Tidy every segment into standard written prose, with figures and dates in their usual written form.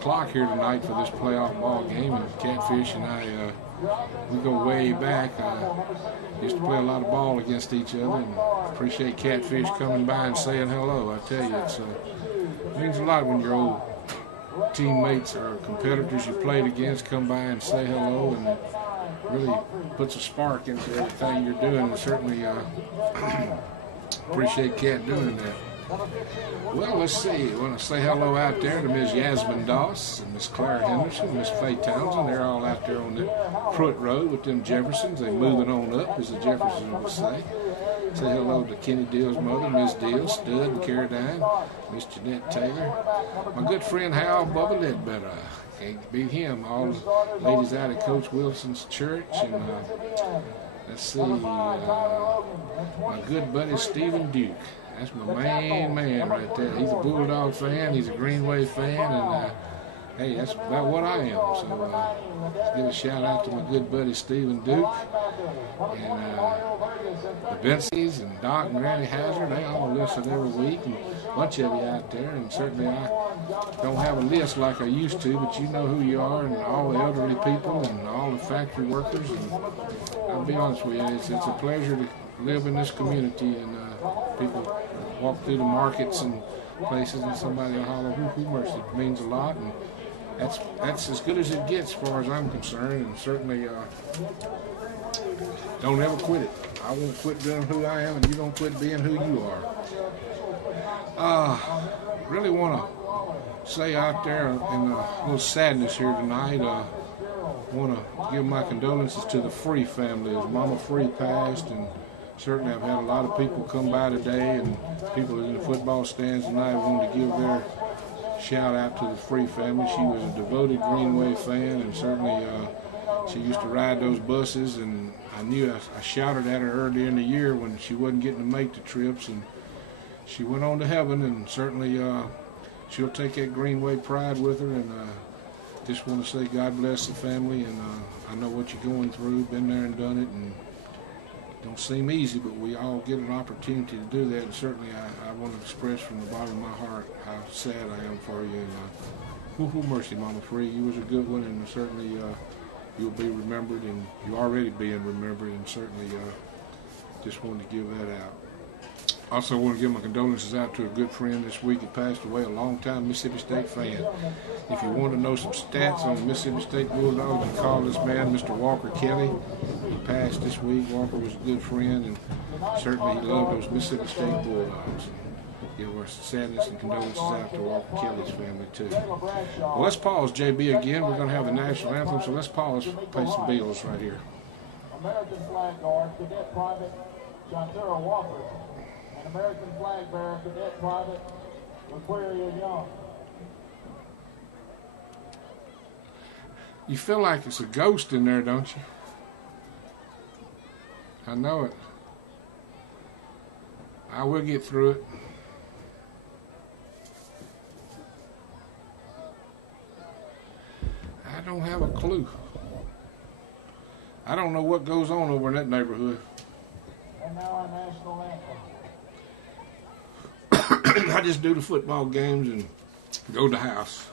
clock here tonight for this playoff ball game, and Catfish and I, we go way back. Used to play a lot of ball against each other, and appreciate Catfish coming by and saying hello. I tell you, it means a lot when your old teammates or competitors you played against come by and say hello, and really puts a spark into everything you're doing, and certainly appreciate Cat doing that. Well, let's see. I want to say hello out there to Ms. Yasmin Doss and Miss Claire Henderson, Miss Faye Townsend. They're all out there on the Pruitt Road with them Jeffersons. They're moving on up, as the Jeffersons would say. Say hello to Kenny Deal's mother, Miss Deal, Stud, and Caradine, Miss Jeanette Taylor. My good friend Hal Bubba Ledbetter. Can't beat him. All the ladies out at Coach Wilson's church. And let's see, my good buddy Stephen Duke. That's my main man right there. He's a Bulldog fan. He's a Greenway fan. And, hey, that's about what I am. So let's give a shout out to my good buddy Stephen Duke. And the Bensies and Doc and Randy Hazard, they all listen every week. And a bunch of you out there. And certainly I don't have a list like I used to, but you know who you are, and all the elderly people and all the factory workers. And I'll be honest with you, it's a pleasure to live in this community, and people walk through the markets and places and somebody will holler, "Who mercy." It means a lot, and that's as good as it gets as far as I'm concerned, and certainly don't ever quit it. I won't quit being who I am, and you don't quit being who you are. Really want to say out there in a little sadness here tonight, want to give my condolences to the Free family as Mama Free passed, and certainly I've had a lot of people come by today, and people in the football stands tonight wanted to give their shout out to the Free family. She was a devoted Greenway fan, and certainly she used to ride those buses, and I knew I shouted at her earlier in the year when she wasn't getting to make the trips, and she went on to heaven, and certainly she'll take that Greenway pride with her, and just want to say God bless the family, and I know what you're going through, been there and done it, and don't seem easy, but we all get an opportunity to do that, and certainly I want to express from the bottom of my heart how sad I am for you, and whoo mercy, Mama Free, you was a good one, and certainly you'll be remembered, and you're already being remembered, and certainly just wanted to give that out. Also want to give my condolences out to a good friend this week that passed away, a long-time Mississippi State fan. If you want to know some stats on the Mississippi State Bulldogs, you call this man, Mr. Walker Kelly. He passed this week. Walker was a good friend, and certainly he loved those Mississippi State Bulldogs. Give our sadness and condolences out to Walker Kelly's family, too. Well, let's pause, JB, again. We're going to have the national anthem, so let's pause, pay some bills right here. American Flag Guard, Cadet Private Shantara Walker. American Flag Bearer, Cadet Private Laquaria Young. You feel like it's a ghost in there, don't you? I know it. I will get through it. I don't have a clue. I don't know what goes on over in that neighborhood. And now our national anthem. I just do the football games and go to the house.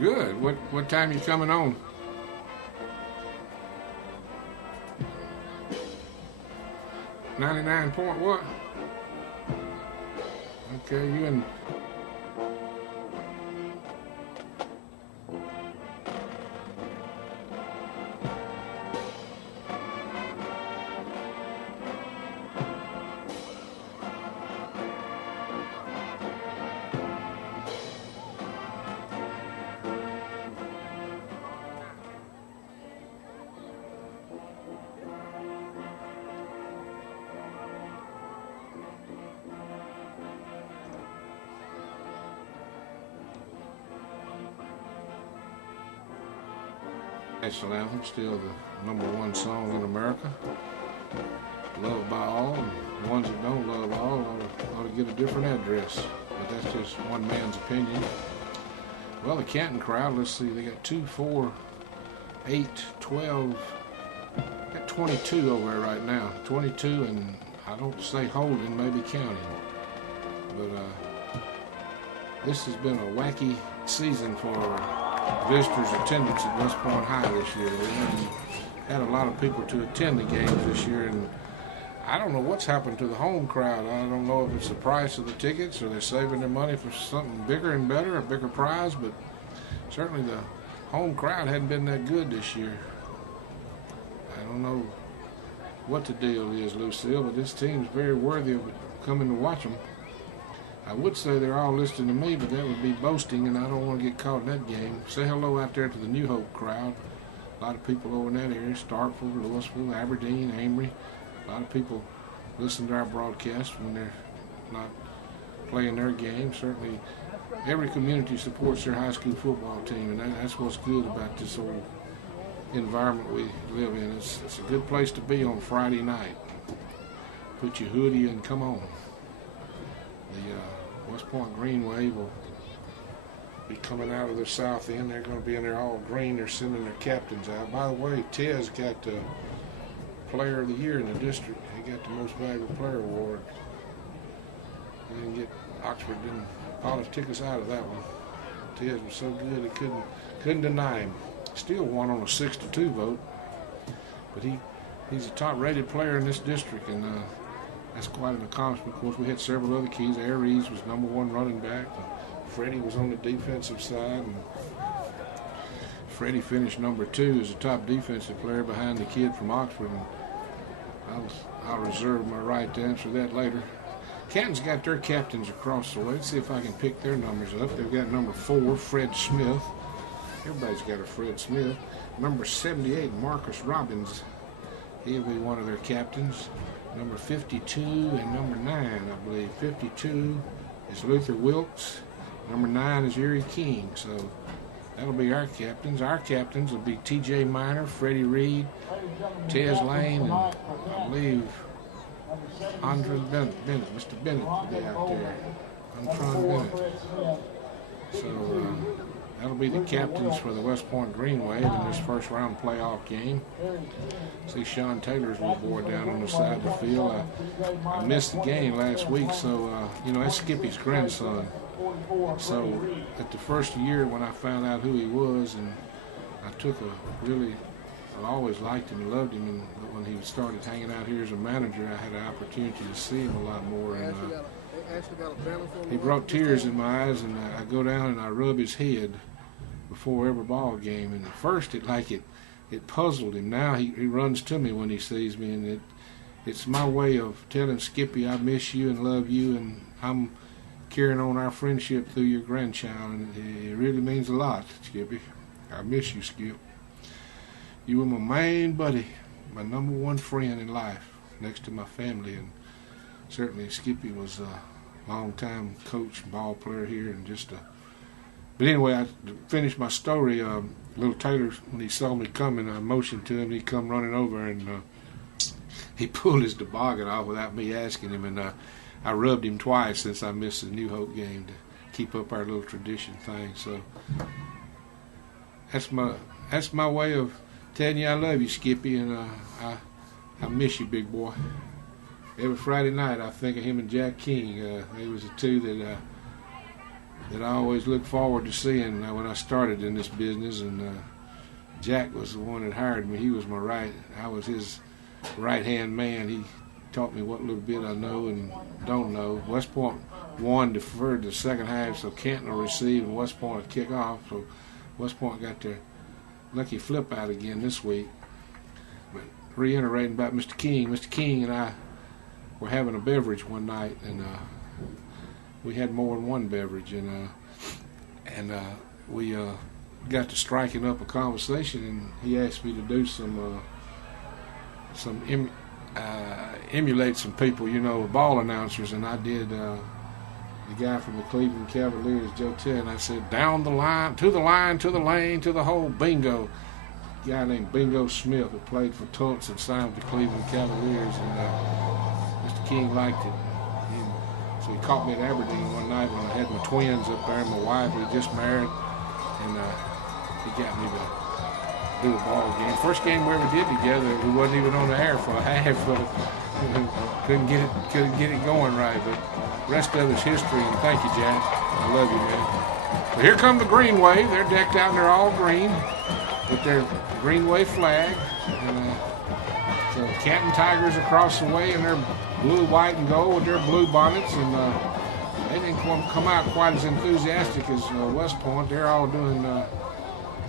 Good. What time you coming on? 99 point what? Okay, you in. National anthem, still the #1 song in America, loved by all, and the ones that don't love all ought to get a different address, but that's just one man's opinion. Well, the Canton crowd, let's see, they got 2, 4, 8, 12, got 22 over there right now, 22, and I don't say holding, maybe counting. But this has been a wacky season for visitors' attendance at West Point High this year. We haven't had a lot of people to attend the games this year, and I don't know what's happened to the home crowd. I don't know if it's the price of the tickets or they're saving their money for something bigger and better, a bigger prize, but certainly the home crowd hadn't been that good this year. I don't know what the deal is, Lucille, but this team's very worthy of coming to watch them. I would say they're all listening to me, but that would be boasting, and I don't want to get caught in that game. Say hello out there to the New Hope crowd. A lot of people over in that area, Starkville, Louisville, Aberdeen, Amory. A lot of people listen to our broadcast when they're not playing their game. Certainly, every community supports their high school football team, and that's what's good about this whole environment we live in. It's a good place to be on Friday night. Put your hoodie and come on. The West Point Greenway will be coming out of the south end. They're going to be in there all green. They're sending their captains out. By the way, Tez got the Player of the Year in the district. He got the Most Valuable Player award. They didn't get Oxford didn't politic us out of that one. Tez was so good he couldn't deny him. Still won on a 6-2 vote, but he's a top-rated player in this district, and that's quite an accomplishment. Of course, we had several other keys. Aries was #1 running back. Freddie was on the defensive side, and Freddie finished #2 as a top defensive player behind the kid from Oxford. And I'll reserve my right to answer that later. Canton's got their captains across the way. Let's see if I can pick their numbers up. They've got #4, Fred Smith. Everybody's got a Fred Smith. #78, Marcus Robbins. He'll be one of their captains. #52 and #9, I believe. 52 is Luther Wilkes. #9 is Erie King. So that'll be our captains. Our captains will be T.J. Minor, Freddie Reed, Tez Lane, and I believe Andre Bennett. Mr. Bennett will be out there. Antron Bennett. So that'll be the captains for the West Point Greenway in this first round playoff game. See Sean Taylor's little boy down on the side of the field. I missed the game last week, so that's Skippy's grandson. So at the first year when I found out who he was, and I always liked him and loved him, and when he started hanging out here as a manager, I had an opportunity to see him a lot more. And he brought tears in my eyes, and I go down and I rub his head before every ball game. And at first it puzzled him. Now he runs to me when he sees me, and it's my way of telling Skippy I miss you and love you, and I'm carrying on our friendship through your grandchild, and it really means a lot, Skippy. I miss you, Skip. You were my main buddy, my #1 friend in life, next to my family, and certainly Skippy was a long-time coach, ball player here, and But anyway, I finished my story. Little Taylor, when he saw me coming, I motioned to him. He come running over, and he pulled his toboggan off without me asking him, and I rubbed him twice since I missed the New Hope game to keep up our little tradition thing. So that's my way of telling you I love you, Skippy, and I miss you, big boy. Every Friday night I think of him and Jack King. They was the two that I always looked forward to seeing when I started in this business, and Jack was the one that hired me. He was I was his right-hand man. He taught me what little bit I know and don't know. West Point won, deferred the second half, so Canton will receive and West Point will kick off. So West Point got their lucky flip out again this week. But reiterating about Mr. King and I were having a beverage one night, and we had more than one beverage, and we got to striking up a conversation, and he asked me to do emulate some people, ball announcers, and I did the guy from the Cleveland Cavaliers, Joe Ted, and I said, down the line, to the lane, to the hole, bingo. A guy named Bingo Smith who played for Tulsa and signed with the Cleveland Cavaliers, and Mr. King liked it. So he caught me at Aberdeen one night when I had my twins up there, and my wife was just married, and he got me to do a ball game. First game we ever did together, we wasn't even on the air for a half of it. couldn't get it going right, but the rest of it's history. And thank you, Jack. I love you, man. So here come the Greenway. They're decked out and they're all green with their Greenway flag. And, so Canton Tigers across the way in their blue, white, and gold with their blue bonnets, and they didn't come out quite as enthusiastic as West Point. They're all doing the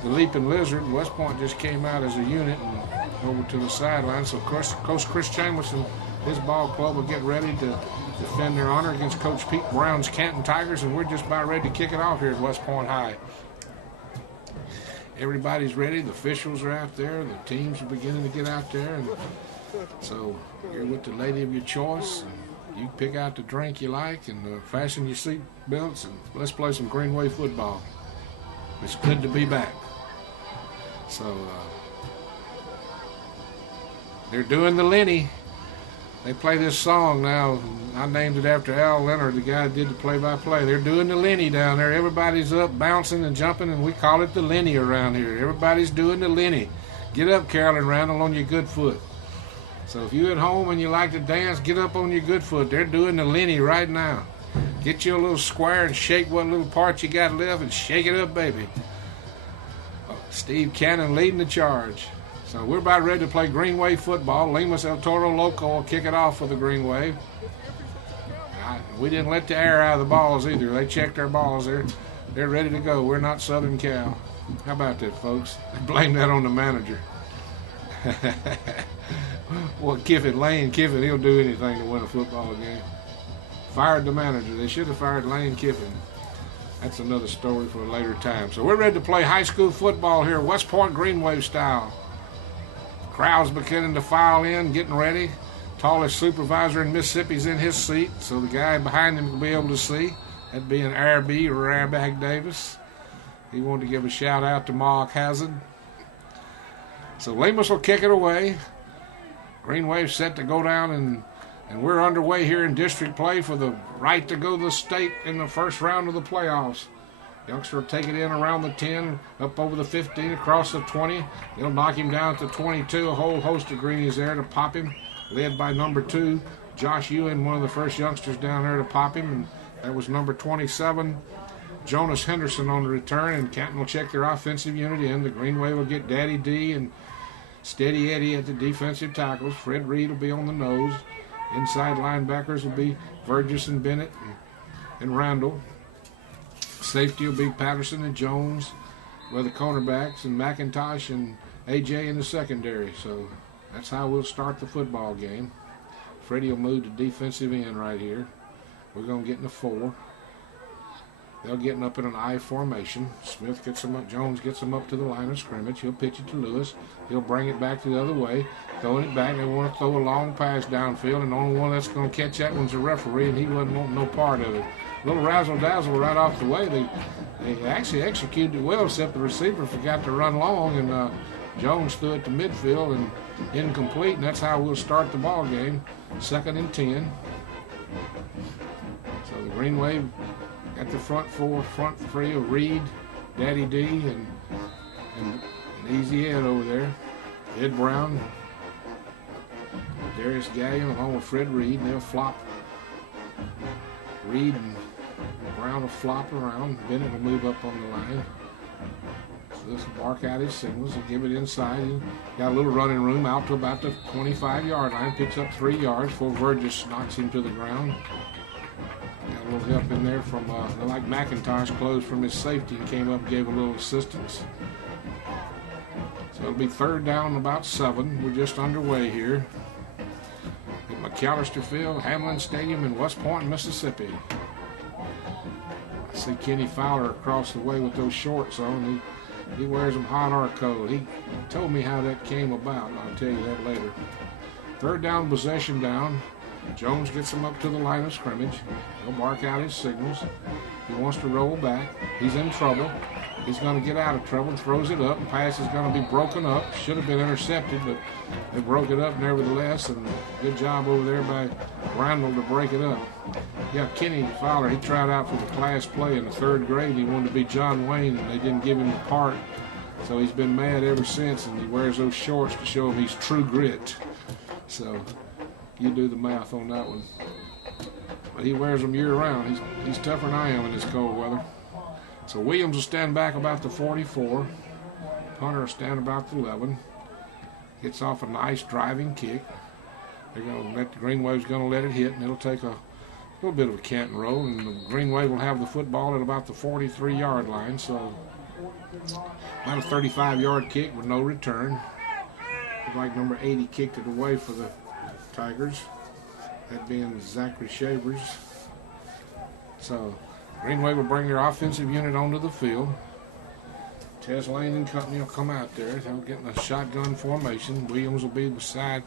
Leaping Lizard. West Point just came out as a unit and over to the sideline. So Coach Chris Chambers and his ball club will get ready to defend their honor against Coach Pete Brown's Canton Tigers, and we're just about ready to kick it off here at West Point High. Everybody's ready. The officials are out there. The teams are beginning to get out there, and so you're with the lady of your choice. And you pick out the drink you like and fasten your seat belts, and let's play some Greenway football. It's good to be back. So they're doing the Lenny. They play this song now. I named it after Al Leonard, the guy that did the play-by-play. They're doing the Lenny down there. Everybody's up bouncing and jumping, and we call it the Lenny around here. Everybody's doing the Lenny. Get up, Carolyn Randall, on your good foot. So if you're at home and you like to dance, get up on your good foot. They're doing the Lenny right now. Get you a little square and shake what little part you got left and shake it up, baby. Steve Cannon leading the charge. So we're about ready to play Greenway football. Limas El Toro Loco will kick it off for the Greenway. We didn't let the air out of the balls either. They checked our balls. They're ready to go. We're not Southern Cal. How about that, folks? Blame that on the manager. Well, Lane Kiffin, he'll do anything to win a football game. Fired the manager. They should have fired Lane Kiffin. That's another story for a later time. So we're ready to play high school football here, West Point Greenway style. Crowd's beginning to file in, getting ready. Tallest supervisor in Mississippi's in his seat, so the guy behind him will be able to see. That being RB, or Airbag Davis. He wanted to give a shout out to Mark Hazard. So Lemus will kick it away. Greenway's set to go down, and we're underway here in district play for the right to go to the state in the first round of the playoffs. Youngster will take it in around the 10, up over the 15, across the 20. They'll knock him down at the 22. A whole host of greenies there to pop him, led by number 2, Josh Ewan, one of the first youngsters down there to pop him. And that was number 27, Jonas Henderson on the return. And Canton will check their offensive unit in. The Greenway will get Daddy D and Steady Eddie at the defensive tackles. Fred Reed will be on the nose. Inside linebackers will be Burgess and Bennett and Randall. Safety will be Patterson and Jones, with the cornerbacks, and McIntosh and AJ in the secondary. So that's how we'll start the football game. Freddie will move to defensive end right here. We're going to get in the 4. They'll get up in an I formation. Smith gets them up. Jones gets them up to the line of scrimmage. He'll pitch it to Lewis. He'll bring it back the other way. Throwing it back. They want to throw a long pass downfield, and the only one that's going to catch that one's the referee, and he wasn't wanting no part of it. Little razzle-dazzle right off the way. They actually executed it well, except the receiver forgot to run long, and Jones threw it to midfield and incomplete, and that's how we'll start the ball game. 2nd and 10. So the Greenway at the front 3 of Reed, Daddy D, and Easy Ed over there. Ed Brown, Darius Gallion along with Fred Reed, and they'll flop. Reed and Brown will flop around. Bennett will move up on the line. So this will mark out his signals. He'll give it inside. He got a little running room out to about the 25-yard line. Picks up 3 yards before Burgess knocks him to the ground. Got a little help in there from, like McIntosh closed from his safety and came up and gave a little assistance. So it'll be 3rd down and about 7. We're just underway here at McAllister Field, Hamlin Stadium in West Point, Mississippi. I see Kenny Fowler across the way with those shorts on. He wears them hot or cold. He told me how that came about, and I'll tell you that later. 3rd down, possession down. Jones gets him up to the line of scrimmage. He'll mark out his signals. He wants to roll back. He's in trouble. He's going to get out of trouble, throws it up, and pass is going to be broken up. Should have been intercepted, but they broke it up nevertheless, and good job over there by Randall to break it up. Yeah, Kenny Fowler, he tried out for the class play in the 3rd grade. He wanted to be John Wayne, and they didn't give him the part. So he's been mad ever since, and he wears those shorts to show him he's true grit. So You do the math on that one. But he wears them year round. He's tougher than I am in this cold weather. So Williams will stand back about the 44. Hunter will stand about the 11. Gets off a nice driving kick. They're going to let the Green Wave's going to let it hit, and it'll take a little bit of a Canton roll, and the Green Wave will have the football at about the 43-yard line. So about a 35-yard kick with no return. Looks like number 80 kicked it away for the Tigers. That being Zachary Shavers. So Green Wave will bring their offensive unit onto the field. Tez Lane and company will come out there. They'll get in a shotgun formation. Williams will be beside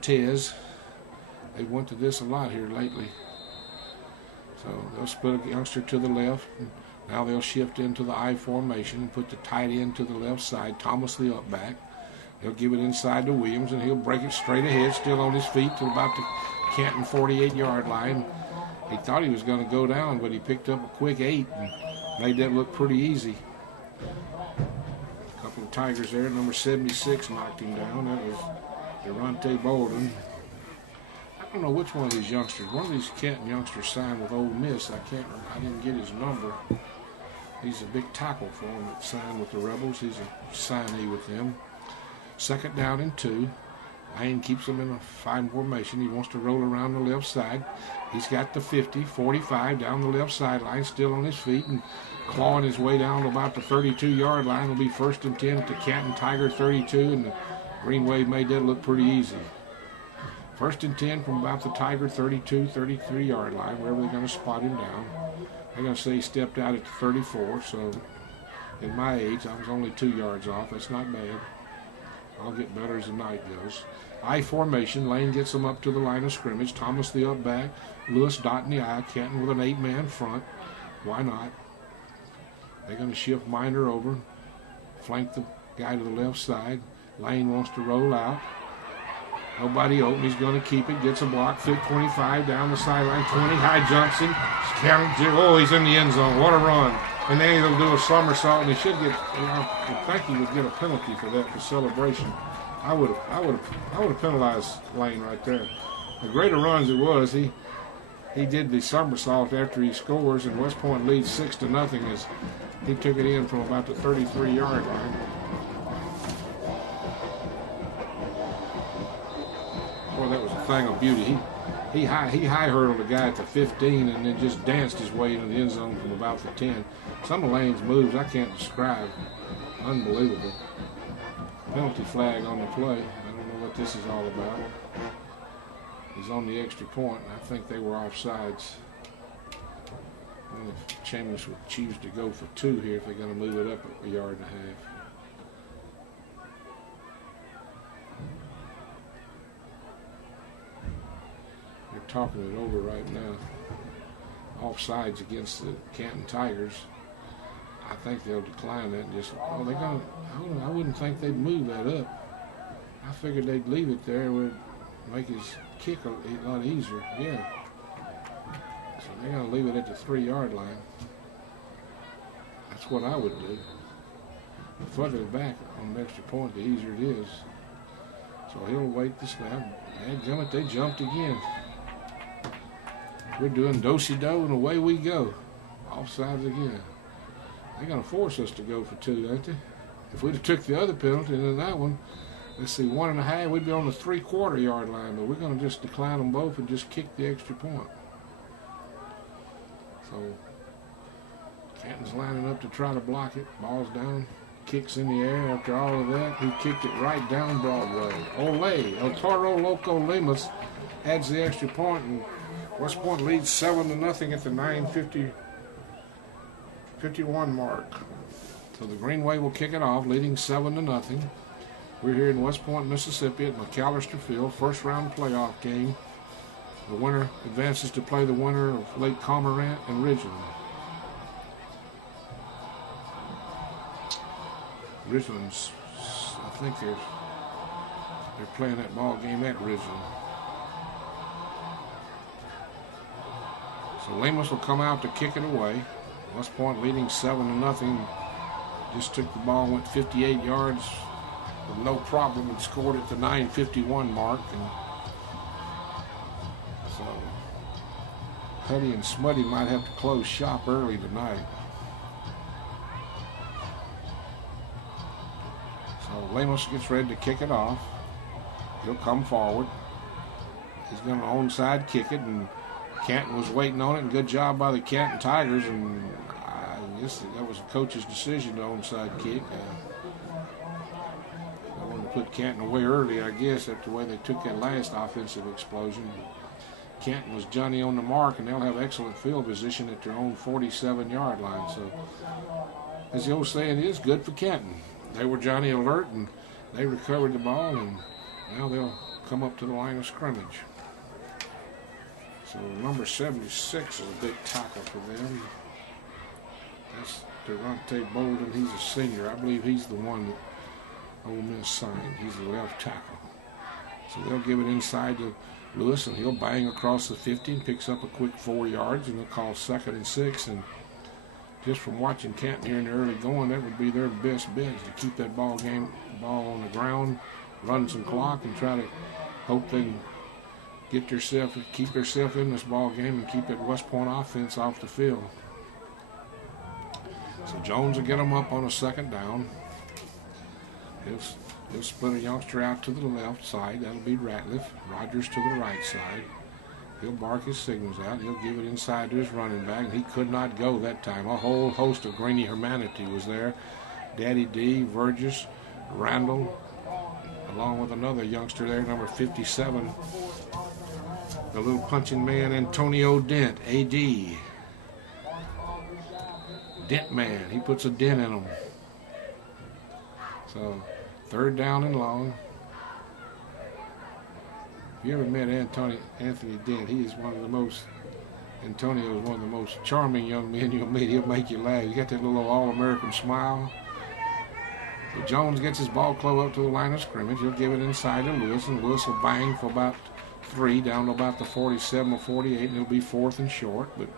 Tez. They went to this a lot here lately. So they'll split a youngster to the left. Now they'll shift into the I formation and put the tight end to the left side. Thomas the up back. They'll give it inside to Williams, and he'll break it straight ahead, still on his feet to about the Canton 48-yard line. He thought he was going to go down, but he picked up a quick 8 and made that look pretty easy. A couple of Tigers there. Number 76 knocked him down. That was Durante Bolden. I don't know which one of these youngsters. One of these Canton youngsters signed with Ole Miss. I didn't get his number. He's a big tackle for him that signed with the Rebels. He's a signee with them. Second down and 2. Lane keeps him in a fine formation. He wants to roll around the left side. He's got the 50, 45 down the left sideline, still on his feet and clawing his way down to about the 32-yard line. It'll be 1st and 10 at the Canton Tiger 32, and the Green Wave made that look pretty easy. 1st and 10 from about the Tiger 32, 33-yard line, wherever they're going to spot him down. They're going to say he stepped out at the 34, so at my age, I was only 2 yards off. That's not bad. I'll get better as the night goes. I formation. Lane gets them up to the line of scrimmage. Thomas the up back. Lewis dotting the I. Canton with an 8-man front. Why not? They're going to shift Miner over. Flank the guy to the left side. Lane wants to roll out. Nobody open. He's going to keep it. Gets a block. 25 down the sideline. 20. High jumps him. Oh, he's in the end zone. What a run. And then he'll do a somersault, and he should get, I think he would get a penalty for that, for celebration. I would have penalized Lane right there. The greater runs it was, he did the somersault after he scores, and West Point leads 6-0 as he took it in from about the 33-yard line. Boy, that was a thing of beauty. He high hurdled a guy at the 15 and then just danced his way into the end zone from about the 10. Some of Lane's moves I can't describe. Unbelievable. Penalty flag on the play. I don't know what this is all about. He's on the extra point. I think they were offsides. And if Chambers would choose to go for 2 here if they're going to move it up a yard and a half. Talking it over right now. Offsides against the Canton Tigers. I think they'll decline that. And just they're gonna. I wouldn't think they'd move that up. I figured they'd leave it there. It would make his kick a lot easier. Yeah. So they're gonna leave it at the 3-yard line. That's what I would do. The further back on the extra point, the easier it is. So he'll wait the snap. Dadgummit, they jumped again. We're doing do-si-do, and away we go. Offsides again. They're going to force us to go for 2, aren't they? If we'd have took the other penalty, then that one, let's see, 1.5, we'd be on the 3-quarter-yard line, but we're going to just decline them both and just kick the extra point. So, Canton's lining up to try to block it. Ball's down, kicks in the air. After all of that, he kicked it right down Broadway. Ole, El Toro Loco Lemus adds the extra point, and West Point leads 7-0 at the 9:51 mark. So the Green Wave will kick it off, leading 7-0. We're here in West Point, Mississippi at McAllister Field, first-round playoff game. The winner advances to play the winner of Lake Cormorant and Ridgeland. Ridgeland's, I think they're playing that ball game at Ridgeland. So Lemus will come out to kick it away. West Point leading 7-0. Just took the ball, went 58 yards with no problem, and scored at the 9:51 mark. And Putty and Smutty might have to close shop early tonight. So Lemos gets ready to kick it off. He'll come forward. He's going to onside kick it, and Canton was waiting on it, and good job by the Canton Tigers, and I guess that was a coach's decision to onside kick. I wanted to put Canton away early, I guess, after the way they took that last offensive explosion. Canton was Johnny on the mark, and they'll have excellent field position at their own 47-yard line. So, as the old saying is, good for Canton. They were Johnny alert, and they recovered the ball, and now they'll come up to the line of scrimmage. So number 76 is a big tackle for them. That's Devontae Bolden. He's a senior. I believe he's the one that Ole Miss signed. He's the left tackle. So they'll give it inside to Lewis, and he'll bang across the 50 and picks up a quick 4 yards, and they'll call 2nd and 6. And just from watching Canton here in the early going, that would be their best bet, to keep that ball on the ground, run some clock, and try to hope they can keep themselves in this ball game and keep that West Point offense off the field. So Jones will get them up on a 2nd down. He'll split a youngster out to the left side. That'll be Ratliff. Rogers to the right side. He'll bark his signals out. He'll give it inside to his running back, and he could not go that time. A whole host of Greeny humanity was there. Daddy D, Vergis, Randall, along with another youngster there, number 57. The little punching man, Antonio Dent, A.D. Dent man. He puts a dent in them. So, 3rd down and long. If you ever met Anthony Dent, he is Antonio is one of the most charming young men you'll meet. He'll make you laugh. He's got that little all-American smile. So Jones gets his ball club up to the line of scrimmage. He'll give it inside to Lewis, and Lewis will bang for about 3 down to about the 47 or 48, and it'll be 4th and short. But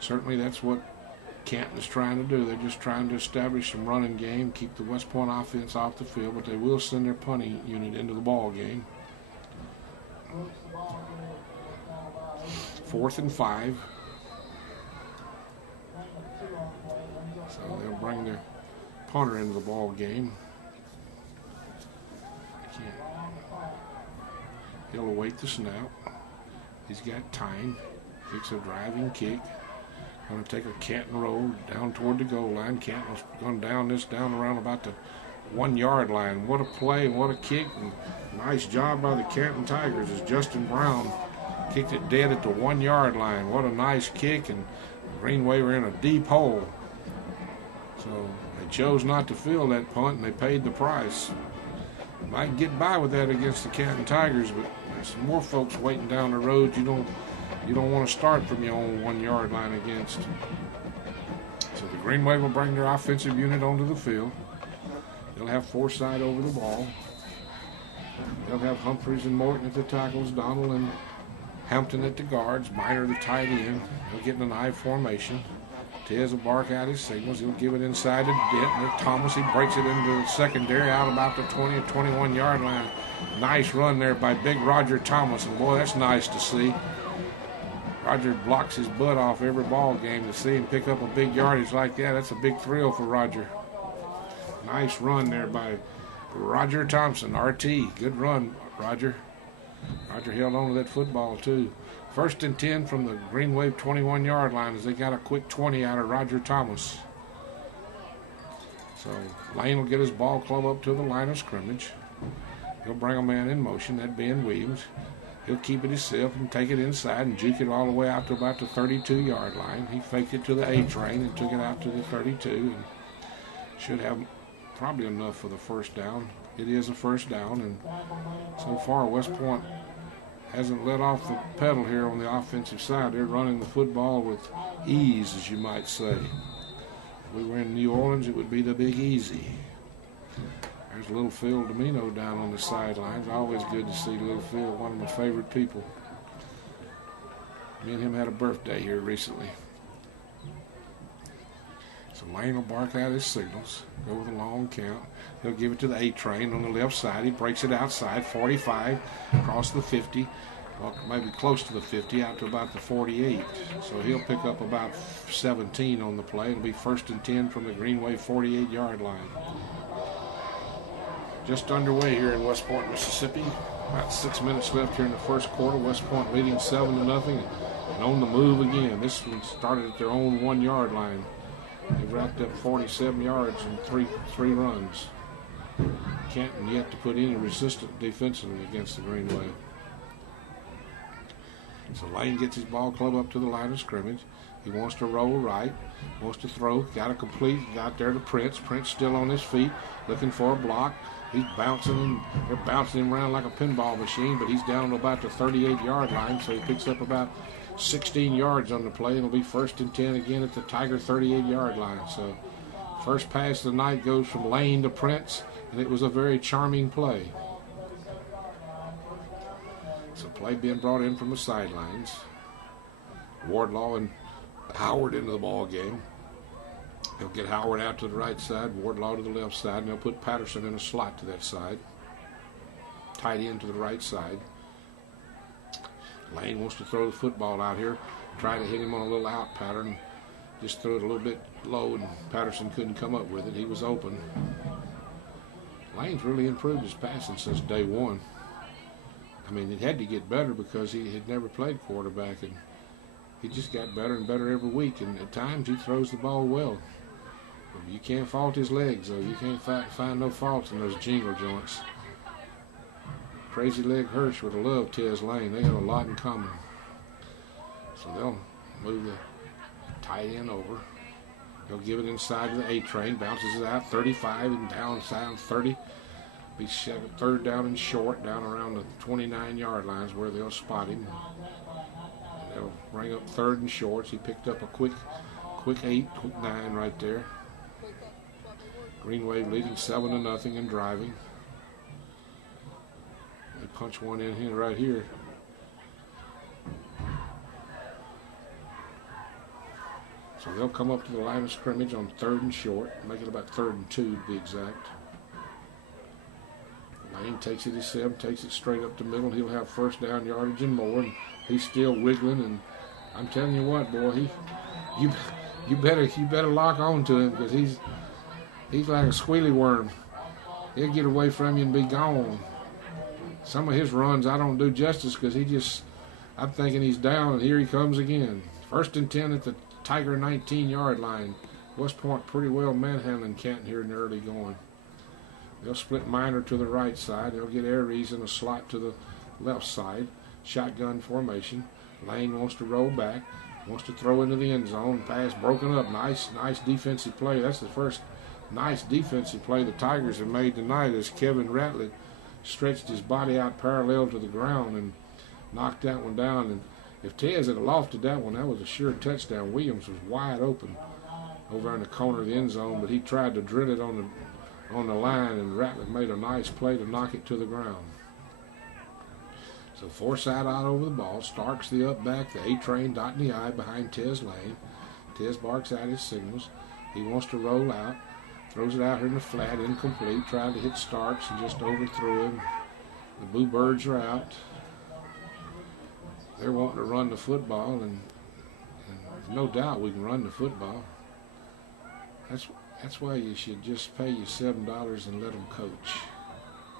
certainly that's what Canton is trying to do. They're just trying to establish some running game, keep the West Point offense off the field, but they will send their punting unit into the ball game. 4th and 5. So they'll bring their punter into the ball game. He'll await the snap. He's got time. Kicks a driving kick. Going to take a Canton roll down toward the goal line. Canton's going down around about the 1-yard line. What a play and what a kick. And nice job by the Canton Tigers as Justin Brown kicked it dead at the 1-yard line. What a nice kick, and Greenway were in a deep hole. So they chose not to field that punt, and they paid the price. Might get by with that against the Canton Tigers, but there's some more folks waiting down the road you don't want to start from your own 1-yard line against. So the Greenway will bring their offensive unit onto the field. They'll have Forsythe over the ball. They'll have Humphreys and Morton at the tackles, Donald and Hampton at the guards, Miner the tight end. They'll get in an I formation. Tez will bark out his signals. He'll give it inside to Dent. Thomas, he breaks it into the secondary out about the 20 or 21-yard line. Nice run there by big Roger Thomas, and boy, that's nice to see. Roger blocks his butt off every ball game. To see him pick up a big yardage like that, that's a big thrill for Roger. Nice run there by Roger Thompson, RT. Good run, Roger. Roger held on to that football, too. 1st and 10 from the Green Wave 21-yard line as they got a quick 20 out of Roger Thomas. So Lane will get his ball club up to the line of scrimmage. He'll bring a man in motion, that being Williams. He'll keep it himself and take it inside and juke it all the way out to about the 32-yard line. He faked it to the A-train and took it out to the 32 and should have probably enough for the 1st down. It is a 1st down, and so far West Point hasn't let off the pedal here on the offensive side. They're running the football with ease, as you might say. If we were in New Orleans, it would be the Big Easy. There's little Phil Domino down on the sidelines. Always good to see little Phil, one of my favorite people. Me and him had a birthday here recently. So Lane will bark out his signals, go with a long count. He'll give it to the A-train on the left side. He breaks it outside, 45, across the 50. well, maybe close to the 50, out to about the 48. So he'll pick up about 17 on the play. It'll be 1st and 10 from the Greenway 48-yard line. Just underway here in West Point, Mississippi. About 6 minutes left here in the first quarter. West Point leading 7-0 and on the move again. This one started at their own 1-yard line. They've racked up 47 yards in three runs. Canton yet to put any resistance defensively against the Greenway. So Lane gets his ball club up to the line of scrimmage. He wants to roll right, wants to throw, got to complete, got there to Prince. Prince still on his feet, looking for a block. He's bouncing him, they're bouncing him around like a pinball machine, but he's down on about the 38-yard line, so he picks up about 16 yards on the play. It'll be 1st and 10 again at the Tiger 38-yard line. So first pass of the night goes from Lane to Prince, and it was a very charming play. So play being brought in from the sidelines. Wardlaw and Howard into the ball game. They'll get Howard out to the right side, Wardlaw to the left side, and they'll put Patterson in a slot to that side. Tight end to the right side. Lane wants to throw the football out here, try to hit him on a little out pattern. Just threw it a little bit low, and Patterson couldn't come up with it. He was open. Lane's really improved his passing since day one. I mean, it had to get better because he had never played quarterback, and he just got better and better every week, and at times he throws the ball well. You can't fault his legs, though. You can't find no faults in those jingle joints. Crazy Leg Hirsch would have loved Tez Lane. They have a lot in common. So they'll move the tight end over. They'll give it inside to the A train, bounces it out 35 and downside 30. Be 3rd down and short, down around the 29-yard lines where they'll spot him. And they'll bring up 3rd and shorts. He picked up a quick 8, quick 9 right there. Greenway leading 7-0 and driving. They punch one in here right here. So they'll come up to the line of scrimmage on 3rd and short, make it about 3rd and 2 to be exact. Lane takes it himself, takes it straight up the middle. He'll have 1st down yardage and more, and he's still wiggling. And I'm telling you what, boy, you better lock on to him, because he's like a squealy worm. He'll get away from you and be gone. Some of his runs I don't do justice, because I'm thinking he's down, and here he comes again. 1st and 10 at the Tiger 19-yard line. West Point pretty well manhandling Canton here in the early going. They'll split Minor to the right side. They'll get Aries in a slot to the left side. Shotgun formation. Lane wants to roll back. Wants to throw into the end zone. Pass broken up. Nice defensive play. That's the first nice defensive play the Tigers have made tonight, as Kevin Ratlett stretched his body out parallel to the ground and knocked that one down. And if Tez had lofted that one, that was a sure touchdown. Williams was wide open over in the corner of the end zone, but he tried to drill it on the line, and Ratlett made a nice play to knock it to the ground. So Forsythe out over the ball. Starks the up back, the A-train dotting the I behind Tez Lane. Tez barks out his signals. He wants to roll out. Throws it out here in the flat, incomplete. Tried to hit Starks and just overthrew him. The Bluebirds are out. They're wanting to run the football, and there's no doubt we can run the football. That's why you should just pay you $7 and let him coach.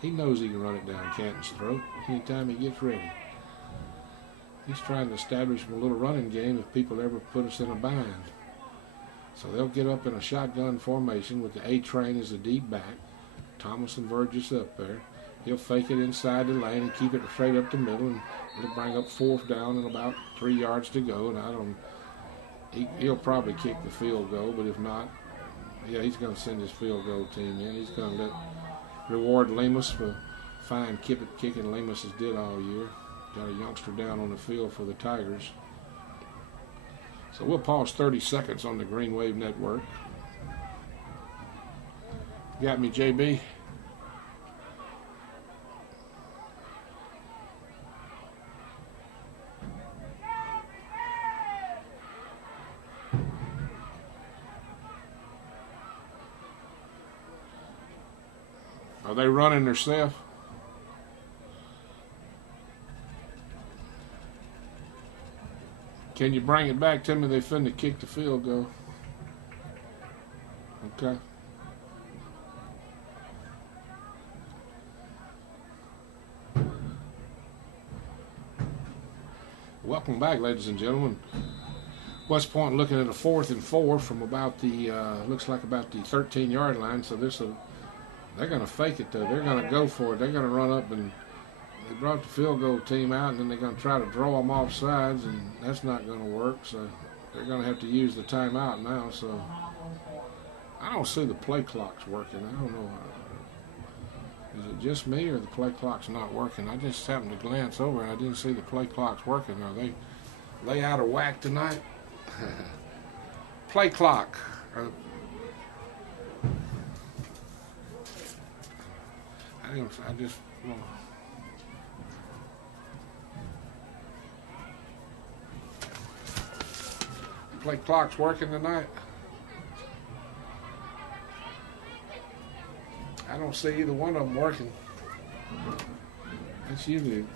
He knows he can run it down Canton's throat anytime he gets ready. He's trying to establish a little running game if people ever put us in a bind. So they'll get up in a shotgun formation with the A-train as the deep back. Thomas and Burgess up there. He'll fake it inside the lane and keep it straight up the middle, and it'll bring up 4th down and about 3 yards to go. And he'll probably kick the field goal, but if not, yeah, he's going to send his field goal team in. He's going to reward Lemus for fine kicking Lemus has did all year. Got a youngster down on the field for the Tigers. So we'll pause 30 seconds on the Green Wave Network. Got me, JB? Are they running themselves? Can you bring it back to me? They finna kick the field goal. Okay. Welcome back, ladies and gentlemen. West Point looking at a 4th and 4 from about the looks like about the 13-yard line. So they're going to fake it though. They're going to go for it. They're going to run up, and they brought the field goal team out, and then they're going to try to draw them off sides, and that's not going to work. So they're going to have to use the timeout now. So I don't see the play clocks working. I don't know. Is it just me, or the play clock's not working? I just happened to glance over and I didn't see the play clocks working. Are they out of whack tonight? Play clock. Play clock's working tonight. I don't see either one of them working. That's usually, it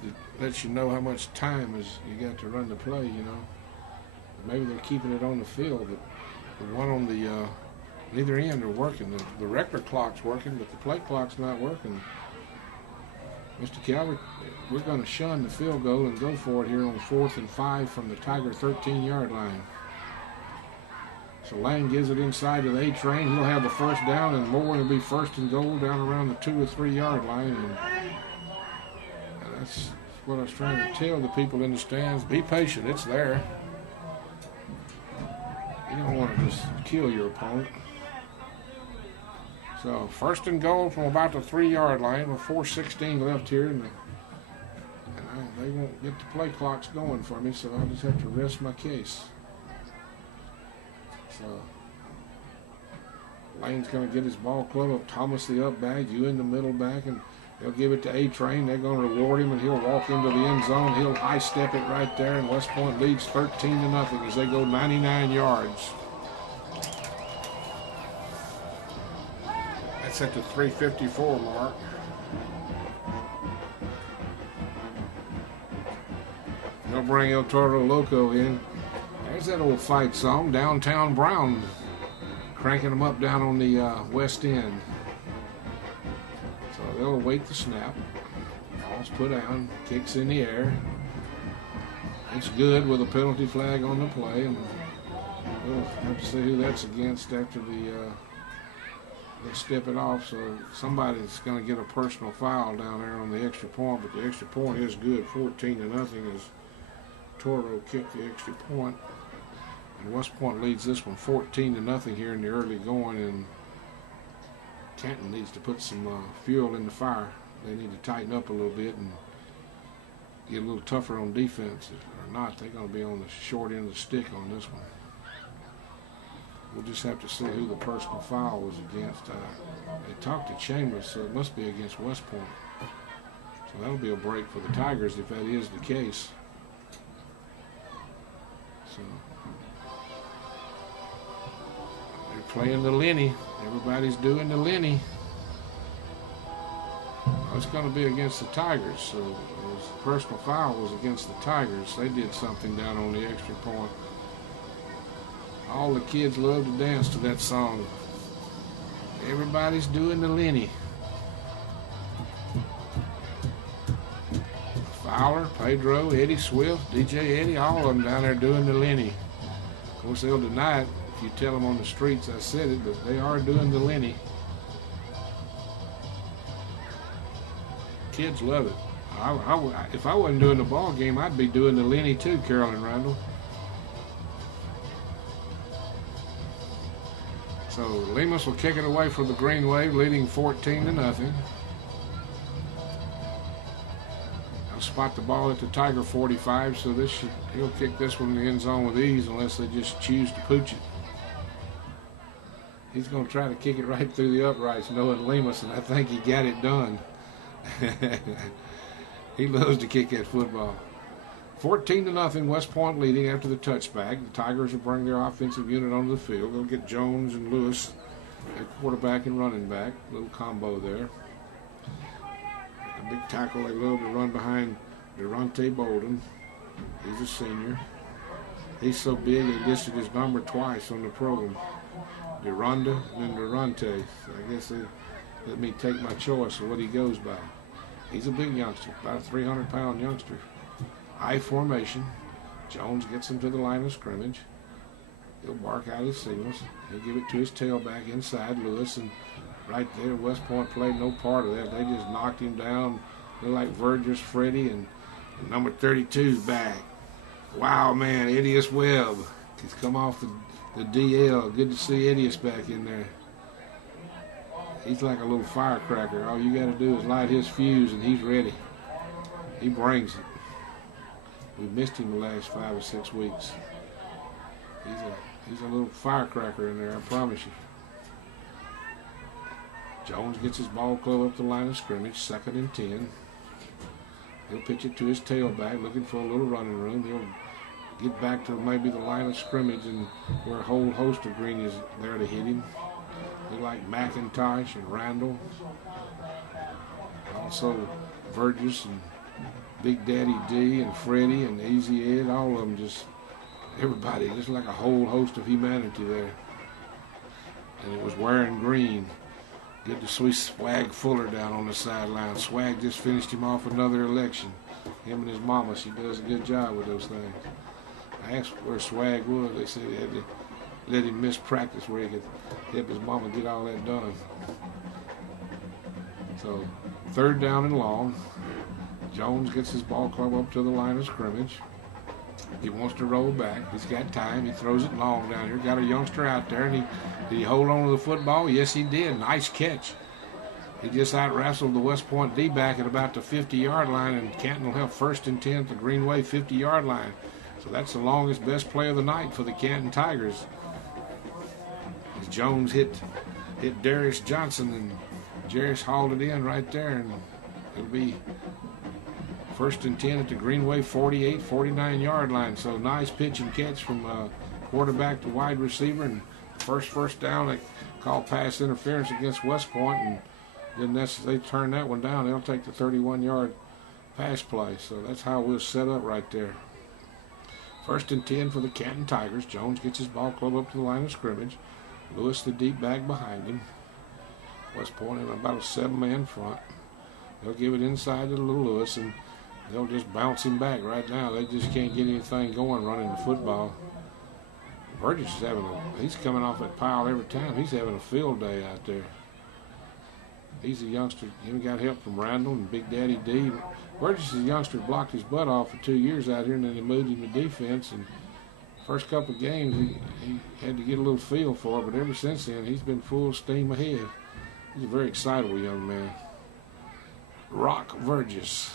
lets you know how much time is you got to run the play, you know. Maybe they're keeping it on the field, but the one on the neither end are working. The record clock's working, but the play clock's not working. Mr. Calvert, we're going to shun the field goal and go for it here on 4th and 5 from the Tiger 13-yard line. So Lane gives it inside to the A-Train. He'll have the first down, and Moore will be 1st and goal down around the 2 or 3 yard line. And that's what I was trying to tell the people in the stands. Be patient. It's there. You don't want to just kill your opponent. So 1st and goal from about the 3 yard line with 4:16 left here. And they won't get the play clocks going for me, so I'll just have to rest my case. So Lane's going to get his ball club up. Thomas the up back, you in the middle back, and they'll give it to A-Train. They're going to reward him, and he'll walk into the end zone. He'll high step it right there, and West Point leads 13-0 as they go 99 yards. That's at the 3:54 mark. They'll bring El Toro Loco in. There's that old fight song, Downtown Brown, cranking them up down on the west end. So they'll await the snap. Ball's put down, kicks in the air. It's good with a penalty flag on the play, and we'll have to see who that's against after they step it off. So somebody's going to get a personal foul down there on the extra point, but the extra point is good. 14-0 as Toro kicked the extra point. And West Point leads this one 14-0 here in the early going, and Canton needs to put some fuel in the fire. They need to tighten up a little bit and get a little tougher on defense. Or not, they're going to be on the short end of the stick on this one. We'll just have to see who the personal foul was against. They talked to Chambers, so it must be against West Point. So that'll be a break for the Tigers if that is the case. So they're playing the Lenny. Everybody's doing the Lenny. It's going to be against the Tigers. So the personal foul was against the Tigers. They did something down on the extra point. All the kids love to dance to that song. Everybody's doing the Lenny. Fowler, Pedro, Eddie Swift, DJ Eddie, all of them down there doing the Lenny. Of course, they'll deny it if you tell them on the streets I said it, but they are doing the Lenny. Kids love it. If I wasn't doing the ball game, I'd be doing the Lenny too, Carolyn Randall. So Lemus will kick it away for the Green Wave, leading 14-0. I'll spot the ball at the Tiger 45, so he'll kick this one in the end zone with ease unless they just choose to pooch it. He's going to try to kick it right through the uprights, knowing Lemus, and I think he got it done. He loves to kick that football. 14-0, West Point leading after the touchback. The Tigers will bring their offensive unit onto the field. They'll get Jones and Lewis at quarterback and running back. Little combo there. A big tackle they love to run behind Durante Bolden. He's a senior. He's so big they listed his number twice on the program. Duranda and then Durante. So I guess they let me take my choice of what he goes by. He's a big youngster, about a 300-pound youngster. I formation. Jones gets him to the line of scrimmage. He'll bark out his signals. He'll give it to his tailback inside, Lewis, and right there, West Point played no part of that. They just knocked him down. They're like Vergers, Freddie, and number 32's back. Wow, man, Idius Webb. He's come off the DL. Good to see Idius back in there. He's like a little firecracker. All you got to do is light his fuse, and he's ready. He brings it. We missed him the last 5 or 6 weeks. He's a little firecracker in there, I promise you. Jones gets his ball club up the line of scrimmage, 2nd and 10. He'll pitch it to his tailback, looking for a little running room. He'll get back to maybe the line of scrimmage and where a whole host of green is there to hit him. They like McIntosh and Randall. Also Vergis and Big Daddy D and Freddie and Easy Ed, all of them everybody, just like a whole host of humanity there. And it was wearing green. Good to see Swag Fuller down on the sideline. Swag just finished him off another election. Him and his mama, she does a good job with those things. I asked where Swag was. They said they had to let him miss practice where he could help his mama get all that done. So, 3rd down and long. Jones gets his ball club up to the line of scrimmage. He wants to roll back. He's got time. He throws it long down here. Got a youngster out there. And did he hold on to the football? Yes, he did. Nice catch. He just out-wrestled the West Point D-back at about the 50-yard line, and Canton will have 1st and 10 at the Greenway 50-yard line. So that's the longest, best play of the night for the Canton Tigers. As Jones hit Darius Johnson, and Jarris hauled it in right there, and it'll be 1st and 10 at the Greenway 48, 49-yard line. So nice pitch and catch from quarterback to wide receiver, and first down. They call pass interference against West Point, and then they turn that one down. They'll take the 31-yard pass play. So that's how we'll set up right there. 1st and 10 for the Canton Tigers. Jones gets his ball club up to the line of scrimmage. Lewis, the deep back behind him. West Point in about a 7-man front. They'll give it inside to little Lewis, and they'll just bounce him back right now. They just can't get anything going running the football. Burgess is he's coming off that pile every time. He's having a field day out there. He's a youngster. He got help from Randall and Big Daddy D. Burgess is a youngster, blocked his butt off for 2 years out here, and then they moved him to defense. And first couple of games, he had to get a little feel for it, but ever since then, he's been full steam ahead. He's a very excitable young man. Rock Vergis.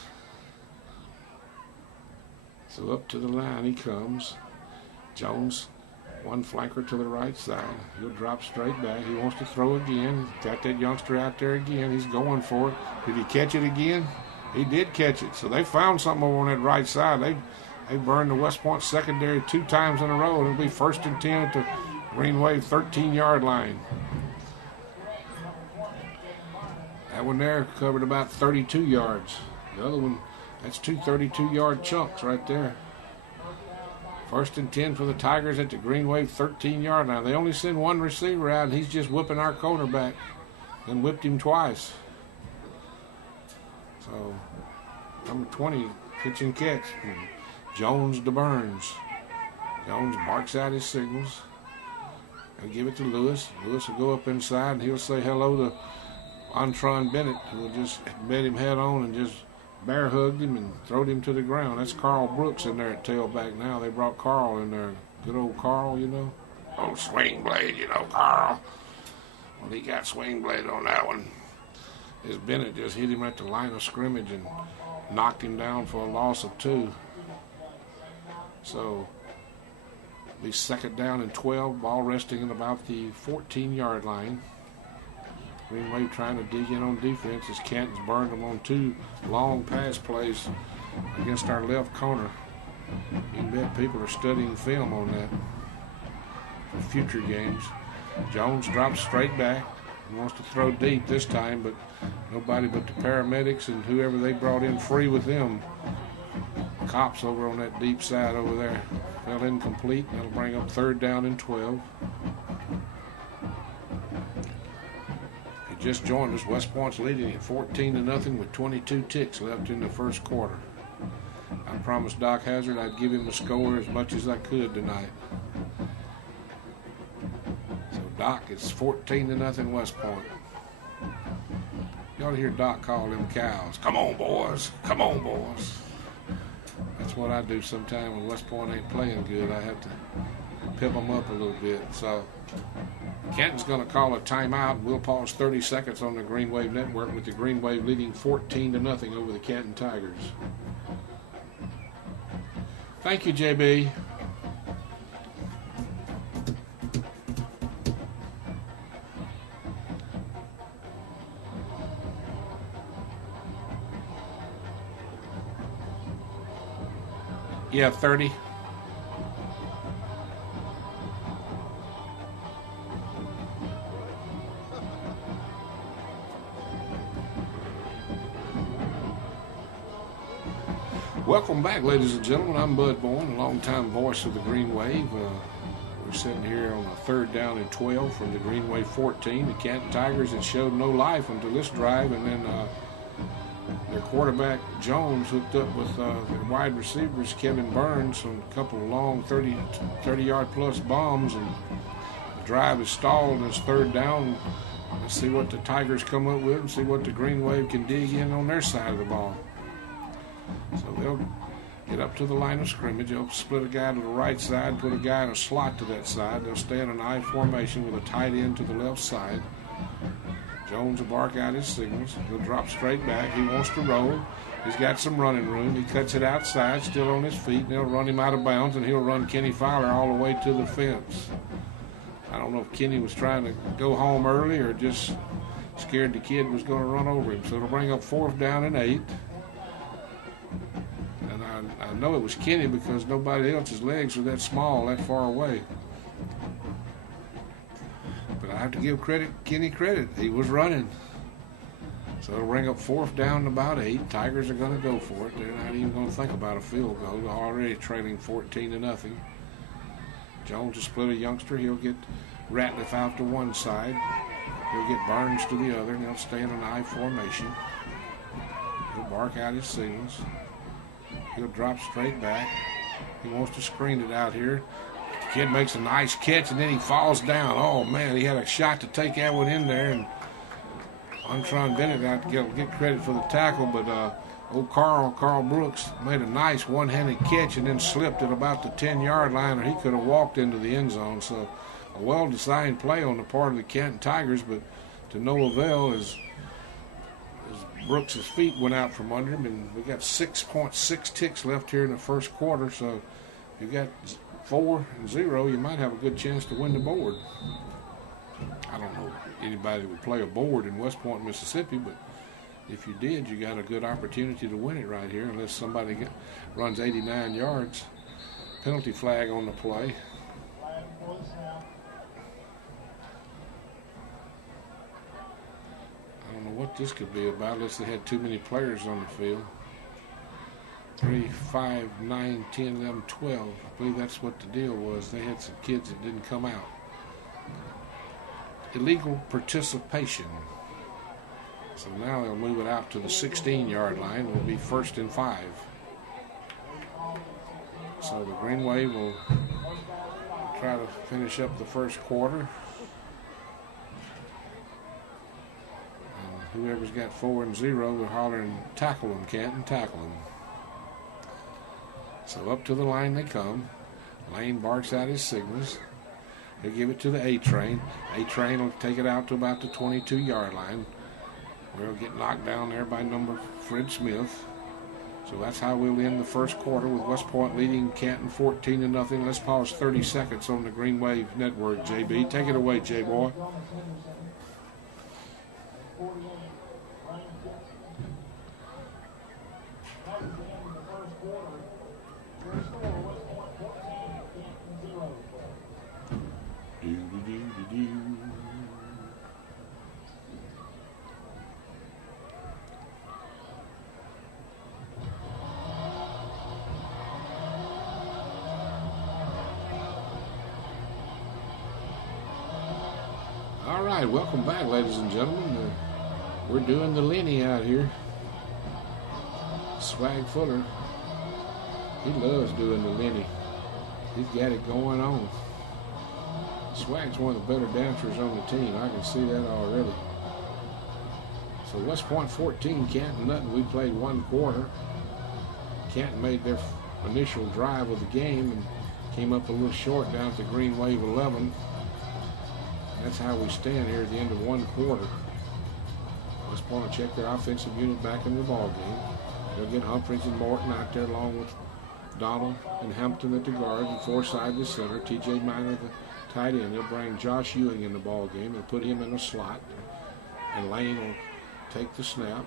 So up to the line he comes. Jones, one flanker to the right side. He'll drop straight back. He wants to throw again. Got that youngster out there again. He's going for it. Did he catch it again? He did catch it. So they found something over on that right side. They burned the West Point secondary 2 times in a row. It'll be 1st and 10 at the Greenway 13-yard line. That one there covered about 32 yards. The other one, that's 2 32-yard chunks right there. 1st and 10 for the Tigers at the Greenway 13-yard line. They only send one receiver out, and he's just whipping our cornerback. And whipped him twice. So, number 20, pitch and catch. Jones to Burns. Jones barks out his signals. He'll give it to Lewis. Lewis will go up inside, and he'll say hello to Antron Bennett, who will just met him head on and just bear hugged him and throwed him to the ground. That's Carl Brooks in there at tailback now. They brought Carl in there. Good old Carl, you know. Old swing blade, you know, Carl. Well, he got swing blade on that one. As Bennett just hit him at the line of scrimmage and knocked him down for a loss of 2. So, be 2nd down and 12. Ball resting in about the 14-yard line. Greenway trying to dig in on defense as Canton's burned them on 2 long pass plays against our left corner. You can bet people are studying film on that for future games. Jones drops straight back. He wants to throw deep this time, but nobody but the paramedics and whoever they brought in free with them. Cops over on that deep side over there. Fell incomplete. That'll bring up 3rd down and 12. If you just joined us, West Point's leading at 14-0 with 22 ticks left in the first quarter. I promised Doc Hazard I'd give him the score as much as I could tonight. So Doc, it's 14-0 West Point. You ought to hear Doc call them cows. Come on, boys. Come on, boys. That's what I do sometimes when West Point ain't playing good. I have to pep them up a little bit. So Canton's going to call a timeout. We'll pause 30 seconds on the Green Wave Network with the Green Wave leading 14-0 over the Canton Tigers. Thank you, JB. Yeah, 30. Welcome back, ladies and gentlemen. I'm Bud Bourne, a longtime voice of the Green Wave. We're sitting here on a 3rd down and 12 from the Green Wave 14. The Canton Tigers had showed no life until this drive, and then their quarterback Jones hooked up with their wide receivers Kevin Burns on a couple of long 30-yard plus bombs, and the drive is stalled and it's 3rd down. Let's see what the Tigers come up with and see what the Green Wave can dig in on their side of the ball. So they'll get up to the line of scrimmage. They'll split a guy to the right side, put a guy in a slot to that side. They'll stay in an I formation with a tight end to the left side. Jones will bark out his signals. He'll drop straight back. He wants to roll. He's got some running room. He cuts it outside, still on his feet, and they'll run him out of bounds, and he'll run Kenny Fowler all the way to the fence. I don't know if Kenny was trying to go home early or just scared the kid was going to run over him. So it'll bring up 4th down and 8. And I know it was Kenny because nobody else's legs were that small, that far away. But I have to give Kenny credit. He was running. So it'll bring up 4th down and about 8. Tigers are going to go for it. They're not even going to think about a field goal. They're already trailing 14-0. Jones will split a youngster. He'll get Ratliff out to one side. He'll get Burns to the other, and they'll stay in an I formation. He'll bark out his signals. He'll drop straight back. He wants to screen it out here. The kid makes a nice catch, and then he falls down. Oh, man, he had a shot to take that one in there, and Antron Bennett got to get credit for the tackle, but old Carl Brooks made a nice one-handed catch and then slipped at about the 10-yard line, or he could have walked into the end zone. So a well-designed play on the part of the Canton Tigers, but to no avail as Brooks' feet went out from under him, and we got 6.6 ticks left here in the first quarter. So if you got 4-0, you might have a good chance to win the board. I don't know if anybody would play a board in West Point, Mississippi, but if you did, you got a good opportunity to win it right here, unless somebody runs 89 yards. Penalty flag on the play. I don't know what this could be about, unless they had too many players on the field. 3, 5, 9, 10, 11, 12. I believe that's what the deal was. They had some kids that didn't come out. Illegal participation. So now they'll move it out to the 16-yard line. It will be 1st and 5. So the Green Wave will try to finish up the first quarter. And whoever's got 4-0 will holler and tackle them, Canton, tackle them. So up to the line they come. Lane barks out his signals. He'll give it to the A-Train. A-Train will take it out to about the 22-yard line. We'll get knocked down there by number Fred Smith. So that's how we'll end the first quarter with West Point leading Canton 14-0. Let's pause 30 seconds on the Green Wave Network, JB. Take it away, J-Boy. right, welcome back, ladies and gentlemen. We're doing the Lenny out here. Swag Fuller. He loves doing the Lenny. He's got it going on. Swag's one of the better dancers on the team. I can see that already. So West Point 14, Canton nothing. We played one quarter. Canton made their initial drive of the game and came up a little short down at the Green Wave 11. That's how we stand here at the end of one quarter. West Point will check their offensive unit back in the ball game. They'll get Humphreys and Morton out there along with Donald and Hampton at the guards and Forsythe the center. T.J. Minor the tight end. They'll bring Josh Ewing in the ball game and put him in a slot. And Lane will take the snap.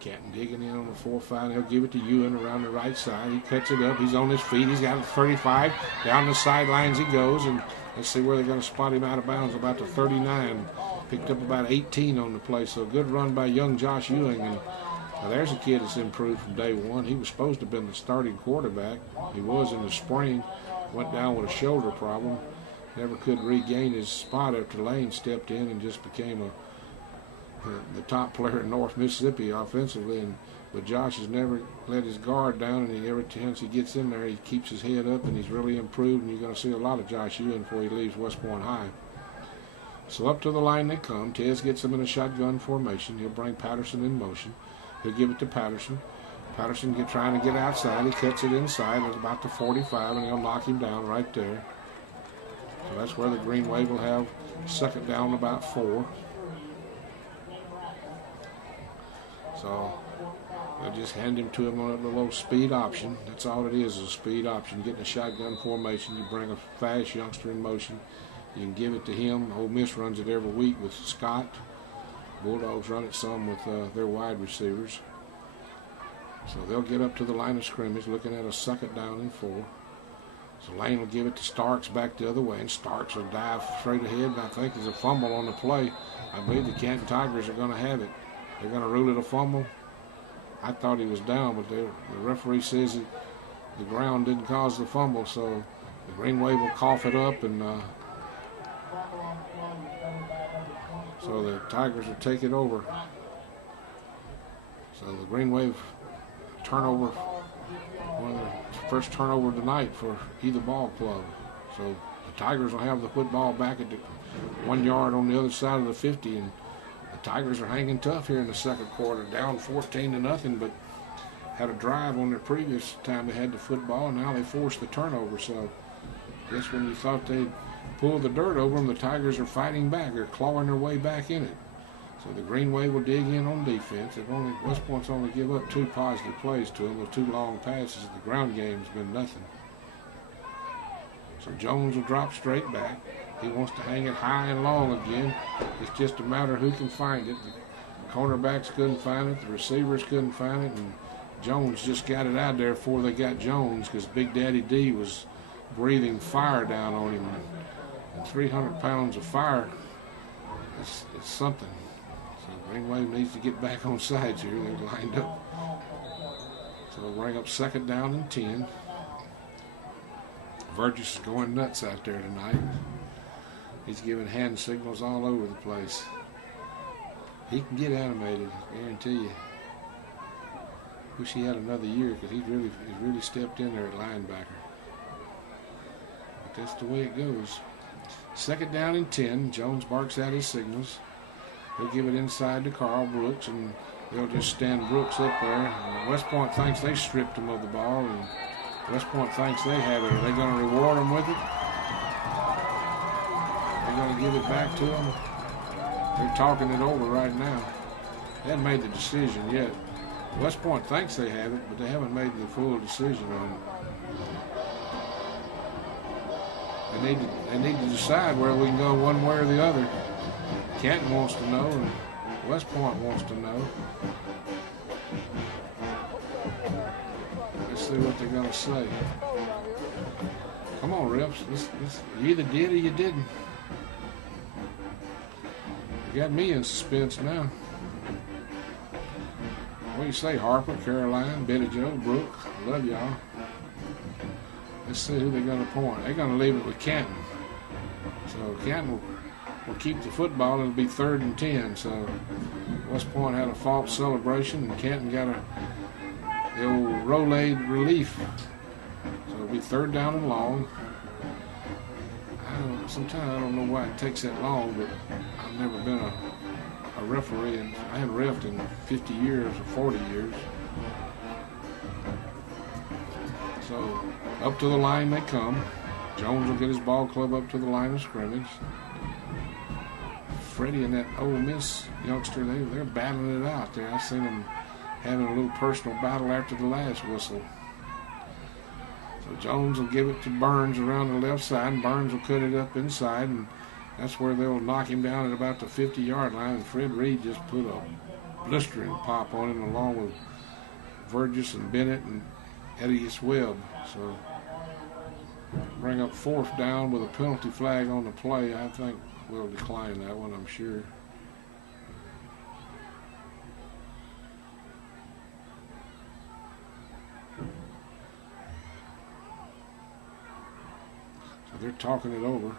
Canton digging in on the 4-5. He'll give it to Ewing around the right side. He cuts it up. He's on his feet. He's got a 35. Down the sidelines he goes. And let's see where they're going to spot him out of bounds. About the 39. Picked up about 18 on the play. So good run by young Josh Ewing. And there's a kid that's improved from day one. He was supposed to have been the starting quarterback. He was in the spring. Went down with a shoulder problem. Never could regain his spot after Lane stepped in and just became the top player in North Mississippi offensively. But Josh has never let his guard down, and every chance he gets in there, he keeps his head up, and he's really improved. And you're going to see a lot of Josh Ewing before he leaves West Point High. So up to the line they come. Tez gets them in a shotgun formation. He'll bring Patterson in motion. He'll give it to Patterson. Patterson trying to get outside. He cuts it inside at about the 45, and he'll knock him down right there. So that's where the Green Wave will have second down about 4. So they'll just hand him to him on a little speed option. That's all it is a speed option. You get in a shotgun formation. You bring a fast youngster in motion. You can give it to him. Ole Miss runs it every week with Scott. Bulldogs run it some with their wide receivers. So they'll get up to the line of scrimmage looking at a second down and 4. So Lane will give it to Starks back the other way, and Starks will dive straight ahead, and I think there's a fumble on the play. I believe the Canton Tigers are going to have it. They're going to rule it a fumble. I thought he was down, but the referee says that the ground didn't cause the fumble, so the Green Wave will cough it up, and so the Tigers will take it over. So the Green Wave turnover, one of the first turnover tonight for either ball club. So the Tigers will have the football back at the 1 yard on the other side of the 50, and the Tigers are hanging tough here in the second quarter, down 14-0, but had a drive on their previous time they had the football, and now they forced the turnover. So I guess when you thought they'd pull the dirt over them, the Tigers are fighting back. They're clawing their way back in it. So the Green Wave will dig in on defense. West Point's only give up 2 positive plays to them with 2 long passes. The ground game's been nothing. So Jones will drop straight back. He wants to hang it high and long again. It's just a matter of who can find it. The cornerbacks couldn't find it. The receivers couldn't find it. And Jones just got it out there before they got Jones, because Big Daddy D was breathing fire down on him. And 300 pounds of fire, it's something. So Green Wave needs to get back on sides here. They're lined up. So they'll bring up second down and 10. Burgess is going nuts out there tonight. He's giving hand signals all over the place. He can get animated, I guarantee you. Wish he had another year, because he's really stepped in there at linebacker. But that's the way it goes. Second down and 10. Jones barks out his signals. He'll give it inside to Carl Brooks, and they'll just stand Brooks up there. And West Point thinks they stripped him of the ball, and West Point thinks they have it. Are they going to reward him with it? They're going to give it back to him. They're talking it over right now. They haven't made the decision yet. West Point thinks they have it, but they haven't made the full decision on it. They need to decide where we can go one way or the other. Canton wants to know, and West Point wants to know. Let's see what they're going to say. Come on, Rips. You either did or you didn't. You got me in suspense now. What do you say, Harper, Caroline, Betty Joe, Brooke? Love y'all. Let's see who they're going to point. They're going to leave it with Canton. So Canton will will keep the football. It'll be 3rd and 10. So West Point had a false celebration, and Canton got the old Rolade relief. So it'll be 3rd down and long. Sometimes I don't know why it takes that long, but I've never been a referee, and I haven't reffed in 50 years or 40 years. So up to the line they come. Jones will get his ball club up to the line of scrimmage. Freddie and that Ole Miss youngster, they're battling it out there. I've seen them having a little personal battle after the last whistle. So Jones will give it to Burns around the left side, and Burns will cut it up inside, and that's where they'll knock him down at about the 50-yard line. And Fred Reed just put a blistering pop on him, along with Burgess and Bennett and Eddie Webb. So bring up 4th down with a penalty flag on the play. I think we'll decline that one, I'm sure. They're talking it over.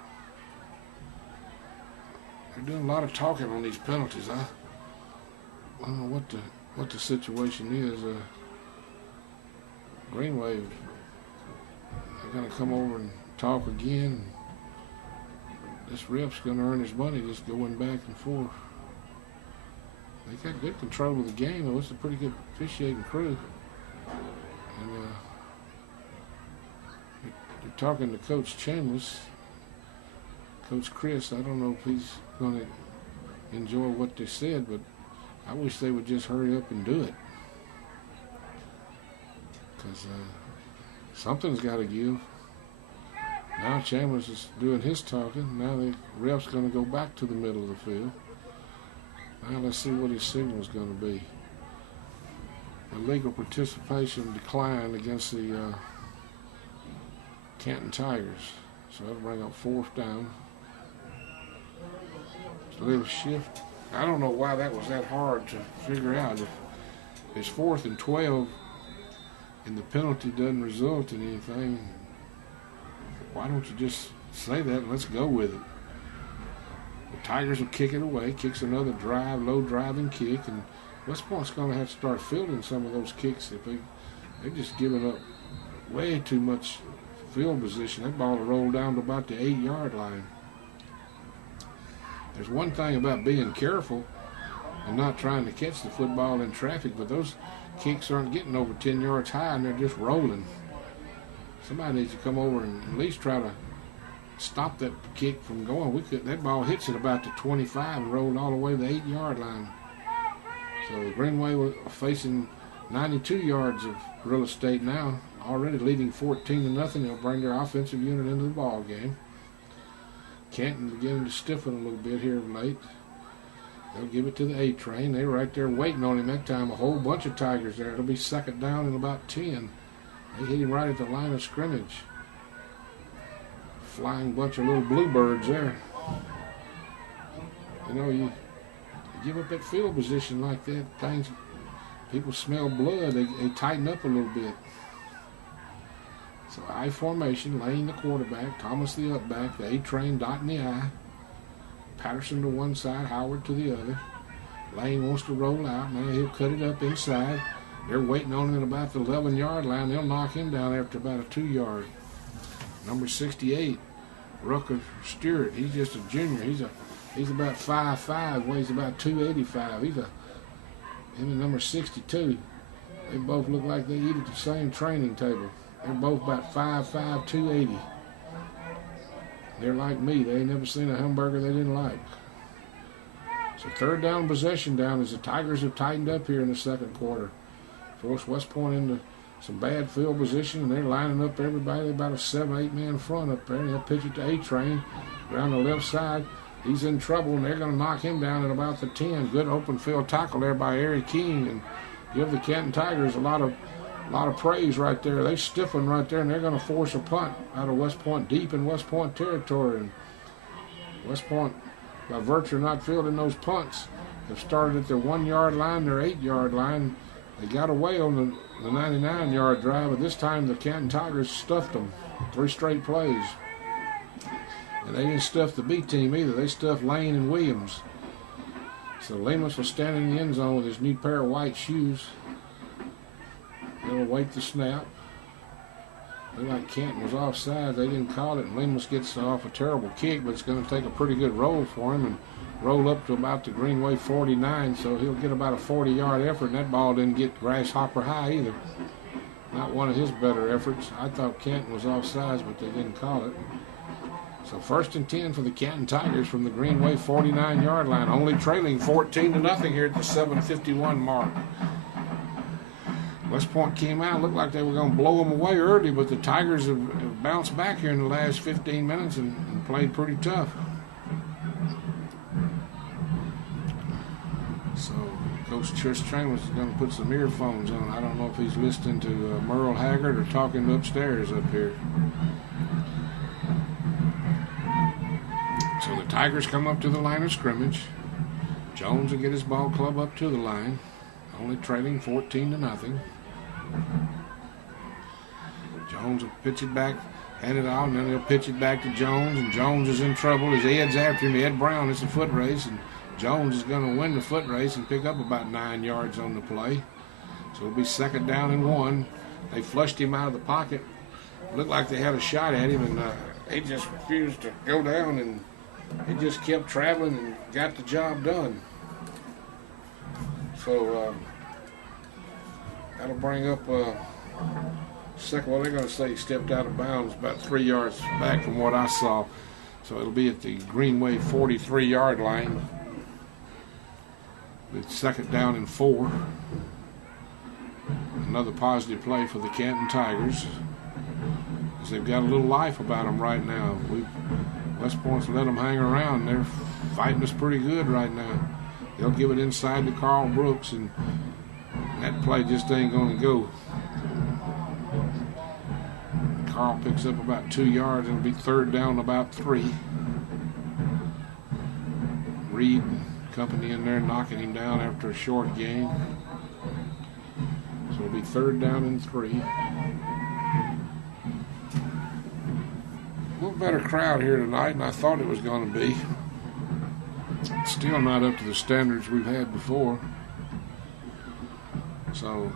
They're doing a lot of talking on these penalties. I don't know what the situation is. Greenway, they're going to come over and talk again. This ref's going to earn his money just going back and forth. They got good control of the game, though. It's a pretty good officiating crew. And they're talking to Coach Chambliss. Coach Chris, I don't know if he's going to enjoy what they said, but I wish they would just hurry up and do it. Because something's got to give. Now Chambliss is doing his talking. Now the ref's going to go back to the middle of the field. Now let's see what his signal is going to be. Illegal participation declined against the Canton Tigers. So that'll bring up 4th down. It's a little shift. I don't know why that was that hard to figure out. If it's 4th and 12 and the penalty doesn't result in anything, why don't you just say that and let's go with it? The Tigers will kick it away. Kicks another drive, low driving kick, and West Point's going to have to start fielding some of those kicks. If they're just giving up way too much field position. That ball will roll down to about the 8-yard line. There's one thing about being careful and not trying to catch the football in traffic, but those kicks aren't getting over 10 yards high, and they're just rolling. Somebody needs to come over and at least try to stop that kick from going. That ball hits at about the 25 and rolled all the way to the 8-yard line. So Greenway was facing 92 yards of real estate now, already leading 14-0. They'll bring their offensive unit into the ball game. Canton beginning to stiffen a little bit here of late. They'll give it to the A train. They're right there waiting on him that time. A whole bunch of Tigers there. It'll be 2nd down and about 10. They hit him right at the line of scrimmage. Flying bunch of little bluebirds there. You know, you give up that field position like that, people smell blood. They tighten up a little bit. So I formation, Lane the quarterback, Thomas the up-back, the A-train dotting the I. Patterson to one side, Howard to the other. Lane wants to roll out. Now he'll cut it up inside. They're waiting on him at about the 11-yard line. They'll knock him down after about a 2-yard. Number 68, Rucker Stewart. He's just a junior. He's about 5'5", weighs about 285. Him and number 62. They both look like they eat at the same training table. They're both about 5'5", 280. They're like me. They ain't never seen a hamburger they didn't like. So 3rd down possession down as the Tigers have tightened up here in the 2nd quarter. Forced West Point into some bad field position, and they're lining up everybody. They're about a 7-8 man front up there. And they'll pitch it to A-train around the left side. He's in trouble, and they're going to knock him down at about the 10. Good open field tackle there by Eric King, and give the Canton Tigers a lot of praise right there. They stiffen right there, and they're going to force a punt out of West Point, deep in West Point territory. And West Point, by virtue of not fielding those punts, have started at their 1-yard line, their 8-yard line. They got away on the 99-yard drive, but this time the Canton Tigers stuffed them. 3 straight plays. And they didn't stuff the B team either. They stuffed Lane and Williams. So Lemus will stand in the end zone with his new pair of white shoes. They'll await the snap. Looked like Canton was offside. They didn't call it. And Lemus gets off a terrible kick, but it's going to take a pretty good roll for him and roll up to about the Greenway 49. So he'll get about a 40-yard effort. And that ball didn't get grasshopper high either. Not one of his better efforts. I thought Canton was offside, but they didn't call it. So 1st and 10 for the Canton Tigers from the Greenway 49-yard line, only trailing 14-0 here at the 7:51 mark. West Point came out, looked like they were going to blow them away early, but the Tigers have bounced back here in the last 15 minutes and played pretty tough. So Coach Trish Chambers is going to put some earphones on. I don't know if he's listening to Merle Haggard or talking upstairs up here. So the Tigers come up to the line of scrimmage. Jones will get his ball club up to the line, only trailing 14-0. Jones will pitch it back, hand it out, and then he'll pitch it back to Jones, and Jones is in trouble. His Ed's after him. Ed Brown, it's a foot race, and Jones is going to win the foot race and pick up about 9 yards on the play. So it'll be 2nd down and 1. They flushed him out of the pocket. Looked like they had a shot at him, and he just refused to go down, and he just kept traveling and got the job done. So that'll bring up second. Well, they're going to say he stepped out of bounds about 3 yards back from what I saw. So it'll be at the Greenway 43-yard line. It's 2nd down and 4. Another positive play for the Canton Tigers, because they've got a little life about them right now. West Point's let them hang around. They're fighting us pretty good right now. They'll give it inside to Carl Brooks, and that play just ain't going to go. Carl picks up about 2 yards. It'll be 3rd down, about 3. Reed and company in there knocking him down after a short gain. So it'll be 3rd down and 3. A little better crowd here tonight than I thought it was going to be. Still not up to the standards we've had before. So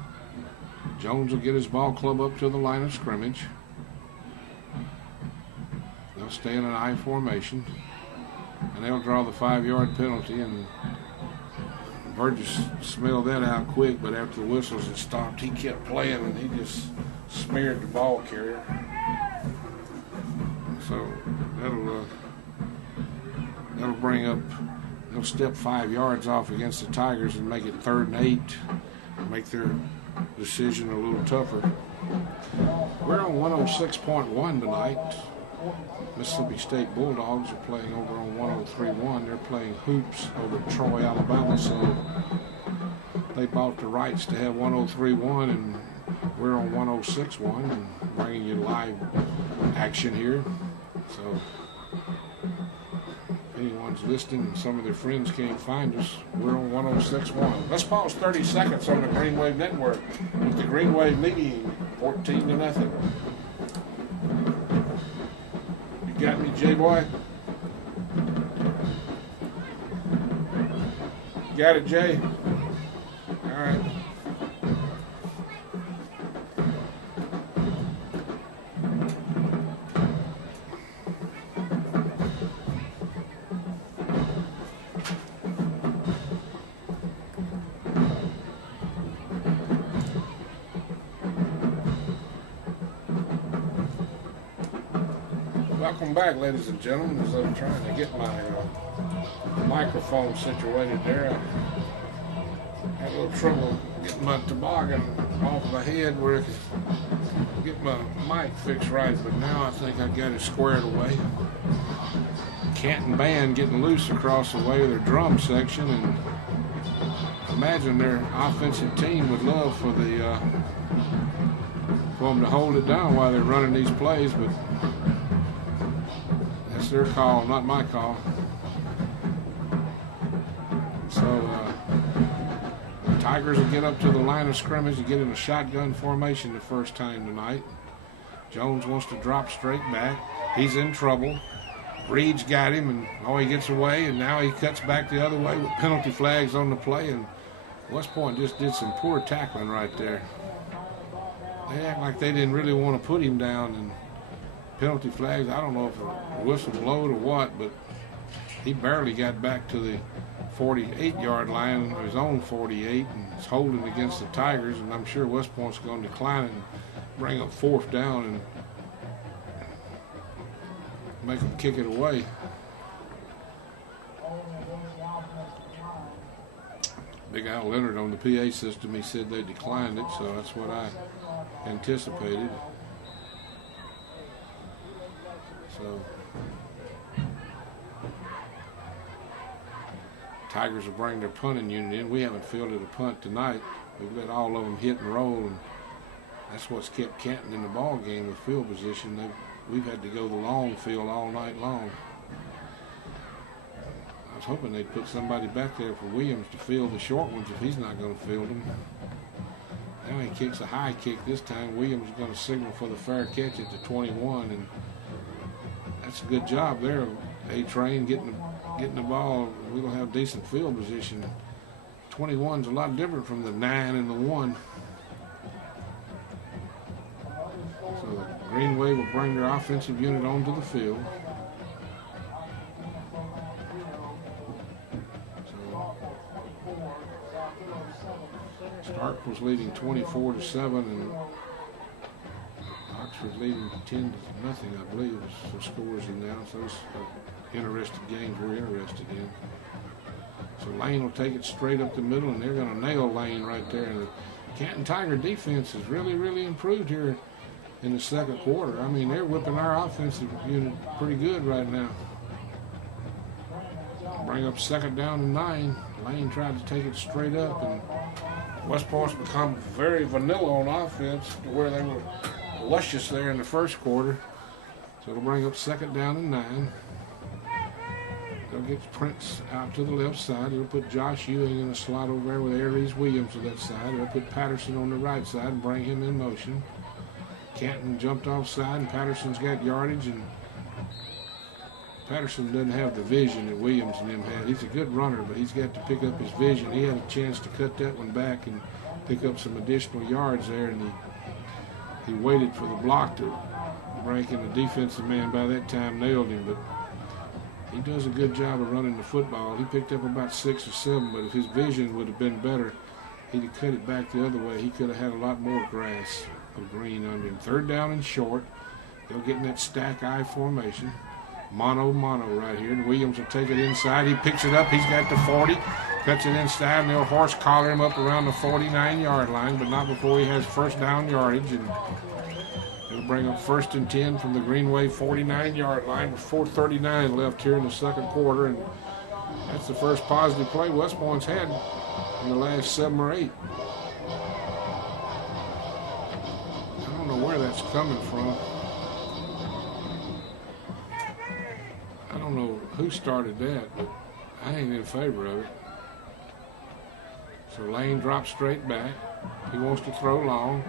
Jones will get his ball club up to the line of scrimmage. They'll stay in an I formation, and they'll draw the 5-yard penalty, and Burgess smelled that out quick, but after the whistles had stopped, he kept playing, and he just smeared the ball carrier. So that'll bring up, they'll step 5 yards off against the Tigers and make it 3rd and 8, make their decision a little tougher. We're on 106.1 tonight. Mississippi State Bulldogs are playing over on 103.1. They're playing hoops over at Troy, Alabama, so they bought the rights to have 103.1, and we're on 106.1 and bringing you live action here. So if anyone's listening and some of their friends can't find us, we're on 106.1. Let's pause 30 seconds on the Greenwave Network with the Greenwave leading 14-0. You got me, J-Boy? Got it, Jay? All right. Welcome back, ladies and gentlemen, as I'm trying to get my microphone situated there. I had a little trouble getting my toboggan off my head where I could get my mic fixed right, but now I think I got it squared away. Canton band getting loose across the way of their drum section, and imagine their offensive team would love for them to hold it down while they're running these plays, but that's their call, not my call. So the Tigers will get up to the line of scrimmage and get in a shotgun formation the first time tonight. Jones wants to drop straight back. He's in trouble. Reed's got him, and he gets away, and now he cuts back the other way with penalty flags on the play, and West Point just did some poor tackling right there. They act like they didn't really want to put him down, and penalty flags, I don't know if a whistle blowed or what, but he barely got back to the 48-yard line, his own 48, and is holding against the Tigers, and I'm sure West Point's going to decline it and bring up 4th down and make them kick it away. Big Al Leonard on the PA system, he said they declined it, so that's what I anticipated. So Tigers will bring their punting unit in. We haven't fielded a punt tonight. We've let all of them hit and roll, and that's what's kept Canton in the ball game with field position. We've had to go the long field all night long. I was hoping they'd put somebody back there for Williams to field the short ones if he's not going to field them. Now he kicks a high kick this time. Williams is going to signal for the fair catch at the 21, and that's a good job there of A-Train getting the ball. We'll have decent field position. 21's a lot different from the 9 and the 1. So Greenway will bring their offensive unit onto the field. Stark was leading 24-7, and Oxford leading 10-0, I believe, is the scores in now. So it's interesting games we're interested in. So Lane will take it straight up the middle, and they're going to nail Lane right there. And the Canton Tiger defense has really, really improved here in the second quarter. I mean, they're whipping our offensive unit pretty good right now. Bring up 2nd down and 9. Lane tried to take it straight up, and West Point's become very vanilla on offense to where they were luscious there in the first quarter. So it'll bring up 2nd down and 9. They'll get Prince out to the left side. They'll put Josh Ewing in a slot over there with Aries Williams to that side. They'll put Patterson on the right side and bring him in motion. Canton jumped offside, and Patterson's got yardage, and Patterson doesn't have the vision that Williams and them had. He's a good runner, but he's got to pick up his vision. He had a chance to cut that one back and pick up some additional yards there, and he waited for the block to break, and the defensive man by that time nailed him. But he does a good job of running the football. He picked up about 6 or 7, but if his vision would have been better, he'd have cut it back the other way. He could have had a lot more grass of green under him. 3rd down and short. They'll get in that stack eye formation. Mono right here. And Williams will take it inside. He picks it up. He's got the 40. Cuts it inside, and they'll horse collar him up around the 49-yard line, but not before he has 1st down yardage. And it'll bring up 1st and 10 from the Greenway 49-yard line with 4:39 left here in the second quarter. And that's the first positive play West Point's had in the last 7 or 8. I don't know where that's coming from. I don't know who started that, but I ain't in favor of it. So Lane drops straight back. He wants to throw long.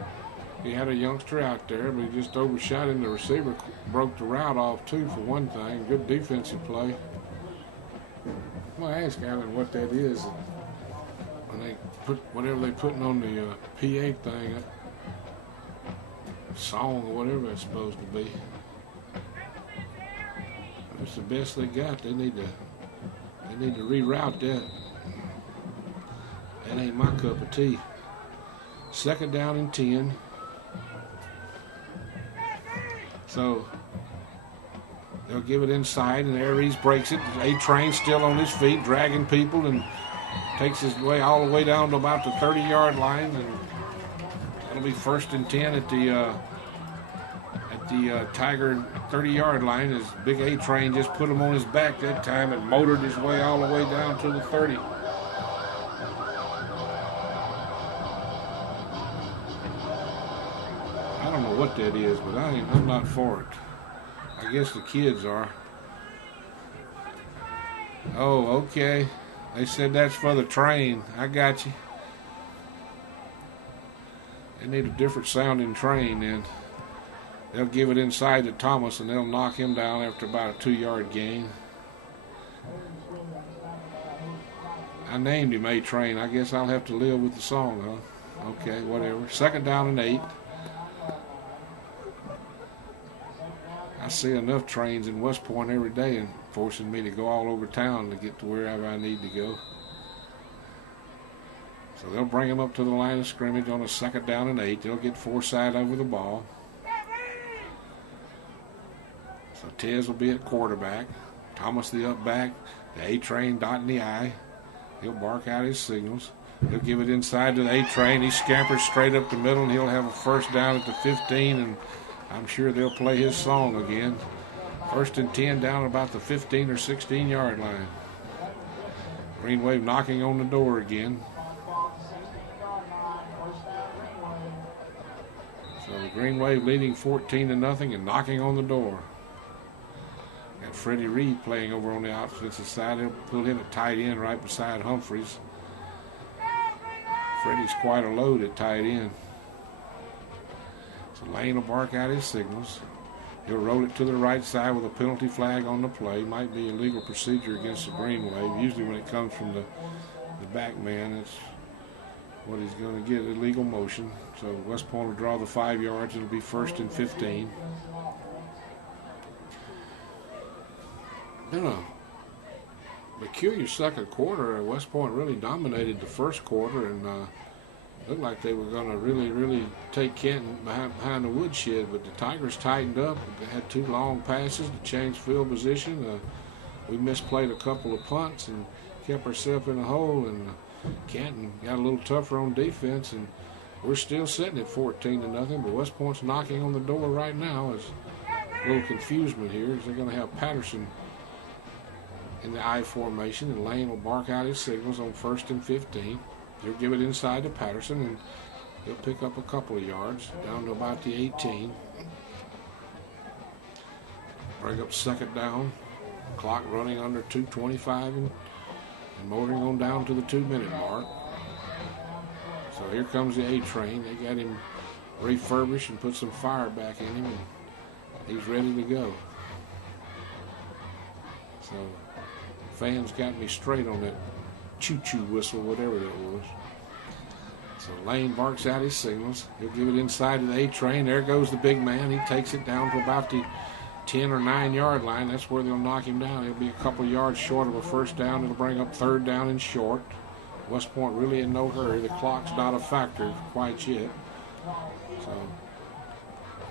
He had a youngster out there, but he just overshot him. The receiver broke the route off, too, for one thing. Good defensive play. I'm going to ask Alan what that is. When they put whatever they're putting on the PA thing, song or whatever it's supposed to be. It's the best they got. They need to reroute that. That ain't my cup of tea. 2nd down and 10. So they'll give it inside, and Aries breaks it. A-Train still on his feet, dragging people, and takes his way all the way down to about the 30-yard line, and it'll be 1st and 10 at the Tiger 30-yard line, as big A-Train just put him on his back that time and motored his way all the way down to the 30. I don't know what that is, but I'm not for it. I guess the kids are. Oh, okay. They said that's for the train. I got you. They need a different sounding train then. They'll give it inside to Thomas, and they'll knock him down after about a 2-yard gain. I named him A-Train. I guess I'll have to live with the song, huh? Okay, whatever. 2nd down and 8. I see enough trains in West Point every day and forcing me to go all over town to get to wherever I need to go. So they'll bring him up to the line of scrimmage on a 2nd down and 8. They'll get Forsythe over the ball. So Tez will be at quarterback. Thomas the up back. The A-Train dotting the I. He'll bark out his signals. He'll give it inside to the A-Train. He scampers straight up the middle, and he'll have a 1st down at the 15, and I'm sure they'll play his song again. 1st and 10 down about the 15 or 16-yard line. Green Wave knocking on the door again. So the Green Wave leading 14-0 and knocking on the door. Got Freddie Reed playing over on the offensive side. He'll put him at tight end right beside Humphreys. Freddie's quite a load at tight end. So Lane will bark out his signals. He'll roll it to the right side with a penalty flag on the play. Might be a legal procedure against the Green Wave. Usually when it comes from the back man, it's what he's going to get, illegal motion. So West Point will draw the 5 yards. It'll be 1st and 15. Been a peculiar 2nd quarter. West Point really dominated the 1st quarter and looked like they were going to really take Canton behind the woodshed, but the Tigers tightened up. They had 2 long passes to change field position. We misplayed a couple of punts and kept ourselves in a hole, and Canton got a little tougher on defense, and we're still sitting at 14-0, but West Point's knocking on the door right now. There's a little confusement here as they're going to have Patterson in the I formation, and Lane will bark out his signals on 1st and 15. He'll give it inside to Patterson, and he'll pick up a couple of yards down to about the 18. Bring up 2nd down. Clock running under 2:25 and motoring on down to the 2-minute mark. So here comes the A-Train. They got him refurbished and put some fire back in him, and he's ready to go. So fans got me straight on that choo-choo whistle, whatever that was. So Lane barks out his signals. He'll give it inside to the A-Train. There goes the big man. He takes it down to about the 10 or 9-yard line. That's where they'll knock him down. He'll be a couple yards short of a 1st down. It'll bring up 3rd down and short. West Point really in no hurry. The clock's not a factor quite yet. So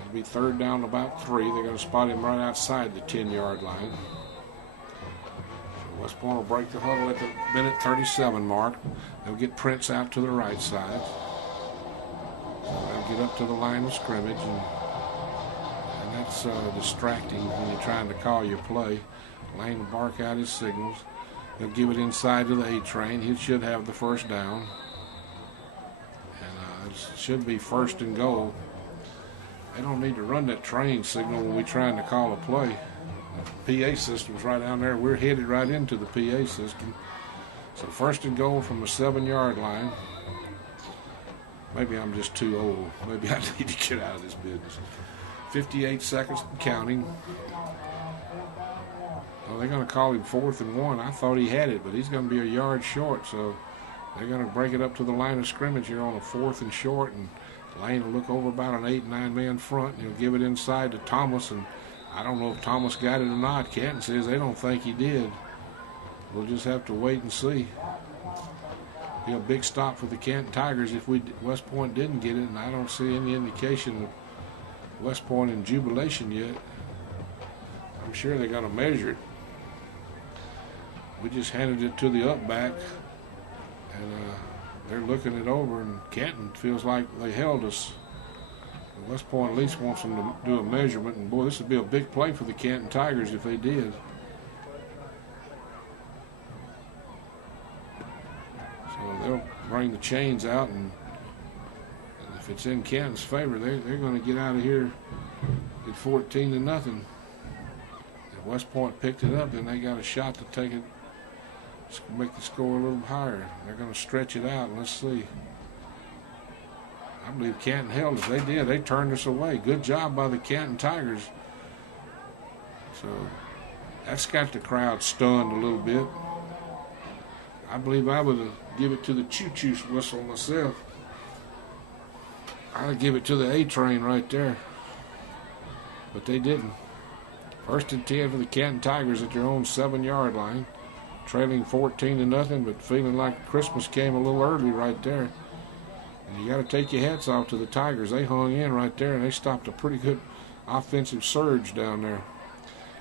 it'll be 3rd down about 3. They're going to spot him right outside the 10-yard line. West Point will break the huddle at the minute 37 mark. They'll get Prince out to the right side. They'll get up to the line of scrimmage, and that's distracting when you're trying to call your play. Lane will bark out his signals. They'll give it inside to the A-Train. He should have the 1st down. And it should be 1st and goal. They don't need to run that train signal when we're trying to call a play. PA system's right down there. We're headed right into the PA system. So 1st and goal from the 7-yard line. Maybe I'm just too old. Maybe I need to get out of this business. 58 seconds counting. Well, they're going to call him 4th and 1. I thought he had it, but he's going to be a yard short. So they're going to break it up to the line of scrimmage here on a 4th and short. And Lane will look over about an 8-9 man front. And he'll give it inside to Thomas, and I don't know if Thomas got it or not. Canton says they don't think he did. We'll just have to wait and see. Be a big stop for the Canton Tigers if West Point didn't get it, and I don't see any indication of West Point in jubilation yet. I'm sure they're going to measure it. We just handed it to the up back, and they're looking it over, and Canton feels like they held us. West Point at least wants them to do a measurement, and boy, this would be a big play for the Canton Tigers if they did. So they'll bring the chains out, and if it's in Canton's favor, they're going to get out of here at 14-0. If West Point picked it up, then they got a shot to take it, make the score a little higher. They're going to stretch it out, and let's see. I believe Canton held us. They did. They turned us away. Good job by the Canton Tigers. So that's got the crowd stunned a little bit. I believe I would give it to the choo-choo whistle myself. I'd give it to the A train right there. But they didn't. 1st and 10 for the Canton Tigers at their own 7-yard line. Trailing 14-0, but feeling like Christmas came a little early right there. And you got to take your hats off to the Tigers. They hung in right there, and they stopped a pretty good offensive surge down there.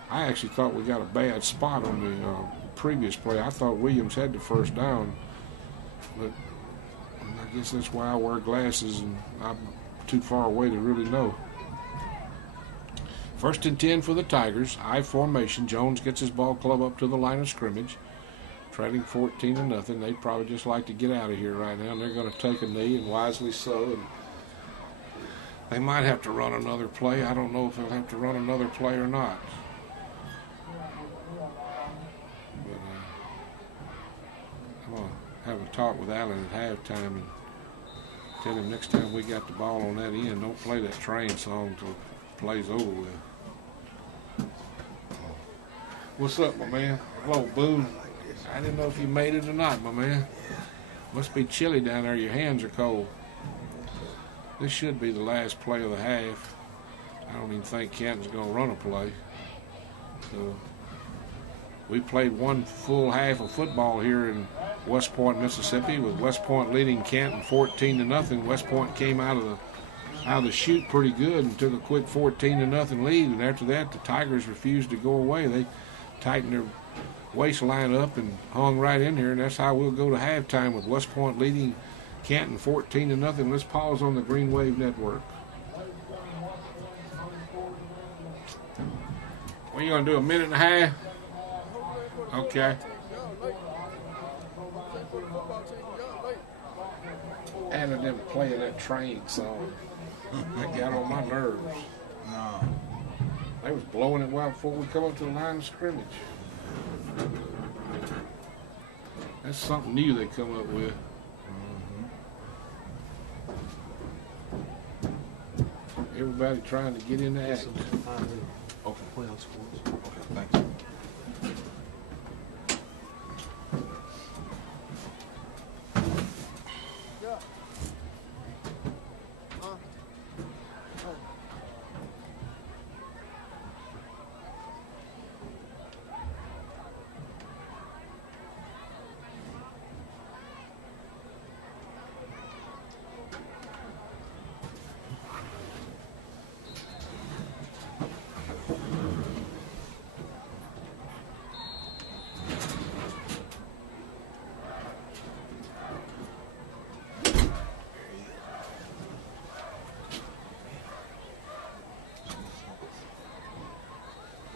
I actually thought we got a bad spot on the previous play. I thought Williams had the first down, but I guess that's why I wear glasses and I'm too far away to really know. 1st and 10 for the Tigers. I formation. Jones gets his ball club up to the line of scrimmage. Trailing 14-0. They'd probably just like to get out of here right now. And they're going to take a knee, and wisely so. And they might have to run another play. I don't know if they'll have to run another play or not. But I'm going to have a talk with Allen at halftime and tell him next time we got the ball on that end, don't play that train song until the play's over with. What's up, my man? Hello, Boone. I didn't know if you made it or not, my man. Must be chilly down there. Your hands are cold. This should be the last play of the half. I don't even think Canton's going to run a play. So we played one full half of football here in West Point, Mississippi, with West Point leading Canton 14-0. West Point came out of the chute pretty good and took a quick 14-0 lead. And after that, the Tigers refused to go away. They tightened their waistline up and hung right in here, and that's how we'll go to halftime with West Point leading Canton 14-0. Let's pause on the Green Wave Network. What are you going to do, a minute and a half? Okay. Added them playing that train song. That got on my nerves. No. They was blowing it well before we come up to the line of scrimmage. That's something new they come up with. Everybody trying to get in the act. Okay. Okay, thank you.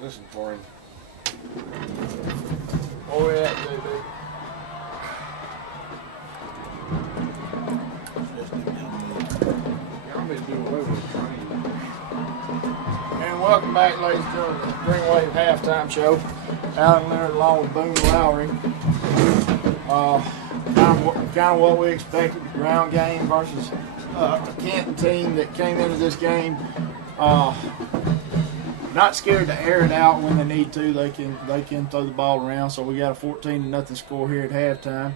Listen for him. Oh yeah, baby. Y'all may do away with the train. And welcome back, ladies and gentlemen, to the Green Wave Halftime Show. Alan Leonard along with Boone Lowry. Kind of what we expected, the ground game versus a Canton team that came into this game not scared to air it out when they need to. They can throw the ball around. So we got a 14-0 score here at halftime.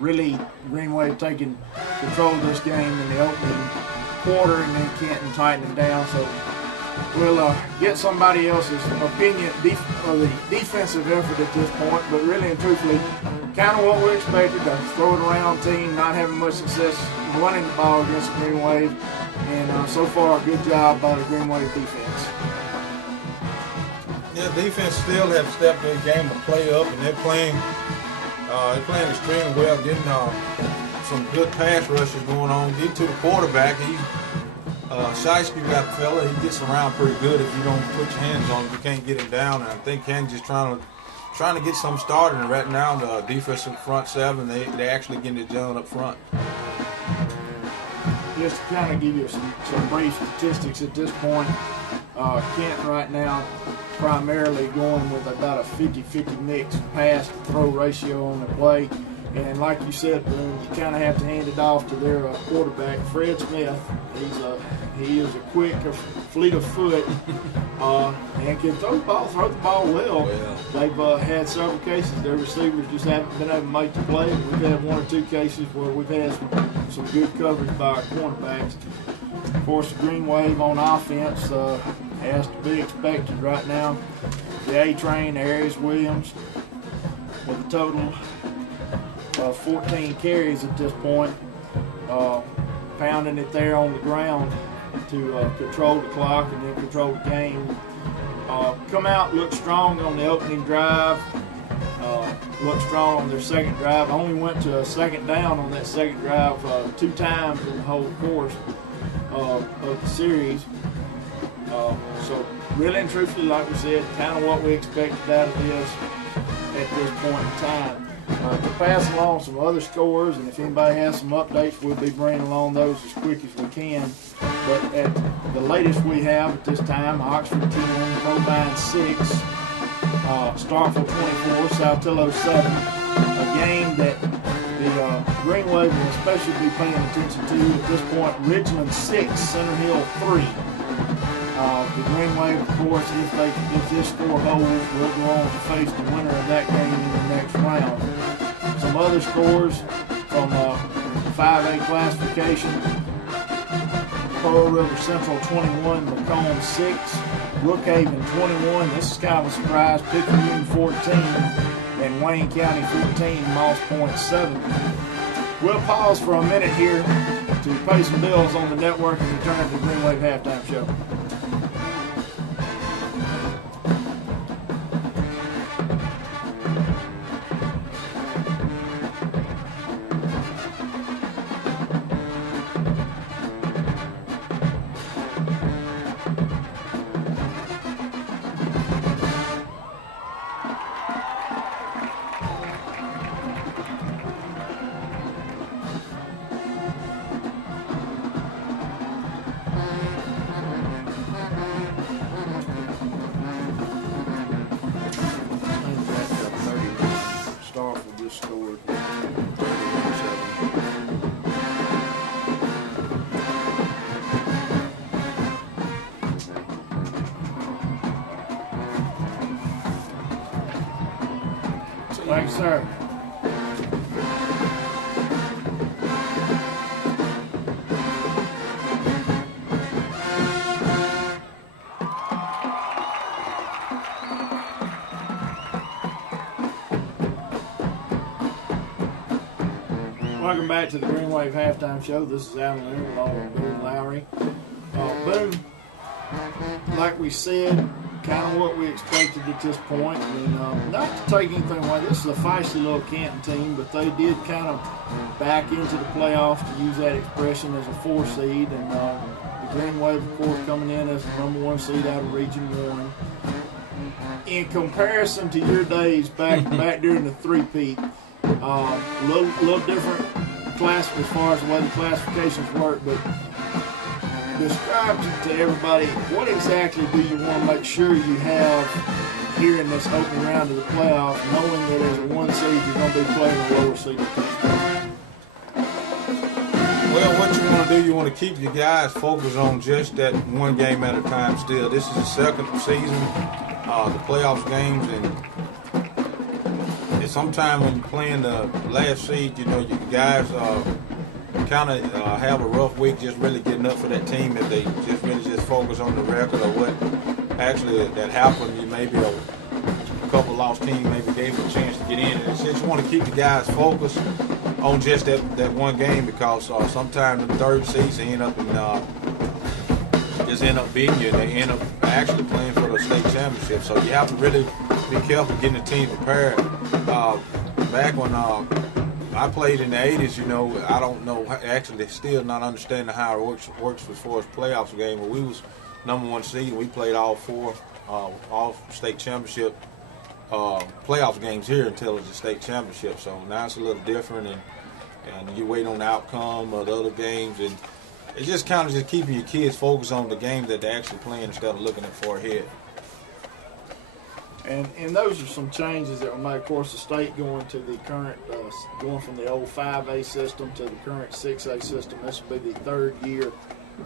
Really, Green Wave taking control of this game in the opening quarter, and then Canton tightening down. So we'll get somebody else's opinion of the defensive effort at this point. But really and truthfully, kind of what we expected, a throw it around team, not having much success running the ball against the Green Wave. And so far, a good job by the Green Wave defense. Yeah, defense still have stepped their game to play up, and they're playing extremely well, getting some good pass rushes going on. Getting to the quarterback, Shiesty got the fella. He gets around pretty good. If you don't put your hands on him, you can't get him down. And I think Ken's just trying to get something started. And right now, the defensive front seven, they actually getting it done up front. Just to kind of give you some brief statistics at this point, Canton right now primarily going with about a 50-50 mix pass to throw ratio on the play. And like you said, Boone, you kind of have to hand it off to their quarterback, Fred Smith. He is a quick, fleet of foot, and can throw the ball well. They've had several cases. Their receivers just haven't been able to make the play. We've had one or two cases where we've had some good coverage by our cornerbacks. Of course, the Green Wave on offense has to be expected right now. The A-Train, Arius Williams, with a total of 14 carries at this point, pounding it there on the ground to control the clock and then control the game. Come out, look strong on the opening drive, look strong on their second drive. Only went to a second down on that second drive 2 times in the whole course of the series. So really and truthfully, like we said, kind of what we expected out of this at this point in time. To pass along some other scores, and if anybody has some updates, we'll be bringing along those as quick as we can. But at the latest we have at this time, Oxford 10, Provine 6, Starkville 24, Saltillo 7. A game that the Green Wave will especially be paying attention to at this point. Richland 6, Center Hill 3. The Green Wave, of course, if this score holds, will go on to face the winner of that game in the next round. Some other scores from 5A classification: Pearl River Central 21, Macomb 6, Brookhaven 21. This is kind of a surprise. Picayune 14, and Wayne County 14, Moss Point 7. We'll pause for a minute here to pay some bills on the network and return to the Green Wave Halftime Show. Scored 31-7. Thank you, sir. Welcome back to the Green Wave Halftime Show. This is Alan Leonard along with Boone Lowry. Boone, like we said, kind of what we expected at this point. And not to take anything away, this is a feisty little Canton team, but they did kind of back into the playoffs, to use that expression, as a 4 seed. And the Green Wave, of course, coming in as the #1 seed out of Region 1. In comparison to your days back during the three-peat, little different class as far as the way the classifications work, but describe to everybody, what exactly do you want to make sure you have here in this open round of the playoffs, knowing that as a 1 seed you're going to be playing a lower seed team? Well, what you want to do, you want to keep your guys focused on just that one game at a time still. This is the second season, the playoffs games, and sometimes when you're playing the last seed, you guys kind of have a rough week just really getting up for that team. If they just really focus on the record or what actually that happened, you maybe a couple lost teams maybe gave them a chance to get in. And it's just you want to keep the guys focused on just that one game, because sometimes the third seeds end up beating you, and they end up actually playing for the state championship. So you have to really be careful getting the team prepared. Back when I played in the 80s, I don't know, actually still not understanding how it works as far as playoffs game, but we was #1 seed, and we played all 4 all state championship playoff games here until it's a state championship. So now it's a little different, and you wait on the outcome of the other games, and it's just kind of just keeping your kids focused on the game that they're actually playing instead of looking at far ahead. And those are some changes that were made. Of course, the state going to the current, going from the old 5A system to the current 6A system. This will be the third year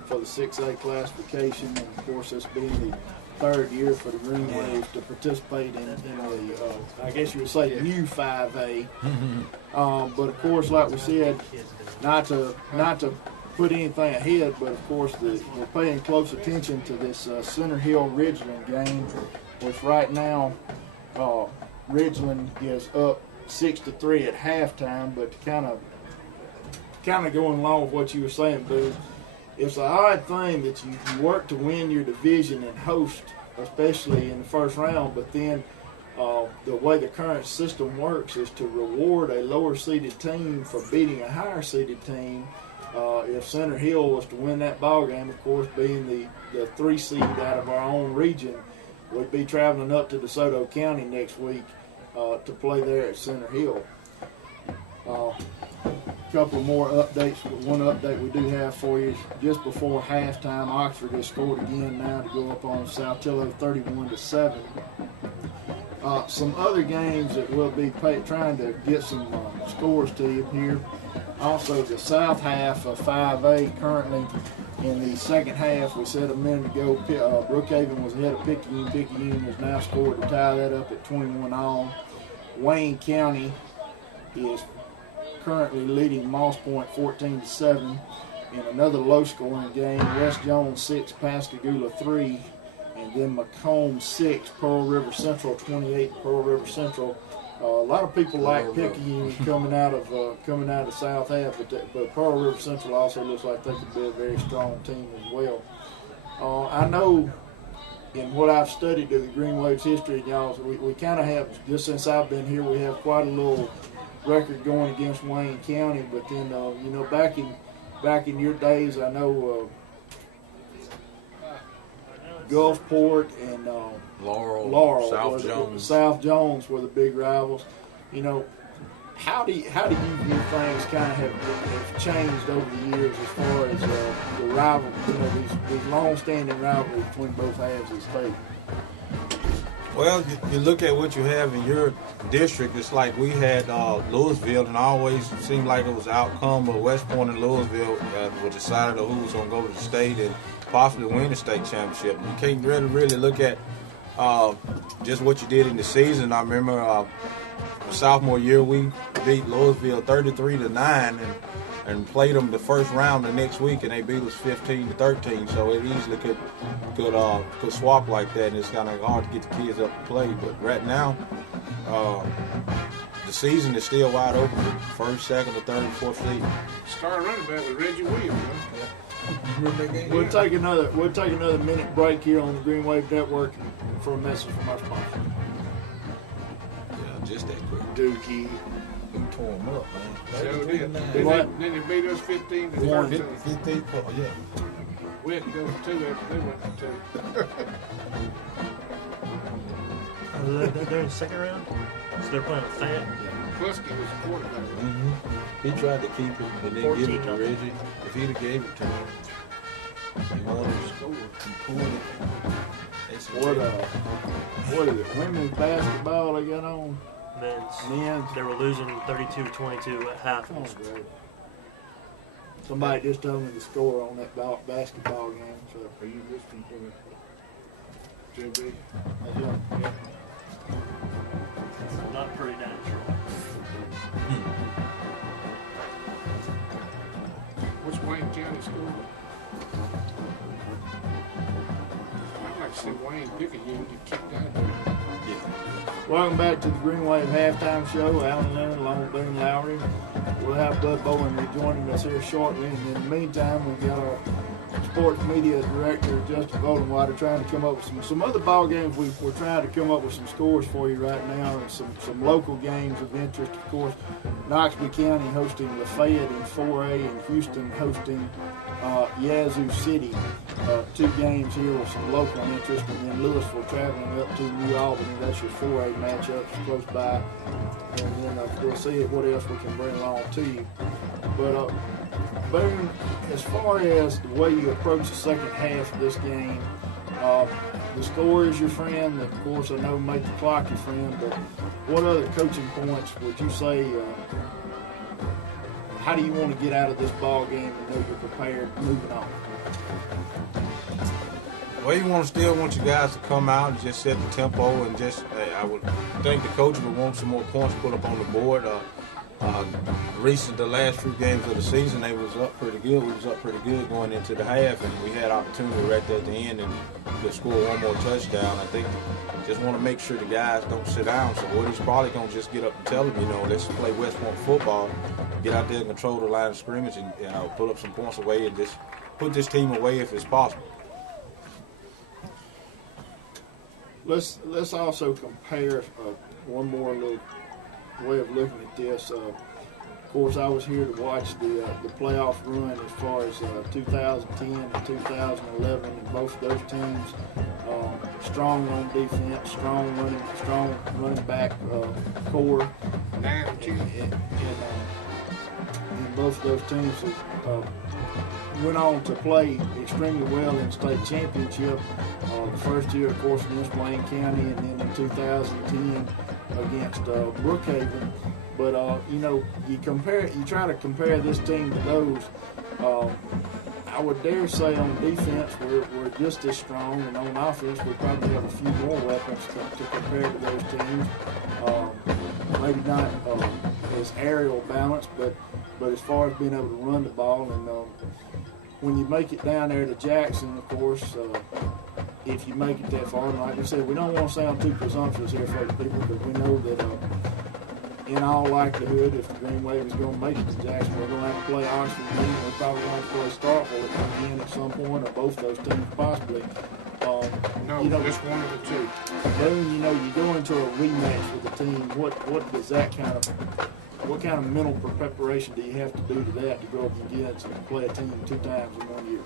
for the 6A classification, and of course, this being the third year for the Green Waves to participate in the, I guess you would say, new 5A. But of course, like we said, not to put anything ahead, but of course, we're paying close attention to this Center Hill Ridgeland game, which right now Ridgeland is up 6-3 at halftime. But kind of going along with what you were saying, Boo, it's an odd thing that you work to win your division and host, especially in the first round, but then the way the current system works is to reward a lower seeded team for beating a higher seeded team. If Center Hill was to win that ball game, of course, being the 3 seed out of our own region, we'd be traveling up to DeSoto County next week to play there at Center Hill. A couple more updates. One update we do have for you is just before halftime, Oxford has scored again now to go up on Saltillo 31-7. Some other games that we'll be trying to get some scores to you here. Also, the south half of 5A currently in the second half, we said a minute ago, Brookhaven was ahead of Picayune. Picayune has now scored to tie that up at 21-all. Wayne County is currently leading Moss Point 14-7 in another low-scoring game. West Jones 6, Pascagoula 3, and then Macomb 6, Pearl River Central 28. Pearl River Central. A lot of people like Picayune coming out of South Half, but Pearl River Central also looks like they could be a very strong team as well. I know in what I've studied of the Green Waves history, y'all, we kind of have, just since I've been here, we have quite a little record going against Wayne County. But then, you know, back in your days, I know Gulfport and Laurel, South Jones were the big rivals. You know, how do you view things kind of have changed over the years as far as the rival, you know, these long-standing rivalries between both halves of the state? Well, you look at what you have in your district. It's like we had Louisville, and always seemed like it was the outcome of West Point and Louisville were decided who was going to go to the state and possibly win the state championship. You can't really look at just what you did in the season. I remember sophomore year we beat Louisville 33-9 and played them the first round the next week, and they beat us 15-13. So it easily could swap like that, and it's kind of hard to get the kids up to play. But right now, the season is still wide open. First, second, or third, fourth seed. Starting running back with Reggie Williams. Huh? We'll take another minute break here on the Green Wave Network for a message from our sponsor. Yeah, just that quick. Dookie. He tore him up, man. So did. Then they beat us 15-13. 15, yeah. We had to go to 2 after they went to 2. They're in the second round? So they're playing with Fat? Plusky was the quarterback. Mm-hmm. He tried to keep it and then give it to Reggie. If he'd have gave it to him, he wanted to score. He pulled it. What is it? Women's basketball they got on? Men's. They were losing 32-22 at half. Oh, great. Somebody just told me the score on that basketball game. So Are you listening to JB? yeah. Not pretty natural. What's Wayne County School? I'd like to see Wayne Picayune get kicked out of there. Welcome back to the Green Wave Halftime Show. Alan Leonard along with Boone Lowry. We'll have Bud Bowen rejoining us here shortly. And in the meantime, we've got our sports media director, Justin Goldenwater, trying to come up with some other ball games. We're trying to come up with some scores for you right now, and some local games of interest. Of course, Knoxville County hosting Lafayette in 4A, and Houston hosting Yazoo City. 2 games here with some local interest, and then Louisville traveling up to New Albany. That's your 4A matchups close by. And then we'll see what else we can bring along to you. But Boone, as far as the way you approach the second half of this game, The score is your friend. Of course, I know make the clock your friend, but what other coaching points would you say, how do you want to get out of this ball game and know you're prepared moving on? Well, you still want your guys to come out and just set the tempo and just, I would think the coach would want some more points put up on the board. The last few games of the season, they was up pretty good. We was up pretty good going into the half, and we had opportunity right there at the end and to score one more touchdown. I think just want to make sure the guys don't sit down. So what he's probably going to just get up and tell them, let's play West Point football, get out there and control the line of scrimmage and put up some points away and just put this team away if it's possible. Let's also compare one more little way of looking at this. Of course, I was here to watch the playoff run as far as 2010 and 2011, and both of those teams strong on defense, strong running back core. And both of those teams went on to play extremely well in the state championship. The first year, of course, against Wayne County, and then in 2010 against Brookhaven. But you try to compare this team to those. I would dare say on defense we're just as strong, and on offense we probably have a few more weapons to compare to those teams. Maybe not as aerial balanced, but as far as being able to run the ball. And when you make it down there to Jackson, of course, if you make it that far, and like I said, we don't want to sound too presumptuous here for the people, because we know that in all likelihood, if the Green Wave is going to make it to Jackson, we're going to have to play Oxford, and we're probably going to have to play Starkville again at some point, or both those teams possibly. Just one of the two. Then you go into a rematch with the team. What does that what kind of mental preparation do you have to do to that to go up against and play a team 2 times in 1 year?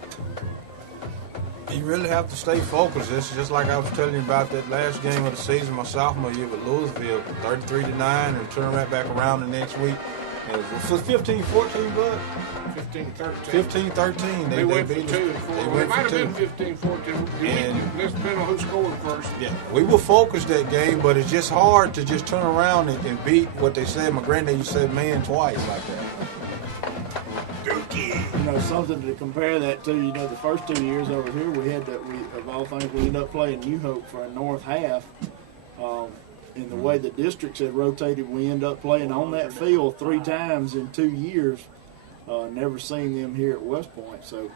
You really have to stay focused. It's just like I was telling you about that last game of the season, my sophomore year with Louisville, 33-9, and turn right back around the next week. And it was 15-14, bud? 15-13. 15-13. They went for 2 and 4. It might have been 15-14. Let's depend on who scored first. Yeah, we were focused that game, but it's just hard to just turn around and beat what they said. My granddad used to say man twice like that. Something to compare that to, the first 2 years over here, of all things, we ended up playing New Hope for a north half. In the way the districts had rotated, we ended up playing on that field 3 times in 2 years. Never seen them here at West Point. So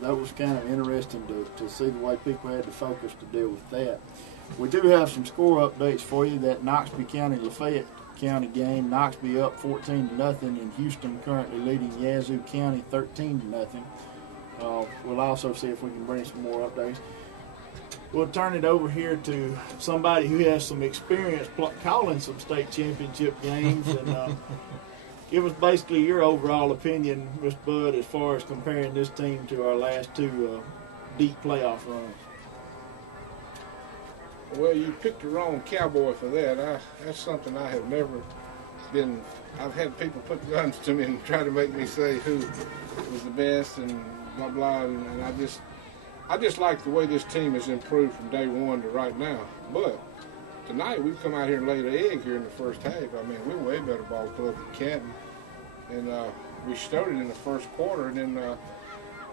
that was kind of interesting to see the way people had to focus to deal with that. We do have some score updates for you. That Knoxville County Lafayette County game, Knoxville up 14-0, and Houston currently leading Yazoo County 13-0. We'll also see if we can bring some more updates. We'll turn it over here to somebody who has some experience calling some state championship games, and give us basically your overall opinion, Mr. Bud, as far as comparing this team to our last 2 deep playoff runs. Well, you picked the wrong cowboy for that. That's something I have never been. I've had people put guns to me and try to make me say who was the best and blah blah. And I just like the way this team has improved from day one to right now. But tonight we've come out here and laid an egg here in the first half. I mean, we're way better ball club than Canton, and we started in the first quarter, and then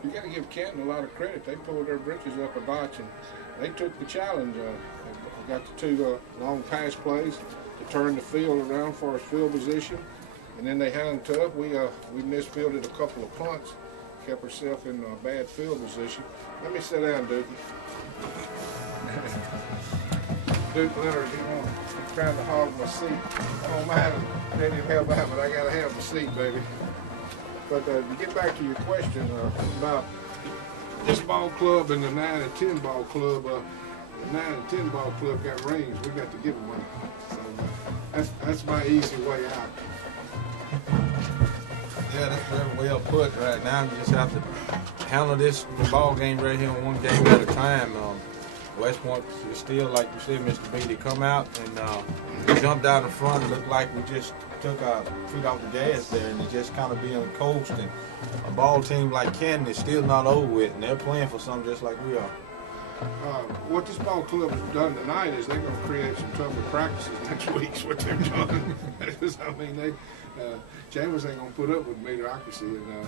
you got to give Canton a lot of credit. They pulled their britches up a notch and they took the challenge. They got the 2 long pass plays to turn the field around for our field position, and then they hung tough. We misfielded a couple of punts, kept ourselves in a bad field position. Let me sit down, Dookie. Duke Leonard, he's trying to hog my seat. I don't mind letting him help out, but I got to have my seat, baby. But to get back to your question about this ball club and the 9 and 10 ball club, the 9 and 10 ball club got rings. We got to give them money. So that's my easy way out. Yeah, that's very well put right now. You just have to handle this ball game right here one game at a time. West Point is still, like you said, Mr. B, they come out and jumped out in front. It looked like we just took our feet off the gas there, and it just kind of being coached. And a ball team like Canton is still not over with, and they're playing for something just like we are. what this ball club has done tonight is they're going to create some tougher practices next week. Is what they're doing. Because, I mean, Chambers ain't going to put up with mediocrity, and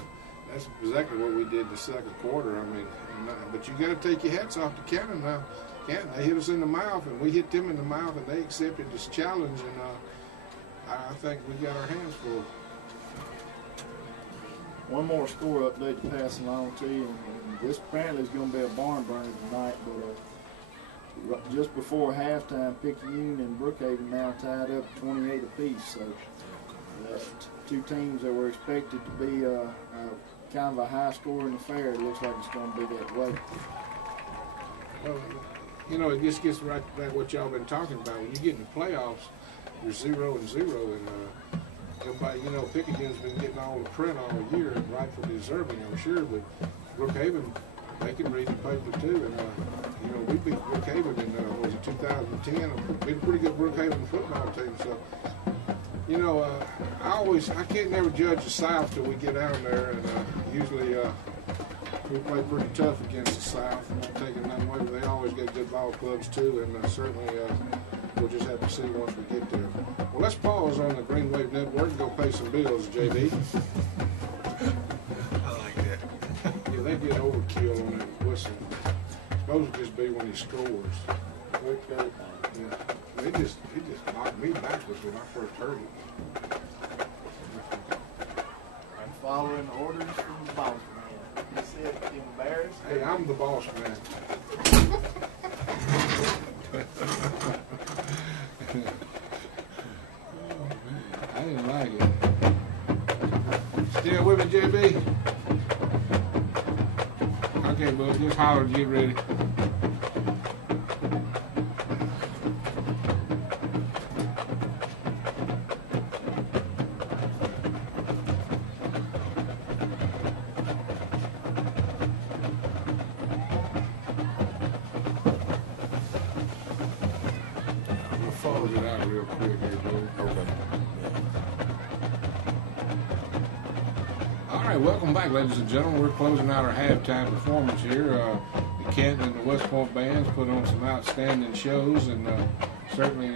that's exactly what we did the second quarter. I mean, but you got to take your hats off to Canton now. Canton, they hit us in the mouth, and we hit them in the mouth, and they accepted this challenge, and I think we got our hands full. One more score update to pass along to you, and this apparently is going to be a barn burner tonight, but just before halftime, Picayune and Brookhaven now tied up 28 apiece, so two teams that were expected to be kind of a high-scoring affair. It looks like it's going to be that way. Well, you know, it just gets right back what y'all been talking about. When you get in the playoffs, you're 0-0, and everybody, you know, Picayune's been getting all the credit all year, and rightfully deserving, I'm sure. But Brookhaven, they can read the paper too, and you know, we beat Brookhaven in was it 2010? We had a pretty good Brookhaven football team. So, you know, I can't never judge the South till we get down there, and usually we play pretty tough against the South. I'm not taking nothing away, but they always get good ball clubs too, and certainly we'll just have to see once we get there. Well, let's pause on the Green Wave Network and go pay some bills, JB. I like that. Yeah, they did overkill on that whistle. Supposed to just be when he scores. Yeah, it just knocked me backwards when I first heard it. I'm following orders from the boss man. He said embarrassed. Hey, I'm the boss man. I didn't like it. Still with me, JB? Okay, bud, just holler to get ready. Follow it out real quick here, bud. Okay. All right, welcome back, ladies and gentlemen. We're closing out our halftime performance here. The Canton and the West Point bands put on some outstanding shows, and certainly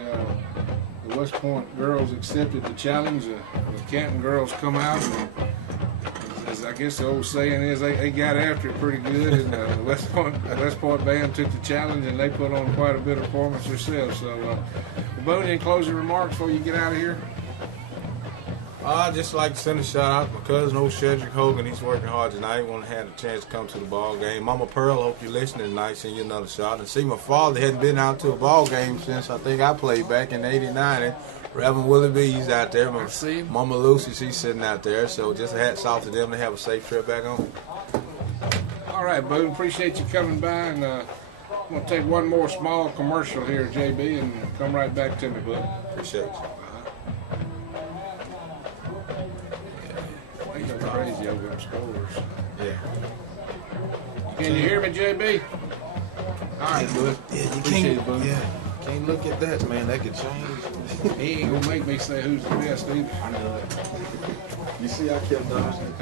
the West Point girls accepted the challenge. The Canton girls come out, and as I guess the old saying is, they got after it pretty good, and the West Point band took the challenge, and they put on quite a bit of performance themselves. So, Boone, any closing remarks before you get out of here? I'd just like to send a shout out to my cousin, old Cedric Hogan. He's working hard tonight. Want to have a chance to come to the ball game. Mama Pearl, hope you're listening tonight. Send you another shot. And see, my father hadn't been out to a ball game since I think I played back in '89. Reverend Willie B, he's out there. Mama Lucy, she's sitting out there. So just a hats off to them to have a safe trip back home. All right, Boone, appreciate you coming by, and I'm going to take one more small commercial here, JB, and come right back to me, bud. Appreciate you. He's crazy over them scores. Yeah. Can you hear me, JB? All right, bud. Yeah, you Appreciate it, bud. Yeah. Can't look at that, man. That could change. He ain't going to make me say who's the best either. I know that. You see, I kept dodging.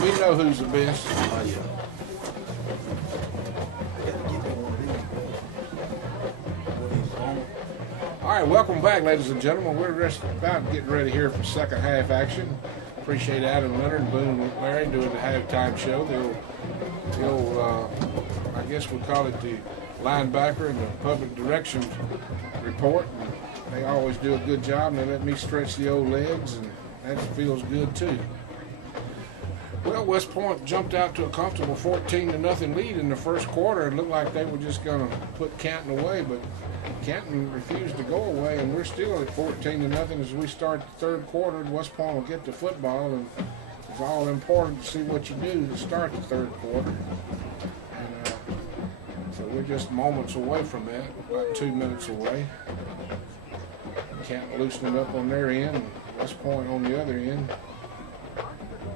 We know who's the best. Oh, yeah. I got to get me one of these. All right, welcome back, ladies and gentlemen. We're just about getting ready here for second half action. Appreciate Adam Leonard and Boone Larry doing the halftime show. They'll I guess we'll call it the linebacker and the public directions report. And they always do a good job, and they let me stretch the old legs, and that feels good too. Well, West Point jumped out to a comfortable 14-0 lead in the first quarter. It looked like they were just going to put Canton away, but Canton refused to go away, and we're still at 14-0 as we start the third quarter. West Point will get the football, and it's all important to see what you do to start the third quarter. And so we're just moments away from that, about 2 minutes away. Canton loosening up on their end, and West Point on the other end.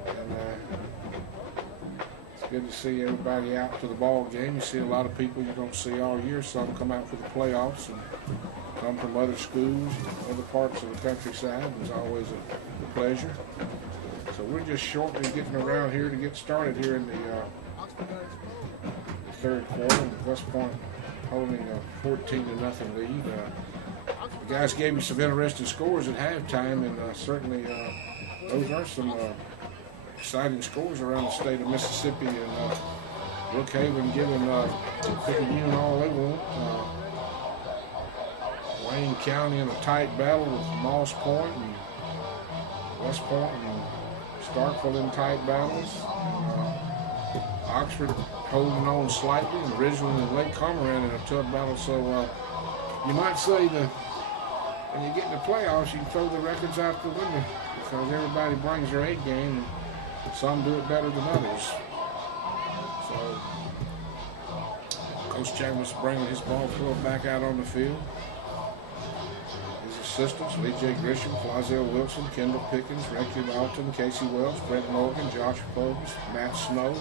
And it's good to see everybody out to the ball game. You see a lot of people you don't see all year. Some come out for the playoffs and come from other schools and other parts of the countryside. It's always a pleasure. So we're just shortly getting around here to get started here in the the third quarter, with West Point holding a 14-0 lead. The guys gave me some interesting scores at halftime, and certainly those are some exciting scores around the state of Mississippi. And Brookhaven giving Picayune all they want. Wayne County in a tight battle with Moss Point and West Point and Starkville in tight battles. Oxford holding on slightly, and Ridgeland and Lake Cormorant in a tough battle. So you might say when you get in the playoffs, you can throw the records out the window because everybody brings their A game, and some do it better than others. So Coach Chambers bringing his ball club back out on the field. His assistants, Lee J. Grisham, Flazell Wilson, Kendall Pickens, Ricky Alton, Casey Wells, Brett Morgan, Josh Probus, Matt Snow.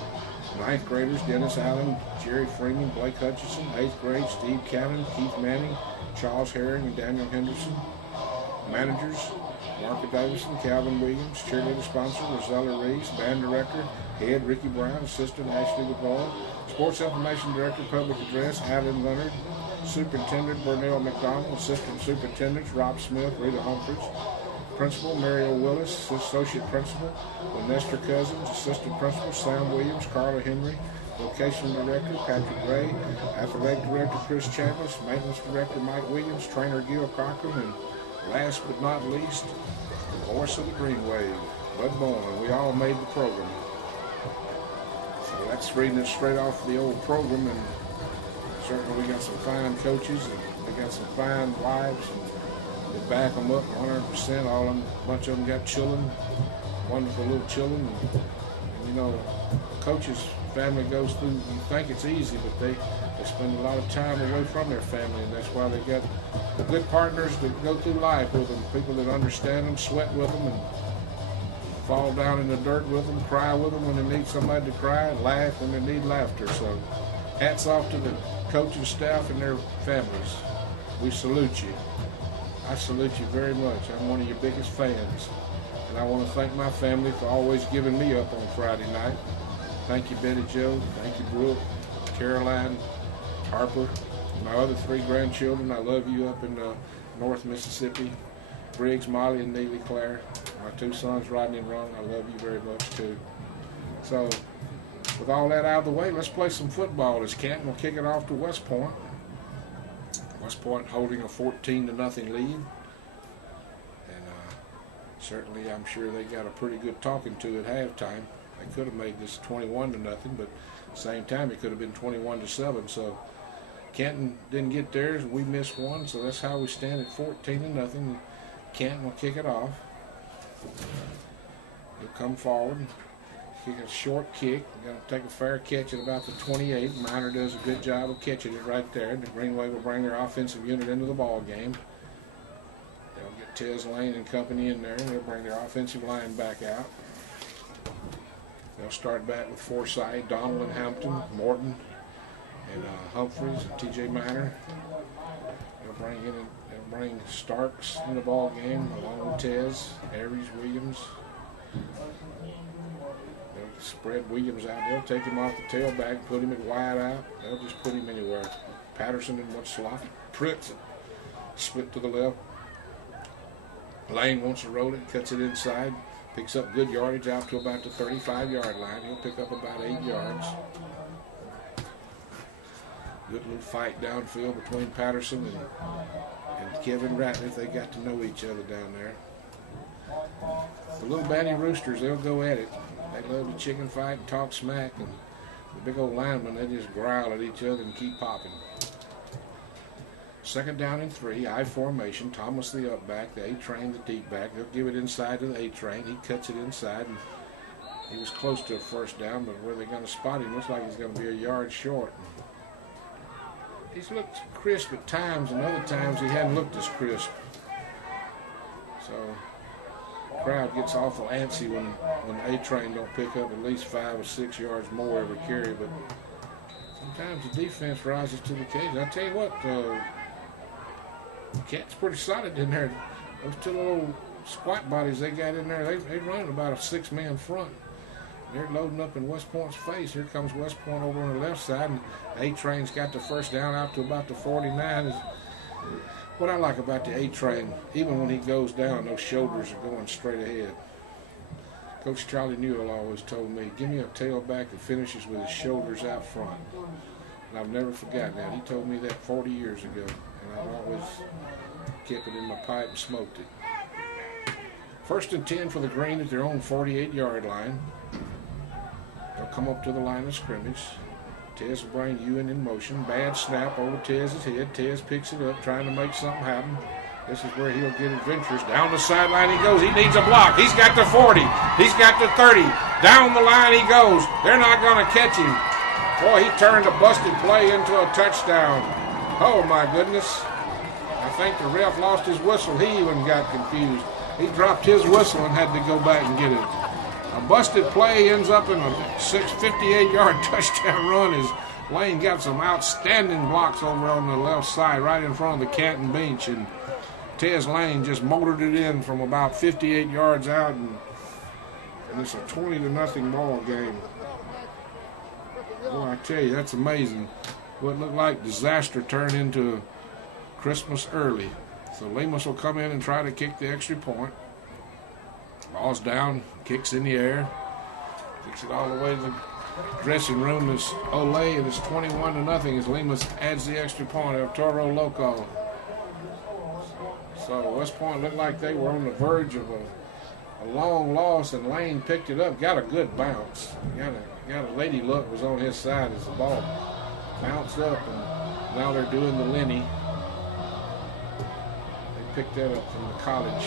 Ninth graders, Dennis Allen, Jerry Freeman, Blake Hutchison. Eighth grade, Steve Cannon, Keith Manning, Charles Herring, and Daniel Henderson. Managers, Marka Davison, Calvin Williams. Cheerleader sponsor, Rosella Reese. Band director, head Ricky Brown. Assistant, Ashley DeVore. Sports information director, public address, Alan Leonard. Superintendent, Burnell McDonald. Assistant superintendents, Rob Smith, Rita Humphries. Principal, Mario Willis. Associate principal, Nestor Cousins. Assistant principal, Sam Williams, Carla Henry. Vocation director, Patrick Gray. Athletic director, Chris Chambers. Maintenance director, Mike Williams. Trainer, Gil Cochran. And last but not least, the voice of the Green Wave, Bud Bowen. We all made the program. So that's reading it straight off the old program, and certainly we got some fine coaches, and we got some fine wives, and they back them up 100%. All of them, a bunch of them got children, wonderful little children. And you know, coaches' family goes through, you think it's easy, but they spend a lot of time away from their family, and that's why they got good partners that go through life with them, people that understand them, sweat with them, and fall down in the dirt with them, cry with them when they need somebody to cry, and laugh when they need laughter. So hats off to the coaching staff and their families. We salute you. I salute you very much. I'm one of your biggest fans. And I want to thank my family for always giving me up on Friday night. Thank you, Betty Jo. Thank you, Brooke, Caroline, Harper, my other 3 grandchildren. I love you up in North Mississippi. Briggs, Molly, and Neely Claire. My 2 sons, Rodney and Ron. I love you very much, too. So, with all that out of the way, let's play some football. As Canton will kick it off to West Point. West Point holding a 14-0 lead. And certainly I'm sure they got a pretty good talking to at halftime. They could have made this 21-0, but at the same time it could have been 21-7. So Canton didn't get theirs, and we missed one. So that's how we stand at 14-0. Canton will kick it off. He'll come forward, kick a short kick. Got to take a fair catch at about the 28. Minor does a good job of catching it right there. The Green Wave will bring their offensive unit into the ball game. They'll get Tez Lane and company in there, and they'll bring their offensive line back out. They'll start back with Forsyth, Donald and Hampton, Morton, and Humphreys and T.J. Minor. They'll bring Starks in the ball game along with Tez, Aries, Williams. They'll spread Williams out. They'll take him off the tailback, put him at wide out. They'll just put him anywhere. Patterson in one slot. Pritz split to the left. Lane wants to roll it, cuts it inside. Picks up good yardage out to about the 35-yard line. He'll pick up about 8 yards. Good little fight downfield between Patterson and Kevin Ratliff. They got to know each other down there. The little Batty Roosters, they'll go at it. They love to chicken fight and talk smack. And the big old linemen, they just growl at each other and keep popping. 2nd down and 3, I formation. Thomas the up back, the A-train the deep back. They'll give it inside to the A-train. He cuts it inside, and he was close to a 1st down, but where they're going to spot him looks like he's going to be a yard short. He's looked crisp at times, and other times he hadn't looked as crisp. So the crowd gets awful antsy when A-train don't pick up at least 5 or 6 yards more every carry, but sometimes the defense rises to the occasion. I tell you what, Cat's pretty solid in there. Those 2 little squat bodies they got in there, they run about a 6-man front. they're loading up in West Point's face. Here comes West Point over on the left side, and A-Train's got the first down out to about the 49. What I like about the A-Train, even when he goes down, those shoulders are going straight ahead. Coach Charlie Newell always told me, give me a tailback that finishes with his shoulders out front. And I've never forgotten that. He told me that 40 years ago, and I've always kept it in my pipe and smoked it. 1st and 10 for the Green at their own 48-yard line. They'll come up to the line of scrimmage. Tez will bring Ewan in motion. Bad snap over Tez's head. Tez picks it up, trying to make something happen. This is where he'll get adventurous. Down the sideline he goes. He needs a block. He's got the 40. He's got the 30. Down the line he goes. They're not going to catch him. Boy, he turned a busted play into a touchdown. Oh, my goodness. I think the ref lost his whistle. He even got confused. He dropped his whistle and had to go back and get it. A busted play ends up in a 58-yard touchdown run as Lane got some outstanding blocks over on the left side right in front of the Canton bench, and Tez Lane just motored it in from about 58 yards out, and it's a 20-0 ball game. Boy, I tell you, that's amazing. What looked like disaster turned into Christmas early. So Lemus will come in and try to kick the extra point. Ball's down, kicks in the air, kicks it all the way to the dressing room. Is Olay, and it's 21-0 as Lemus adds the extra point of Toro Loco. So West Point looked like they were on the verge of a long loss, and Lane picked it up, got a good bounce. Got a lady luck was on his side as the ball bounced up, and now they're doing the Lenny. They picked that up from the college.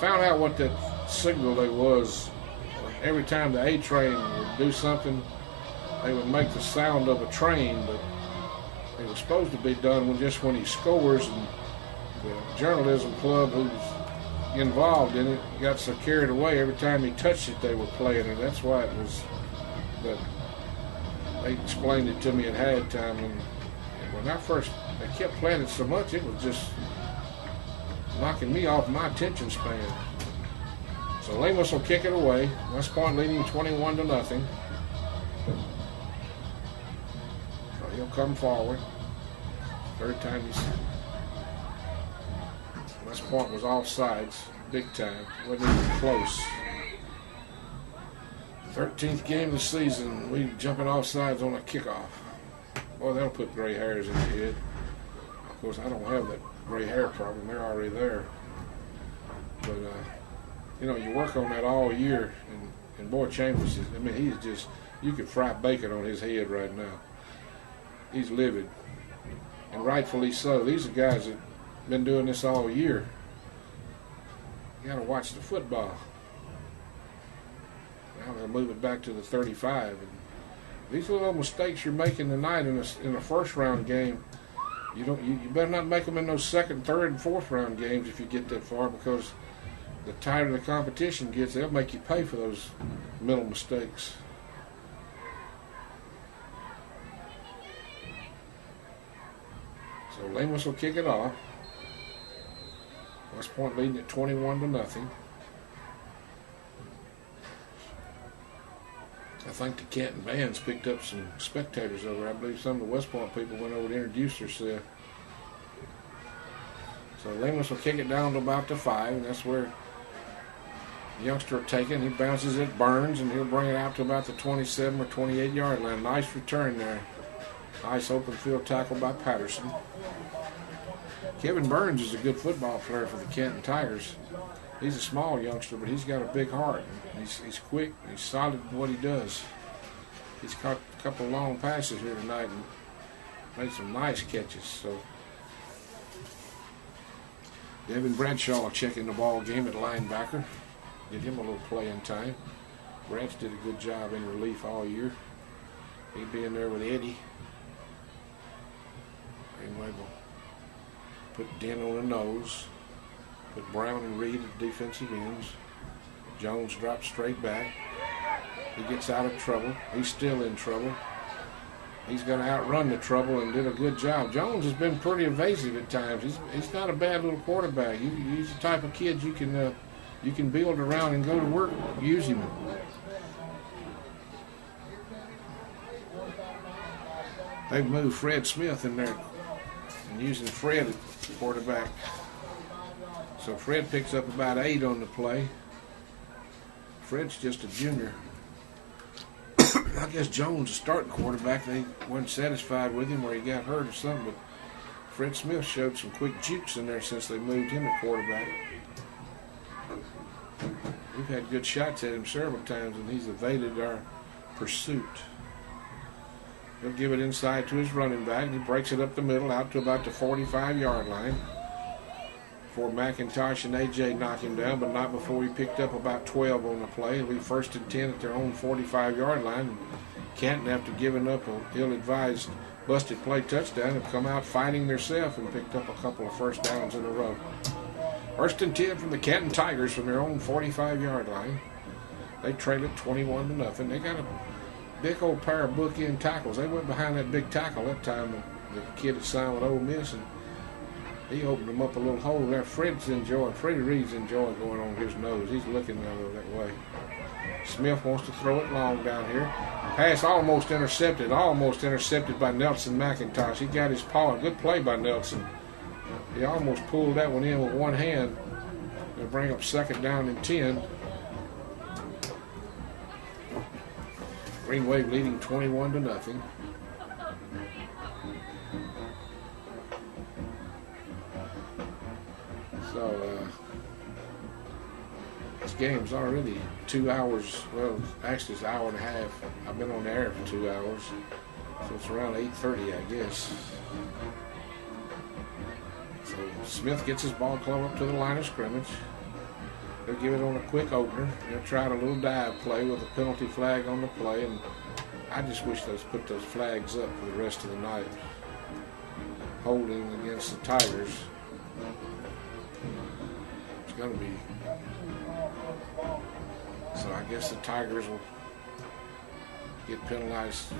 Found out what that signal they was. Every time the A-Train would do something, they would make the sound of a train, but it was supposed to be done when he scores, and the journalism club who's involved in it got so carried away every time he touched it they were playing it. That's why it was, but they explained it to me at halftime, and when I first, they kept playing it so much it was just knocking me off my attention span. So Lemus will kick it away. West Point leading 21-0. So he'll come forward. Third time West Point was offsides, big time. Wasn't even close. 13th game of the season. We jumping offsides on a kickoff. Boy, that'll put gray hairs in your head. Of course, I don't have that gray hair problem. They're already there. But, you work on that all year. And boy, Chambers, he's just, you could fry bacon on his head right now. He's livid. And rightfully so. These are guys that been doing this all year. You got to watch the football. Now they'll move it back to the 35. And these little mistakes you're making tonight in a first round game, you better not make them in those second, third, and fourth round games if you get that far, because the tighter the competition gets, they'll make you pay for those mental mistakes. So Lemus will kick it off. West Point leading at 21-0. I think the Canton bands picked up some spectators over. I believe some of the West Point people went over to introduce themselves. So Lemus will kick it down to about the 5, and that's where the youngster will take it. He bounces it, Burns, and he'll bring it out to about the 27 or 28-yard line. Nice return there. Nice open field tackle by Patterson. Kevin Burns is a good football player for the Canton Tigers. He's a small youngster, but he's got a big heart. He's quick. He's solid in what he does. He's caught a couple long passes here tonight and made some nice catches. So Devin Bradshaw will check in the ball game at linebacker. Get him a little playing time. Brads did a good job in relief all year. He'd be in there with Eddie. Anyway, we'll put Den on the nose. Put Brown and Reed at defensive ends. Jones drops straight back. He gets out of trouble. He's still in trouble. He's going to outrun the trouble and did a good job. Jones has been pretty evasive at times. He's not a bad little quarterback. He's the type of kid you you can build around and go to work, use him. They've moved Fred Smith in there and using Fred at quarterback. So Fred picks up about 8 on the play. Fred's just a junior. I guess Jones, the starting quarterback, they weren't satisfied with him or he got hurt or something, but Fred Smith showed some quick jukes in there since they moved him at quarterback. We've had good shots at him several times, and he's evaded our pursuit. He'll give it inside to his running back, and he breaks it up the middle out to about the 45-yard line before McIntosh and A.J. knock him down, but not before he picked up about 12 on the play. It'll be 1st and 10 at their own 45-yard line. Canton, after giving up an ill-advised busted play touchdown, have come out fighting themselves and picked up a couple of first downs in a row. 1st and 10 from the Canton Tigers from their own 45-yard line. They trail it 21-0. They got a big old pair of bookend tackles. They went behind that big tackle that time. The kid had signed with Ole Miss, and he opened them up a little hole there. Freddie Reed's enjoying going on his nose. He's looking that way. Smith wants to throw it long down here. Pass almost intercepted by Nelson McIntosh. He got his paw. Good play by Nelson. He almost pulled that one in with one hand. They'll bring up 2nd down and 10. Green Wave leading 21-0. So this game's already 2 hours. Well, actually it's an hour and a half. I've been on the air for 2 hours, so it's around 8:30, I guess. So Smith gets his ball club up to the line of scrimmage. They'll give it on a quick opener. They'll try a little dive play with a penalty flag on the play, and I just wish they'd put those flags up for the rest of the night. Holding against the Tigers. It's going to be. So I guess the Tigers will get penalized,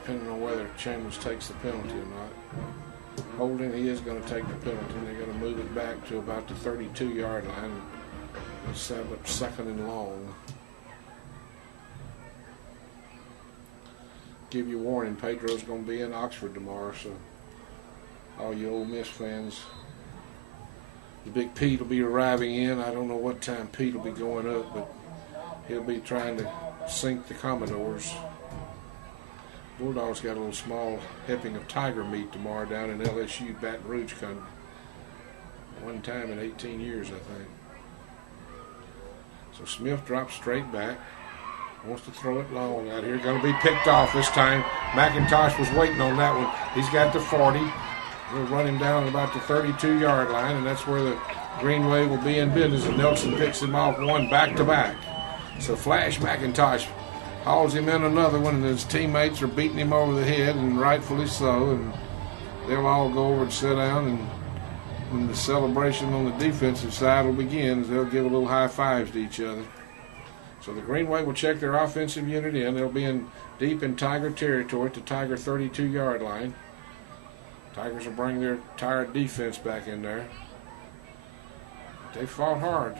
depending on whether Chambers takes the penalty or not. Holding, he is going to take the penalty. They're going to move it back to about the 32-yard line and set up 2nd and long. Give you a warning, Pedro's going to be in Oxford tomorrow, so all you Ole Miss fans, the big Pete will be arriving in. I don't know what time Pete will be going up, but he'll be trying to sink the Commodores. Bulldogs got a little small helping of tiger meat tomorrow down in LSU Baton Rouge country. One time in 18 years, I think. So Smith drops straight back. Wants to throw it long out here. Going to be picked off this time. McIntosh was waiting on that one. He's got the 40. He'll run him down at about the 32-yard line, and that's where the Green Wave will be in business. And Nelson picks him off one back-to-back. So Flash McIntosh hauls him in another one, and his teammates are beating him over the head, and rightfully so. And they'll all go over and sit down, and when the celebration on the defensive side will begin, they'll give a little high fives to each other. So the Green Wave will check their offensive unit in. They'll be in deep in Tiger territory at the Tiger 32-yard line. Tigers will bring their tired defense back in there. They fought hard.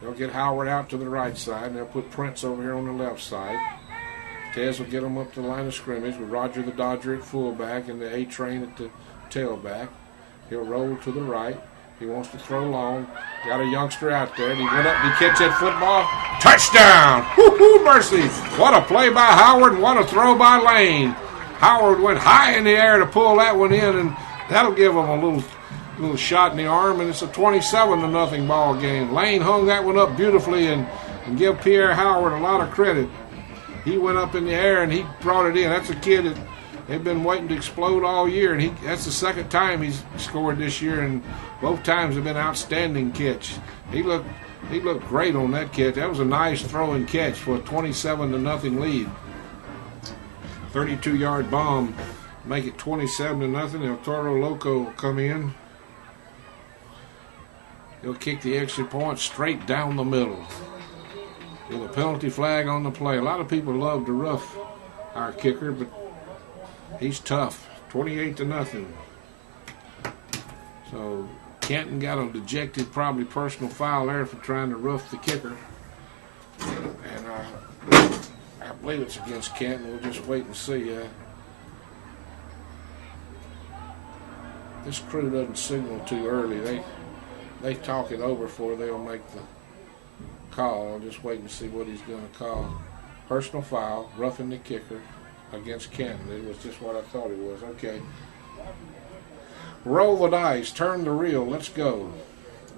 They'll get Howard out to the right side, and they'll put Prince over here on the left side. Tez will get them up to the line of scrimmage with Roger the Dodger at fullback and the A-Train at the tailback. He'll roll to the right. He wants to throw long. Got a youngster out there, and he went up and he catch that football. Touchdown! Woo-hoo, mercy! What a play by Howard, and what a throw by Lane. Howard went high in the air to pull that one in, and that'll give him a little shot in the arm, and it's a 27-0 ball game. Lane hung that one up beautifully, and give Pierre Howard a lot of credit. He went up in the air, and he brought it in. That's a kid that they've been waiting to explode all year, and that's the second time he's scored this year, and both times have been outstanding catch. He looked great on that catch. That was a nice throw and catch for a 27-0 lead. 32-yard bomb, make it 27-0. El Toro Loco will come in. He'll kick the extra point straight down the middle with a penalty flag on the play. A lot of people love to rough our kicker, but he's tough. 28-0. So Canton got a dejected, probably personal foul there for trying to rough the kicker. And I believe it's against Canton. We'll just wait and see. This crew doesn't signal too early. They talk it over before they'll make the call. I'll just wait and see what he's going to call. Personal foul, roughing the kicker against Canton. It was just what I thought it was. Okay. Roll the dice, turn the reel, let's go.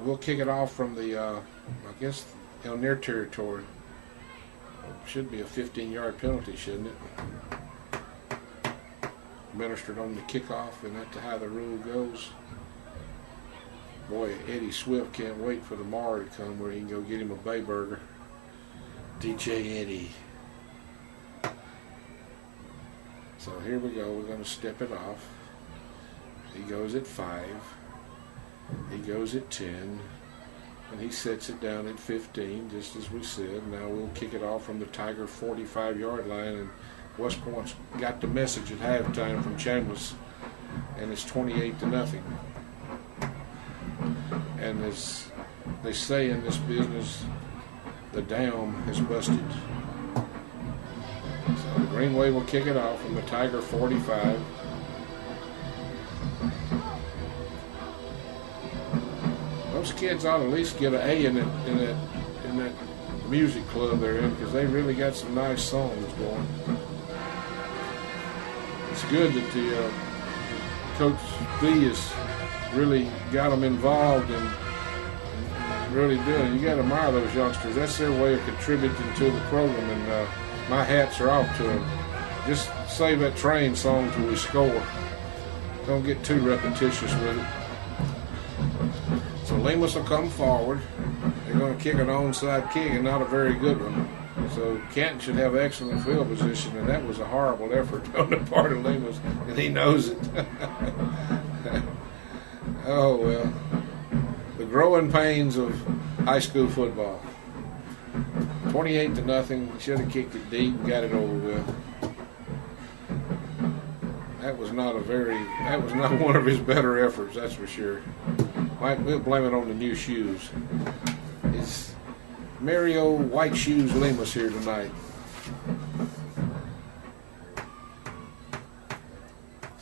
We'll kick it off from the, I guess, on their territory. Should be a 15-yard penalty, shouldn't it? Administered on the kickoff, and that's how the rule goes. Boy, Eddie Swift can't wait for tomorrow to come where he can go get him a Bay Burger. DJ Eddie. So here we go. We're going to step it off. He goes at 5. He goes at 10. And he sets it down at 15, just as we said. Now we'll kick it off from the Tiger 45-yard line. And West Point's got the message at halftime from Chambliss. And it's 28-0. And as they say in this business, the dam has busted. So the Greenway will kick it off from the Tiger 45. Those kids ought to at least get an A in that music club they're in, because they really got some nice songs going. It's good that the Coach B has really got them involved and really doing. You got to admire those youngsters. That's their way of contributing to the program, and my hats are off to them. Just save that train song till we score. Don't get too repetitious with it. So Lemus will come forward. They're going to kick an onside kick, and not a very good one. So Canton should have excellent field position, and that was a horrible effort on the part of Lemus, and he knows it. Oh, well. The growing pains of high school football. 28-0. Should have kicked it deep and got it over with. That was not one of his better efforts, that's for sure. We'll blame it on the new shoes. It's Mario White Shoes Lemus here tonight.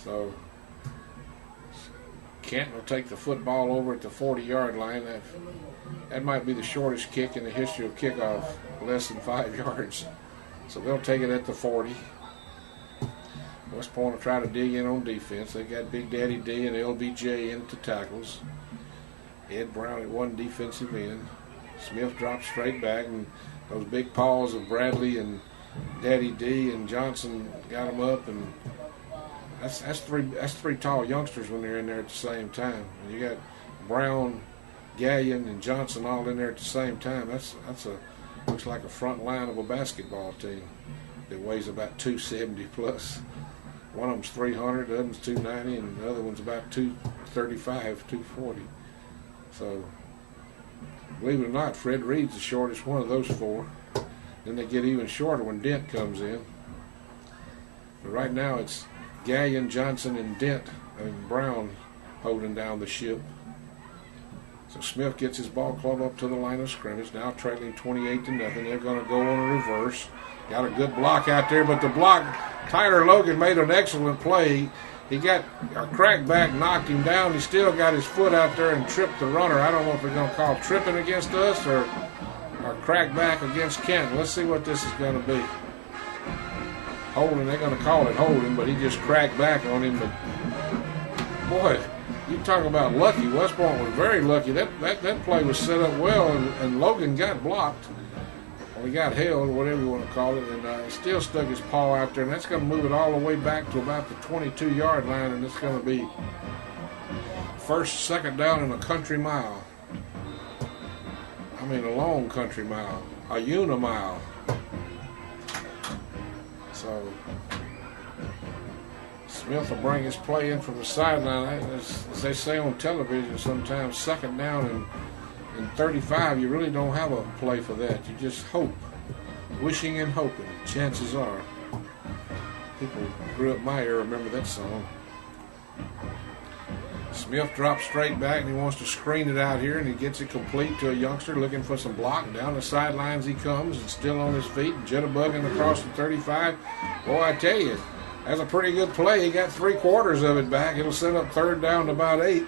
So Canton will take the football over at the 40-yard line. That might be the shortest kick in the history of kickoff, less than 5 yards. So they'll take it at the 40. West Point will try to dig in on defense. They got Big Daddy D and LBJ into tackles. Ed Brown at one defensive end. Smith drops straight back, and those big paws of Bradley and Daddy D and Johnson got them up, and that's three tall youngsters when they're in there at the same time. And you got Brown, Gallion, and Johnson all in there at the same time. That's looks like a front line of a basketball team that weighs about 270 plus. One of them's 300, the other one's 290, and the other one's about 235, 240. So, believe it or not, Fred Reed's the shortest one of those four. Then they get even shorter when Dent comes in. But right now it's Gallion, Johnson, and Brown holding down the ship. So Smith gets his ball club up to the line of scrimmage, now trailing 28-0. They're going to go on a reverse. Got a good block out there, but the block, Tyler Logan made an excellent play. He got a crackback, knocked him down. He still got his foot out there and tripped the runner. I don't know if they're going to call tripping against us or crackback against Canton. Let's see what this is going to be. Holding, they're going to call it holding, but he just cracked back on him. But boy, you talk about lucky. West Point was very lucky. That play was set up well, and Logan got blocked. He got held, or whatever you want to call it, and still stuck his paw out there, and that's going to move it all the way back to about the 22-yard line, and it's going to be second down in a country mile. I mean a long country mile, a unimile. So Smith will bring his play in from the sideline. As they say on television sometimes, second down and in 35, you really don't have a play for that. You just hope. Wishing and hoping. Chances are. People who grew up my era remember that song. Smith drops straight back and he wants to screen it out here, and he gets it complete to a youngster looking for some block. Down the sidelines he comes, and still on his feet, jitterbugging across the 35. Boy, I tell you, that's a pretty good play. He got 3/4 of it back. It'll set up third down to about 8.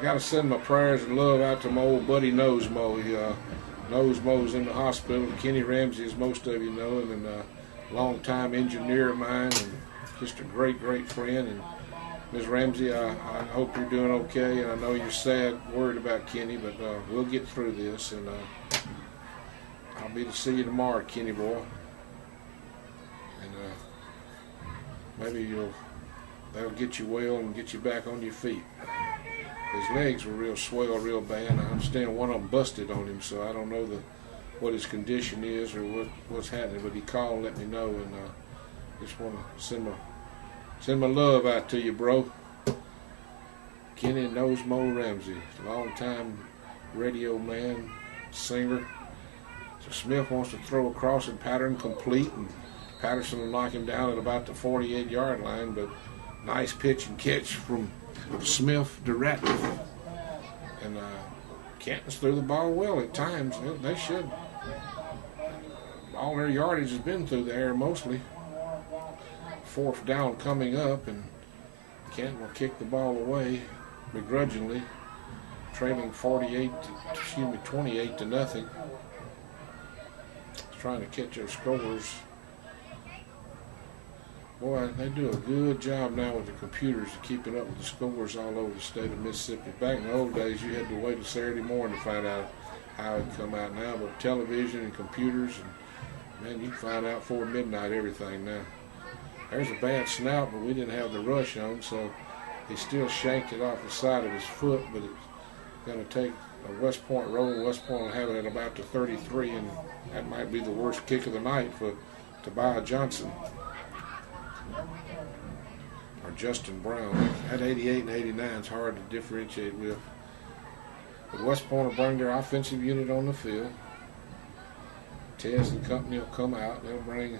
Got to send my prayers and love out to my old buddy Nose Mo. Nose Mo's in the hospital. Kenny Ramsey, as most of you know him, and a long-time engineer of mine, and just a great, great friend. And Ms. Ramsey, I hope you're doing okay, and I know you're sad, worried about Kenny, but we'll get through this, and I'll be to see you tomorrow, Kenny boy. And maybe that'll get you well and get you back on your feet. His legs were real swell, real bad. I understand one of them busted on him, so I don't know what his condition is or what's happening, but he called and let me know, and just want to send my love out to you, bro. Kenny Nose Mo Ramsey, long-time radio man, singer. So Smith wants to throw across and Patterson complete, and Patterson will knock him down at about the 48-yard line, but nice pitch and catch from Smith to Ratliff. And Canton's threw the ball well at times. They should. All their yardage has been through the air mostly. 4th down coming up, and Canton will kick the ball away begrudgingly, trailing 28 to nothing. Trying to catch their scores. Boy, they do a good job now with the computers of keeping up with the scores all over the state of Mississippi. Back in the old days, you had to wait till Saturday morning to find out how it'd come out. Now, with television and computers, and man, you can find out before midnight everything now. There's a bad snout, but we didn't have the rush on, so he still shanked it off the side of his foot, but it's going to take a West Point roll. West Point will have it at about the 33, and that might be the worst kick of the night for Tobiah Johnson. Or Justin Brown. That 88 and 89 is hard to differentiate with. But West Point will bring their offensive unit on the field. Tez and company will come out. They'll bring,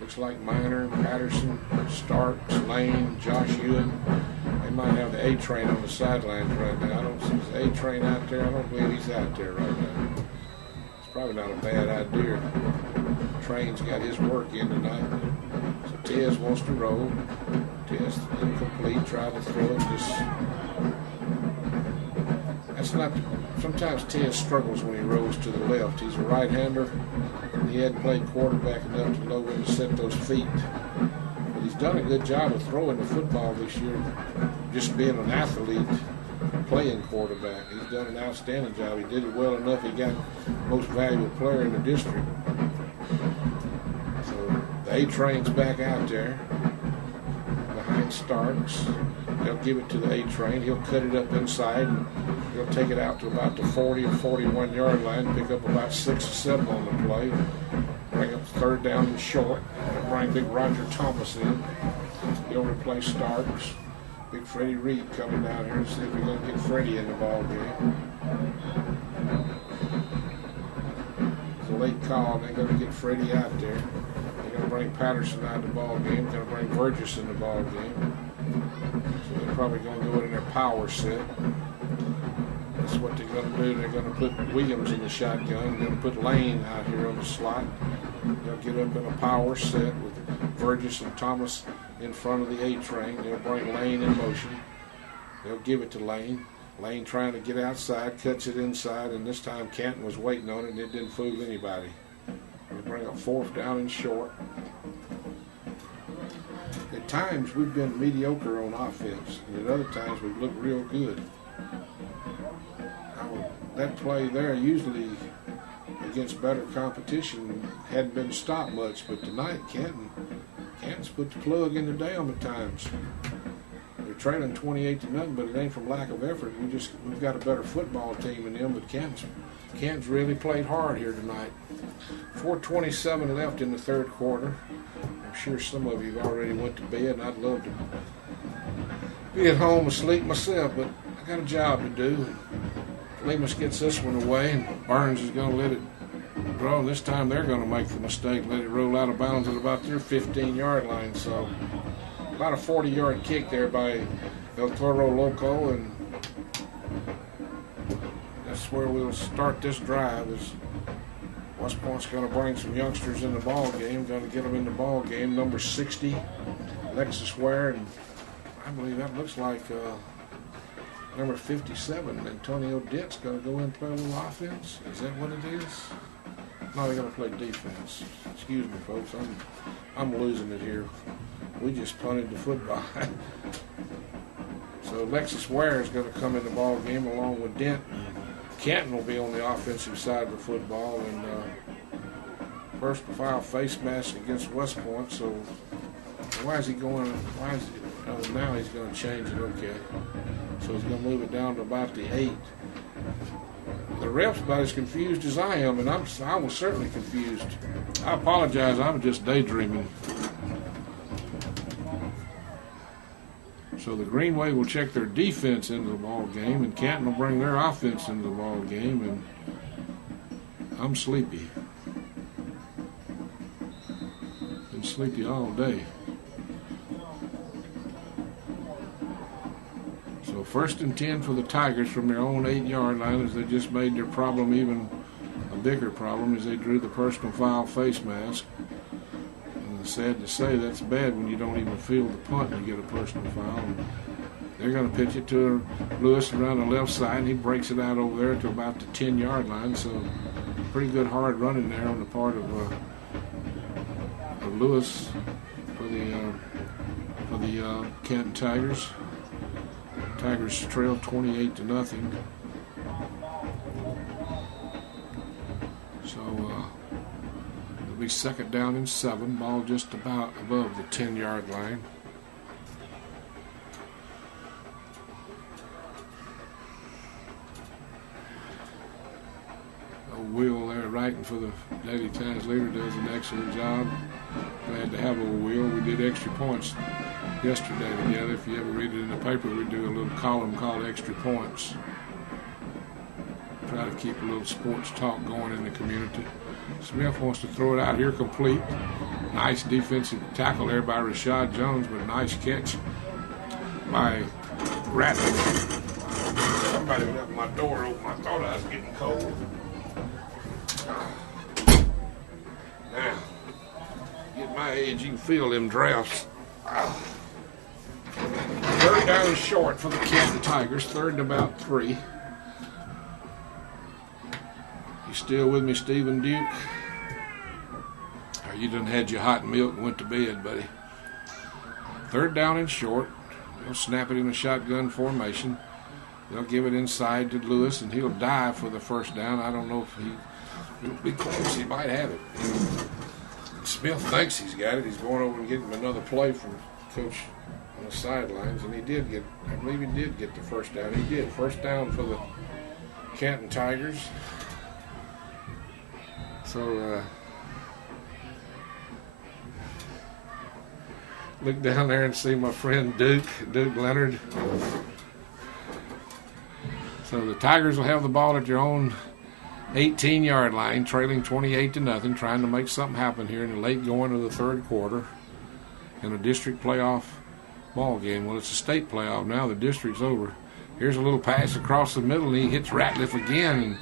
looks like Miner, Patterson, Starks, Lane, Josh Ewan. They might have the A-train on the sidelines right now. I don't see the A-train out there. I don't believe he's out there right now. It's probably not a bad idea. Train's got his work in tonight. So Tez wants to roll. Tez incomplete, tried to throw it. That's not. Sometimes Tez struggles when he rolls to the left. He's a right-hander. He hadn't played quarterback enough to know when to set those feet. But he's done a good job of throwing the football this year, just being an athlete, playing quarterback. He's done an outstanding job. He did it well enough. He got most valuable player in the district. So the A-train's back out there behind Starks. They'll give it to the A-train. He'll cut it up inside, and he'll take it out to about the 40 or 41-yard line, pick up about 6 or 7 on the play, bring up 3rd down and short, and bring big Roger Thomas in. He'll replace Starks. Big Freddie Reed coming down here to see if we're going to get Freddie in the ball game. It's a late call, and they're going to get Freddie out there. They're going to bring Patterson out of the ball game. They're going to bring Burgess in the ball game. So they're probably going to go in their power set. That's what they're going to do. They're going to put Williams in the shotgun. They're going to put Lane out here on the slot. They'll get up in a power set with Burgess and Thomas in front of the A-train. They'll bring Lane in motion. They'll give it to Lane. Lane trying to get outside, cuts it inside, and this time Canton was waiting on it, and it didn't fool anybody. They bring up 4th down and short. At times we've been mediocre on offense, and at other times we've looked real good. That play there usually against better competition hadn't been stopped much, but tonight Canton's put the plug in the dam at times. They're trailing 28 to nothing, but it ain't from lack of effort. We've got a better football team in them, but Canton's really played hard here tonight. 4:27 left in the 3rd quarter. I'm sure some of you have already went to bed, and I'd love to be at home asleep myself, but I got a job to do. Lemus gets this one away, and Burns is going to let it grow. And this time they're going to make the mistake, let it roll out of bounds at about their 15-yard line. So about a 40-yard kick there by El Toro Loco, and that's where we'll start this drive. Is West Point's going to bring some youngsters in the ball game, going to get them in the ball game. Number 60, Alexis Ware, and I believe that looks like number 57, Antonio Dent's going to go in and play a little offense. Is that what it is? No, they're going to play defense. Excuse me, folks. I'm losing it here. We just punted the football. So Alexis Ware is going to come in the ball game along with Dent. Canton will be on the offensive side of the football, and first profile face mask against West Point. So why is he going? Why is he? Oh, now he's going to change it. Okay, so he's going to move it down to about the 8. The ref's about as confused as I am, and I was certainly confused. I apologize. I was just daydreaming. So the Greenway will check their defense into the ball game, and Canton will bring their offense into the ball game, and I'm sleepy. Been sleepy all day. So 1st and 10 for the Tigers from their own 8-yard line, as they just made their problem even a bigger problem as they drew the personal foul face mask. And it's sad to say that's bad when you don't even field the punt and you get a personal foul. And they're going to pitch it to Lewis around the left side, and he breaks it out over there to about the 10-yard line. So pretty good hard running there on the part of Lewis for the Canton Tigers. Tigers trail 28-0. So it'll be 2nd down and 7. Ball just about above the 10-yard line. Will there writing for the Daily Times Leader does an excellent job. Glad to have old Will. We did extra points yesterday together. If you ever read it in the paper, we do a little column called Extra Points. Try to keep a little sports talk going in the community. Smith wants to throw it out here complete. Nice defensive tackle there by Rashad Jones, but a nice catch by Ratliff. Somebody left my door open. I thought I was getting cold. Now, at my age, you can feel them drafts. 3rd down and short for the Canton Tigers. 3rd and about 3. You still with me, Stephen Duke? Or you done had your hot milk and went to bed, buddy? 3rd down and short. They'll snap it in a shotgun formation. They'll give it inside to Lewis, and he'll dive for the 1st down. I don't know if it'll be close. He might have it. Smith thinks he's got it. He's going over and getting him another play from Coach on the sidelines, and I believe he did get the 1st down. He did. 1st down for the Canton Tigers. So, look down there and see my friend Duke Leonard. So the Tigers will have the ball at their own 18-yard line, trailing 28-0, trying to make something happen here in the late going of the 3rd quarter in a district playoff ball game. Well, it's a state playoff now. The district's over. Here's a little pass across the middle, and he hits Ratliff again,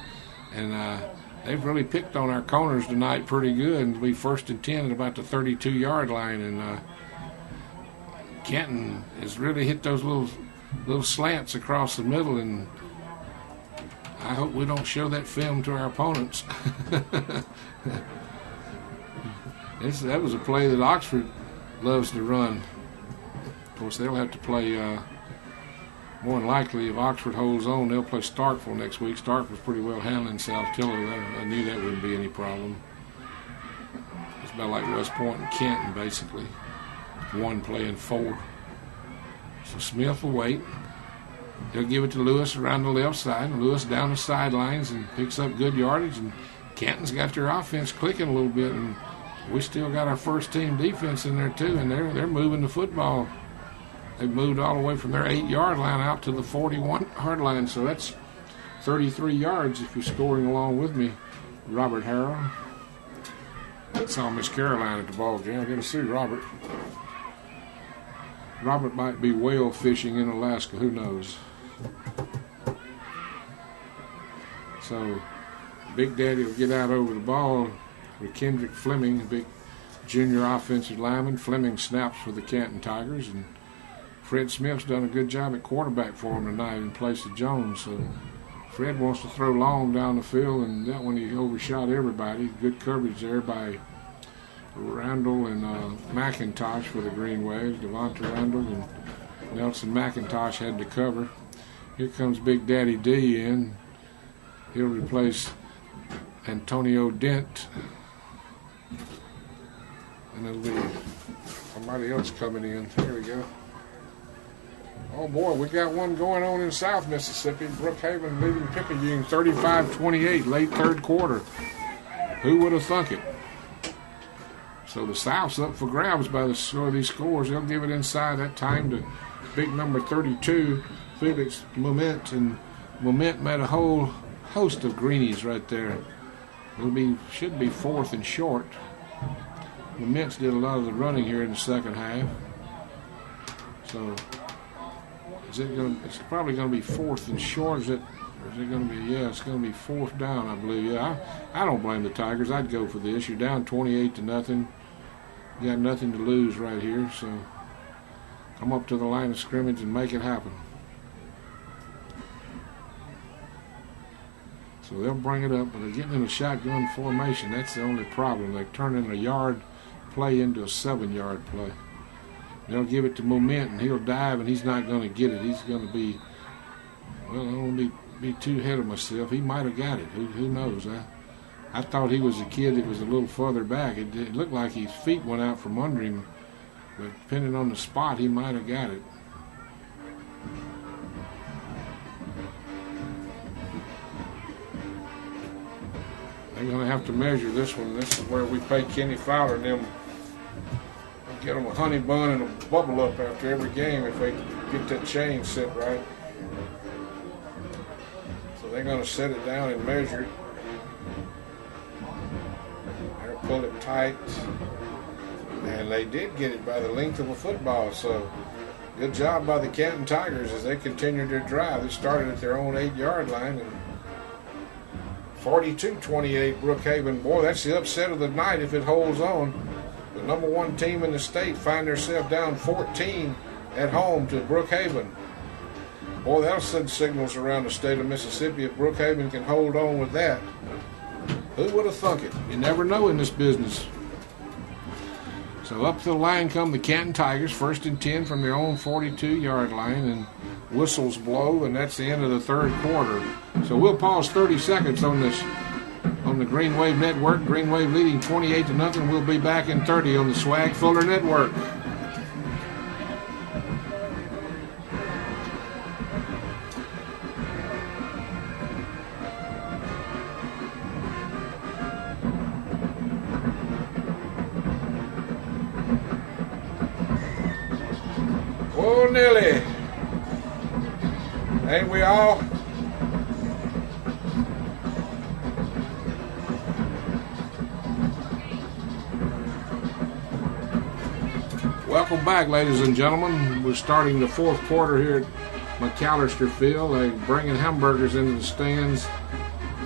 and they've really picked on our corners tonight pretty good. And it'll be 1st and 10 at about the 32-yard line, and Canton has really hit those little slants across the middle, and I hope we don't show that film to our opponents. That was a play that Oxford loves to run. Of course, they'll have to play, more than likely, if Oxford holds on, they'll play Starkville next week. Starkville's pretty well handling South Tiller. I knew that wouldn't be any problem. It's about like West Point and Canton, basically. 1 playing 4. So Smith will wait. He'll give it to Lewis around the left side, and Lewis down the sidelines and picks up good yardage. And Canton's got their offense clicking a little bit, and we still got our 1st-team defense in there too, and they're moving the football. They've moved all the way from their 8-yard line out to the 41-yard line, so that's 33 yards if you're scoring along with me, Robert Harrell. I saw Miss Caroline at the ball game. I'm going to see Robert. Robert might be whale fishing in Alaska, who knows. So Big Daddy will get out over the ball with Kendrick Fleming, big junior offensive lineman. Fleming snaps for the Canton Tigers, and Fred Smith's done a good job at quarterback for him tonight in place of Jones. So Fred wants to throw long down the field, and that one he overshot everybody. Good coverage there by Randall and McIntosh for the Green Waves. Devonta Randall and Nelson McIntosh had to cover. Here comes Big Daddy D in. He'll replace Antonio Dent. And it'll be somebody else coming in. Here we go. Oh boy, we got one going on in South Mississippi. Brookhaven leading Picayune 35-28, late third quarter. Who would have thunk it? So the South's up for grabs by the score of these scores. They'll give it inside that time to big number 32, Felix Moment, and Moment met a whole host of greenies right there. Should be fourth and short. Moment's did a lot of the running here in the second half. So it's probably going to be fourth and short. Or is it going to be? Yeah, it's going to be fourth down, I believe. Yeah, I don't blame the Tigers. I'd go for this. You're down 28-0. You got nothing to lose right here, so come up to the line of scrimmage and make it happen. So they'll bring it up, but they're getting in a shotgun formation. That's the only problem. They're turning a yard play into a 7-yard play. They'll give it to Moment, and he'll dive, and he's not going to get it. He's going to be, well, I don't want to be too ahead of myself. He might have got it. Who knows? I thought he was a kid that was a little further back. It looked like his feet went out from under him, but depending on the spot, he might have got it. They're going to have to measure this one. This is where we pay Kenny Fowler and them. Get them a honey bun and a bubble up after every game if they get that chain set right. So they're going to set it down and measure it. They'll pull it tight. And they did get it by the length of a football. So good job by the Canton Tigers as they continued their drive. They started at their own 8-yard line. And 42-28 Brookhaven. Boy, that's the upset of the night if it holds on. The number one team in the state find themselves down 14 at home to Brookhaven. Boy, that'll send signals around the state of Mississippi if Brookhaven can hold on with that. Who would have thunk it? You never know in this business. So up to the line come the Canton Tigers, 1st and 10 from their own 42-yard line, and whistles blow, and that's the end of the third quarter. So we'll pause 30 seconds on this. On the Green Wave Network, Green Wave leading 28-0. We'll be back in 30 on the Swag Fuller Network. Whoa, Nelly. Ain't we all? Welcome back, ladies and gentlemen. We're starting the fourth quarter here at McAllister Field. They're bringing hamburgers into the stands.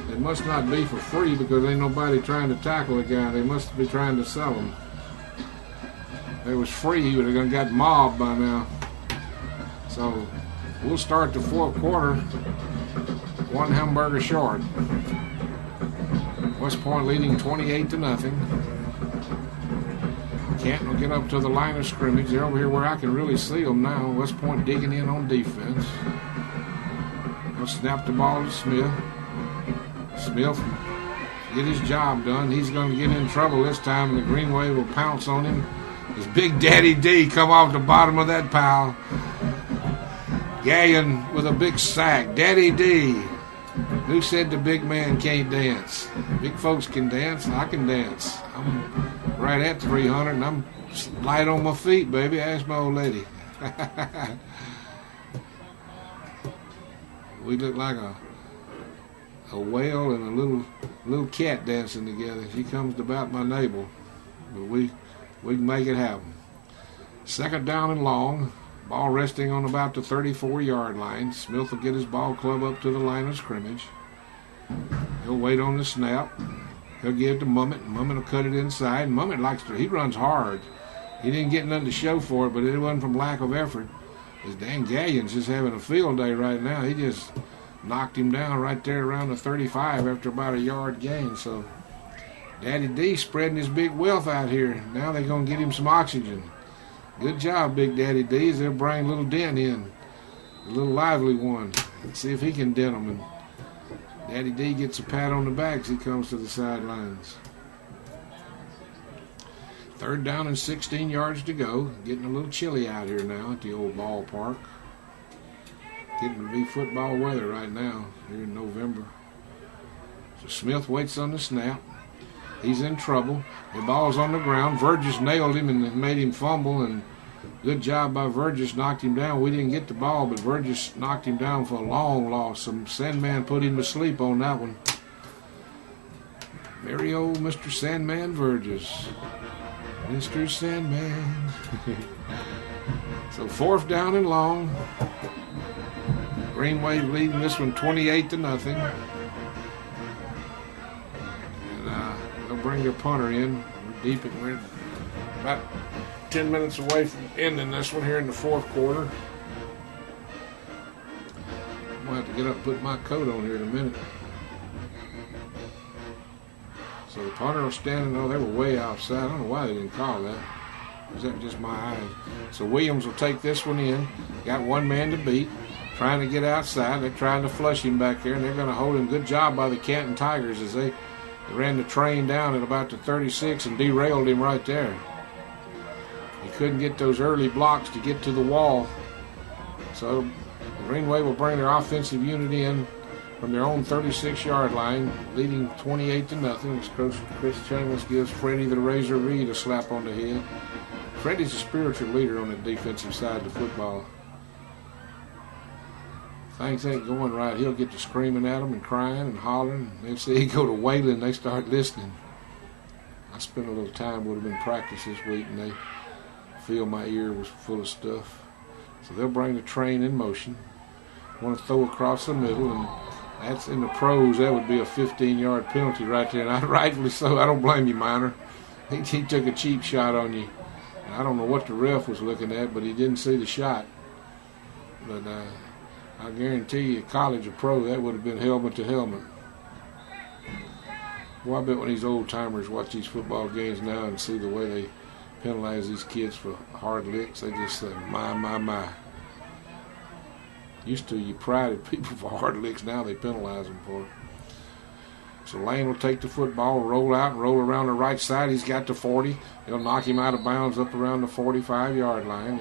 They must not be for free because ain't nobody trying to tackle the guy. They must be trying to sell them. If it was free, he would have got mobbed by now. So we'll start the fourth quarter one hamburger short. West Point leading 28-0. Canton will get up to the line of scrimmage. They're over here where I can really see them now. West Point digging in on defense. They'll snap the ball to Smith. Smith get his job done. He's going to get in trouble this time, and the Green Wave will pounce on him. As Big Daddy D come off the bottom of that pile. Gallion with a big sack. Daddy D. Who said the big man can't dance? Big folks can dance. I can dance. I'm right at 300, and I'm light on my feet, baby. Ask my old lady. We look like a whale and a little cat dancing together. She comes to about my navel, but we can make it happen. Second down and long. Ball resting on about the 34-yard line. Smith will get his ball club up to the line of scrimmage. He'll wait on the snap. He'll give it to Mummett. Mummett will cut it inside. Mummett he runs hard. He didn't get nothing to show for it, but it wasn't from lack of effort. His Dan Gallion's just having a field day right now. He just knocked him down right there around the 35 after about a yard gain. So Daddy D spreading his big wealth out here. Now they're going to get him some oxygen. Good job, Big Daddy D, as they'll bring little Dent in. A little lively one. Let's see if he can dent him. And Daddy D gets a pat on the back as he comes to the sidelines. 3rd down and 16 yards to go. Getting a little chilly out here now at the old ballpark. Getting to be football weather right now here in November. So Smith waits on the snap. He's in trouble. The ball's on the ground. Vergis nailed him and made him fumble, and good job by Vergis, knocked him down. We didn't get the ball, but Vergis knocked him down for a long loss. Some Sandman put him to sleep on that one. Merry old Mr. Sandman Vergis. Mr. Sandman. So 4th down and long. Green Wave leading this one 28-0. And they'll bring their punter in. We're deep and we're about 10 minutes away from ending this one here in the 4th quarter. I'm going to have to get up and put my coat on here in a minute. So the punter was standing, they were way offside. I don't know why they didn't call that. Was that just my eyes? So Williams will take this one in. Got one man to beat. Trying to get outside. They're trying to flush him back there, and they're going to hold him. Good job by the Canton Tigers as they ran the train down at about the 36 and derailed him right there. He couldn't get those early blocks to get to the wall. So the Green Wave will bring their offensive unit in from their own 36-yard line, leading 28-0. As Chris Chambers gives Freddie the Razor Reed a slap on the head. Freddie's a spiritual leader on the defensive side of the football. Things ain't going right, he'll get to screaming at them and crying and hollering. They say he go to Wayland, they start listening. I spent a little time with them in practice this week, and they feel my ear was full of stuff. So they'll bring the train in motion. Want to throw across the middle, and that's in the pros. That would be a 15-yard penalty right there, and rightfully so. I don't blame you, Minor. He took a cheap shot on you. And I don't know what the ref was looking at, but he didn't see the shot. But I guarantee you, college or pro, that would have been helmet to helmet. Well, I bet when these old-timers watch these football games now and see the way they penalize these kids for hard licks, they just say, my. Used to, you prided people for hard licks. Now they penalize them for it. So Lane will take the football, roll out, and roll around the right side. He's got the 40. He'll knock him out of bounds up around the 45-yard line.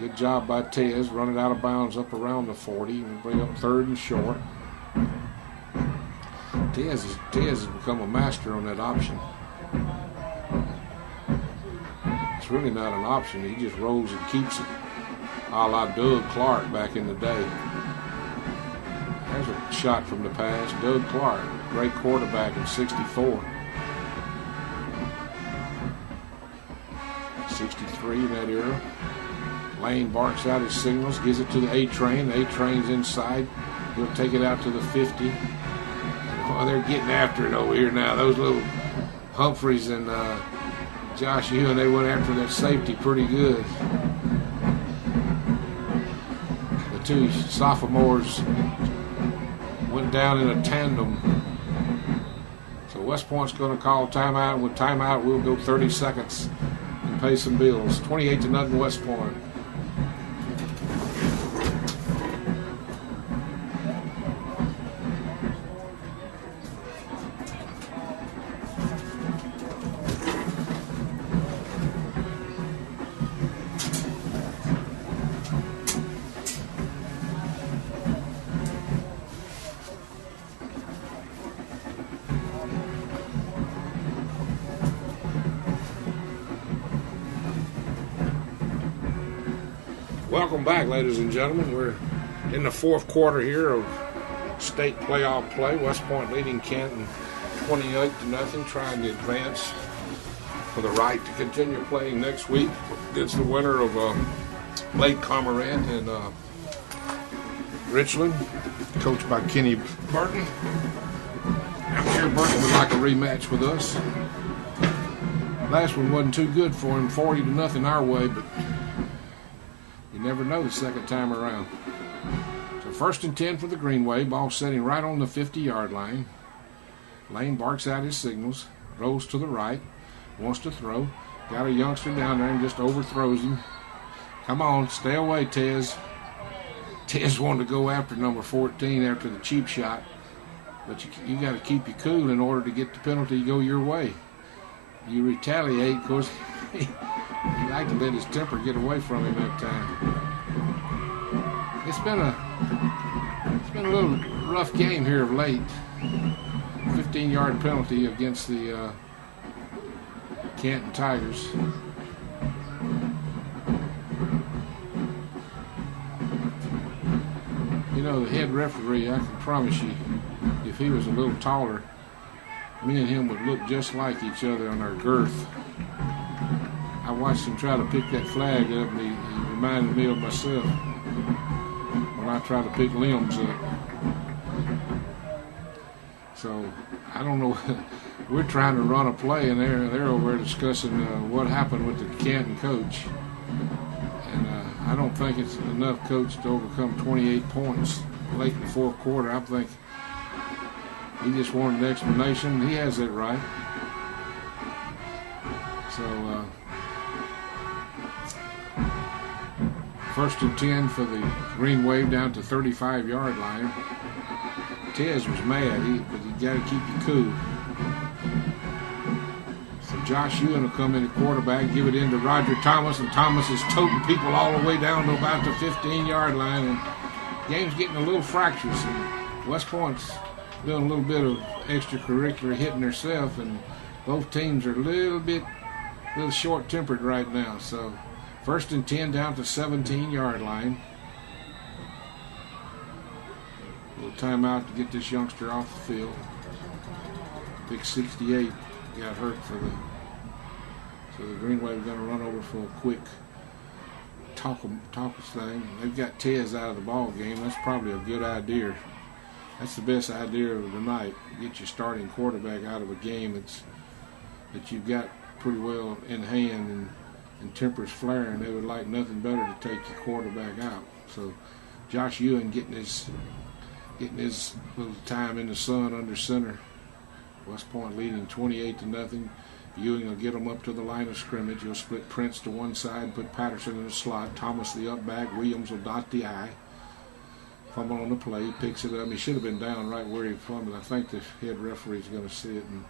Good job by Tez, running out of bounds up around the 40. And bring up 3rd and short. Tez has become a master on that option. It's really not an option. He just rolls and keeps it, a la Doug Clark back in the day. There's a shot from the pass. Doug Clark, great quarterback in 64. 63 in that era. Lane barks out his signals, gives it to the A-Train. The A-Train's inside. He'll take it out to the 50. Oh, they're getting after it over here now. Those little Humphreys and Josh Ewan, they went after that safety pretty good. The two sophomores went down in a tandem. So West Point's going to call timeout. With timeout, we'll go 30 seconds and pay some bills. 28-0 West Point. Welcome back, ladies and gentlemen. We're in the 4th quarter here of state playoff play. West Point leading Canton 28-0, trying to advance for the right to continue playing next week against the winner of Lake Cormorant in Richland, coached by Kenny Burton. I'm sure Burton would like a rematch with us. Last one wasn't too good for him, 40-0 our way, but you never know the second time around. So 1st and 10 for the Greenway, ball setting right on the 50-yard line. Lane barks out his signals, rolls to the right, wants to throw. Got a youngster down there and just overthrows him. Come on, stay away, Tez. Tez wanted to go after number 14 after the cheap shot, but you got to keep you cool in order to get the penalty go your way. You retaliate, of course. He liked to let his temper get away from him that time. It's been a little rough game here of late. 15-yard penalty against the Canton Tigers. You know, the head referee, I can promise you, if he was a little taller, me and him would look just like each other on our girth. I watched him try to pick that flag up, and he reminded me of myself when I try to pick limbs up. So, I don't know. We're trying to run a play, and they're over there discussing what happened with the Canton coach. And I don't think it's enough, coach, to overcome 28 points late in the fourth quarter. I think he just wanted an explanation. He has that right. So, 1st and 10 for the Green Wave down to 35-yard line. Tez was mad, but you got to keep you cool. So Josh Ewan will come in at quarterback, give it in to Roger Thomas, and Thomas is toting people all the way down to about the 15-yard line. And the game's getting a little fractious, and West Point's doing a little bit of extracurricular hitting herself, and both teams are a little short-tempered right now. So 1st and 10 down to 17-yard line. A little timeout to get this youngster off the field. Big 68 got hurt so the Green Wave are going to run over for a quick talk thing. They've got Tez out of the ball game. That's probably a good idea. That's the best idea of the night. Get your starting quarterback out of a game that you've got pretty well in hand, and tempers flaring. They would like nothing better to take your quarterback out. So Josh Ewan getting his little time in the sun under center. West Point leading 28-0. Ewing will get them up to the line of scrimmage. He'll split Prince to one side, put Patterson in the slot. Thomas the up back. Williams will dot the I. Fumble on the play. He picks it up. He should have been down right where he fumbled. I think the head referee is going to see it and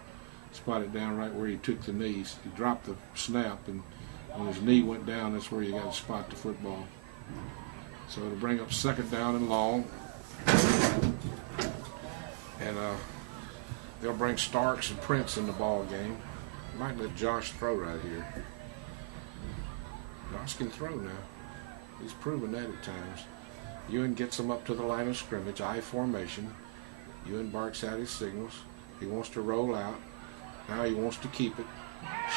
spot it down right where he took the knees. He dropped the snap, and when his knee went down, that's where you got to spot the football. So it'll bring up 2nd down and long. And they'll bring Starks and Prince in the ball game. Might let Josh throw right here. Josh can throw now. He's proven that at times. Ewan gets him up to the line of scrimmage, I formation. Ewan barks out his signals. He wants to roll out. Now he wants to keep it.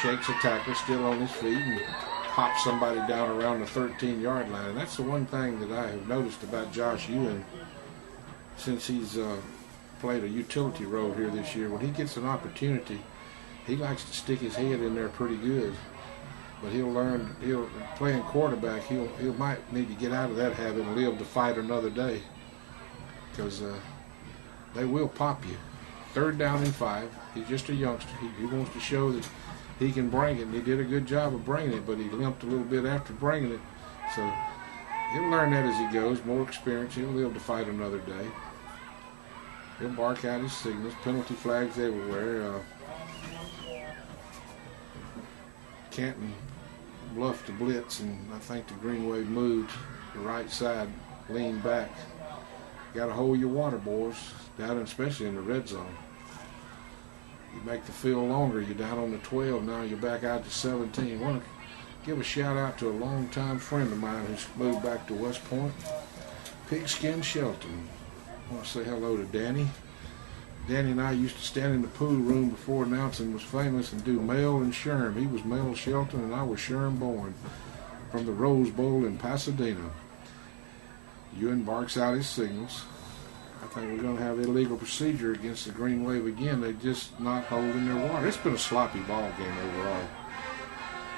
Shakes a tackle, still on his feet, and pops somebody down around the 13-yard line. And that's the one thing that I have noticed about Josh Ewan since he's played a utility role here this year. When he gets an opportunity, he likes to stick his head in there pretty good. But he'll playing quarterback, he might need to get out of that habit and live to fight another day, because they will pop you. 3rd down and 5. He's just a youngster. He wants to show that he can bring it, and he did a good job of bringing it, but he limped a little bit after bringing it. So he'll learn that as he goes. More experience. He'll live to fight another day. He'll bark out his signals. Penalty flags everywhere. Canton bluffed the blitz, and I think the Green Wave moved the right side, leaned back. Got to hold your water, boys, down especially in the red zone. You make the field longer. You're down on the 12 now. You're back out to 17. I want to give a shout out to a longtime friend of mine who's moved back to West Point, Pigskin Shelton. I want to say hello to Danny. Danny and I used to stand in the pool room before announcing was famous and do Mel and Sherm. He was Mel Shelton and I was Sherm Bourne. from the Rose Bowl in Pasadena. Ewan barks out his signals. I think we're going to have illegal procedure against the Green Wave again. They're just not holding their water. It's been a sloppy ball game overall.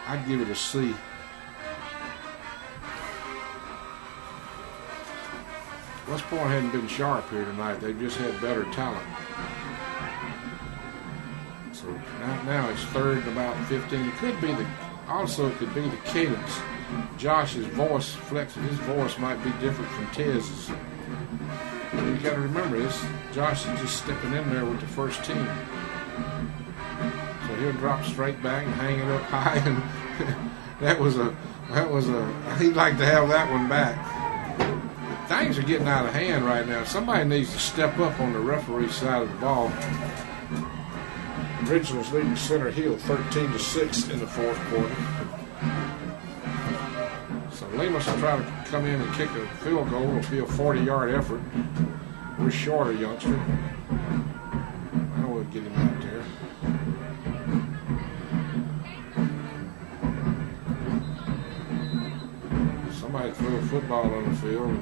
I'd give it a C. West Point hadn't been sharp here tonight. They've just had better talent. So now it's third and about 15. It could be it could be the cadence. Josh's voice flexes. His voice might be different from Tez's. You got to remember this. Josh is just stepping in there with the first team. So he'll drop straight back and hang it up high, and he'd like to have that one back. Things are getting out of hand right now. Somebody needs to step up on the referee side of the ball. Richland's leading Center Hill 13-6 in the fourth quarter. So Lemus will try to come in and kick a field goal. It'll be a 40-yard effort. We're short a youngster. I will get him out there. Somebody threw a football on the field.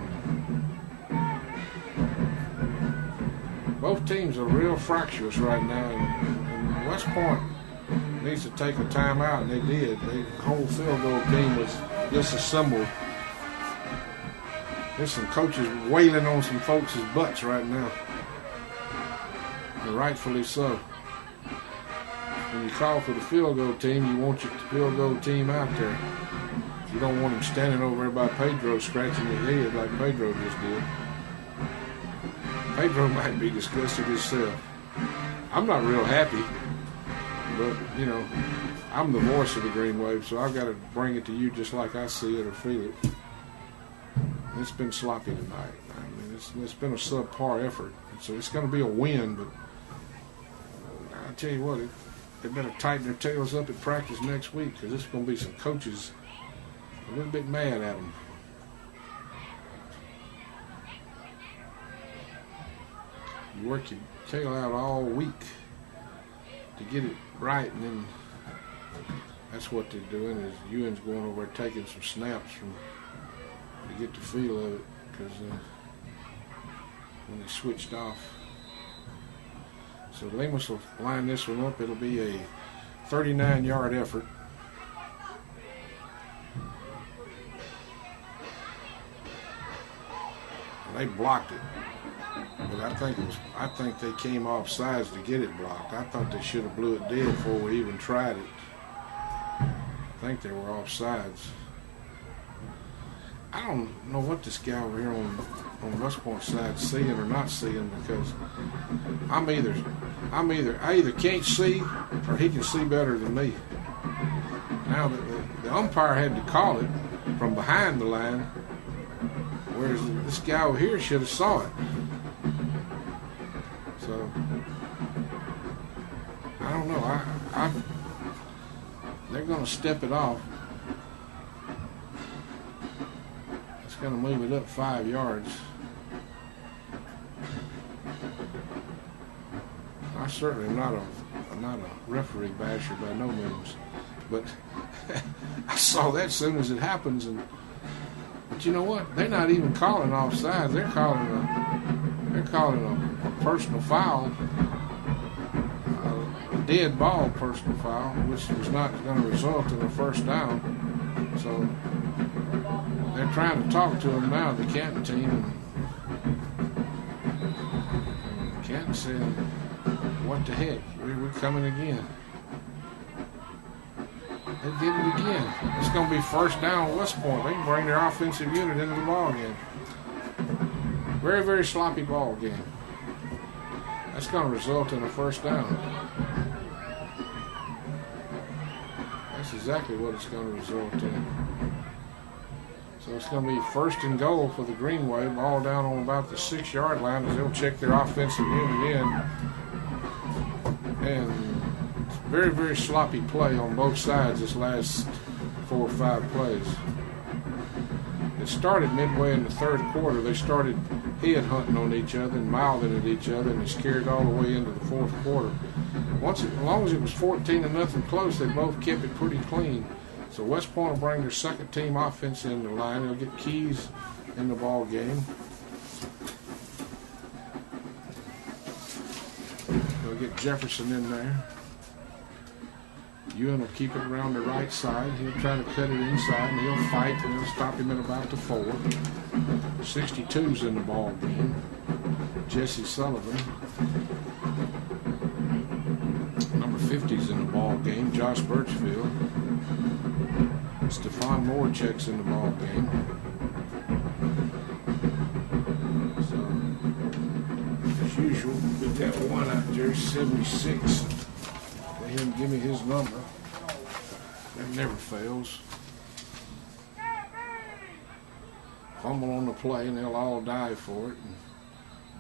Both teams are real fractious right now, and West Point needs to take a timeout, and they did. The whole field goal team was disassembled. There's some coaches wailing on some folks' butts right now, and rightfully so. When you call for the field goal team, you want your field goal team out there. You don't want them standing over there by Pedro scratching his head like Pedro just did. Pedro might be disgusted himself. I'm not real happy, but, I'm the voice of the Green Wave, so I've got to bring it to you just like I see it or feel it. It's been sloppy tonight. I mean, it's been a subpar effort, so it's going to be a win, but I tell you what, they better tighten their tails up at practice next week, because there's going to be some coaches a little bit mad at them. You work your tail out all week to get it right, and then that's what they're doing. Is Ewan's going over there taking some snaps to get the feel of it, because when they switched off. So Lemus will line this one up. It'll be a 39-yard effort. And they blocked it. But I think they came off sides to get it blocked. I thought they should have blew it dead before we even tried it. I think they were off sides. I don't know what this guy over here on West Point side is seeing or not seeing, because I either can't see or he can see better than me. Now the umpire had to call it from behind the line, whereas this guy over here should have saw it. So I don't know. They're going to step it off. It's going to move it up 5 yards. I certainly am not a referee basher by no means, but I saw that as soon as it happens. But you know what? They're not even calling offsides. They're calling a personal foul, a dead ball personal foul, which was not going to result in a first down. So they're trying to talk to him now, the Canton team. And Canton said, "What the heck? We're coming again." They did it again. It's going to be first down West Point. They can bring their offensive unit into the ball game. Very, very sloppy ball game. That's going to result in a first down. That's exactly what it's going to result in. So it's going to be first and goal for the Green Wave, ball down on about the 6-yard line as they'll check their offensive unit in. And very, very sloppy play on both sides this last 4 or 5 plays. It started midway in the third quarter. They started head hunting on each other and mouthing at each other, and it's carried all the way into the fourth quarter. As long as it was 14-0 close, they both kept it pretty clean. So West Point will bring their second team offense in the line. They'll get Keys in the ball game. They'll get Jefferson in there. Ewan will keep it around the right side. He'll try to cut it inside, and he'll fight, and they'll stop him at about the 4. 62's in the ball game. Jesse Sullivan. Number 50's in the ball game. Josh Birchfield. Stephon Moore checks in the ball game. So, as usual, put that one out there, 76. Let him give me his number. That never fails. Fumble on the play, and they'll all die for it. And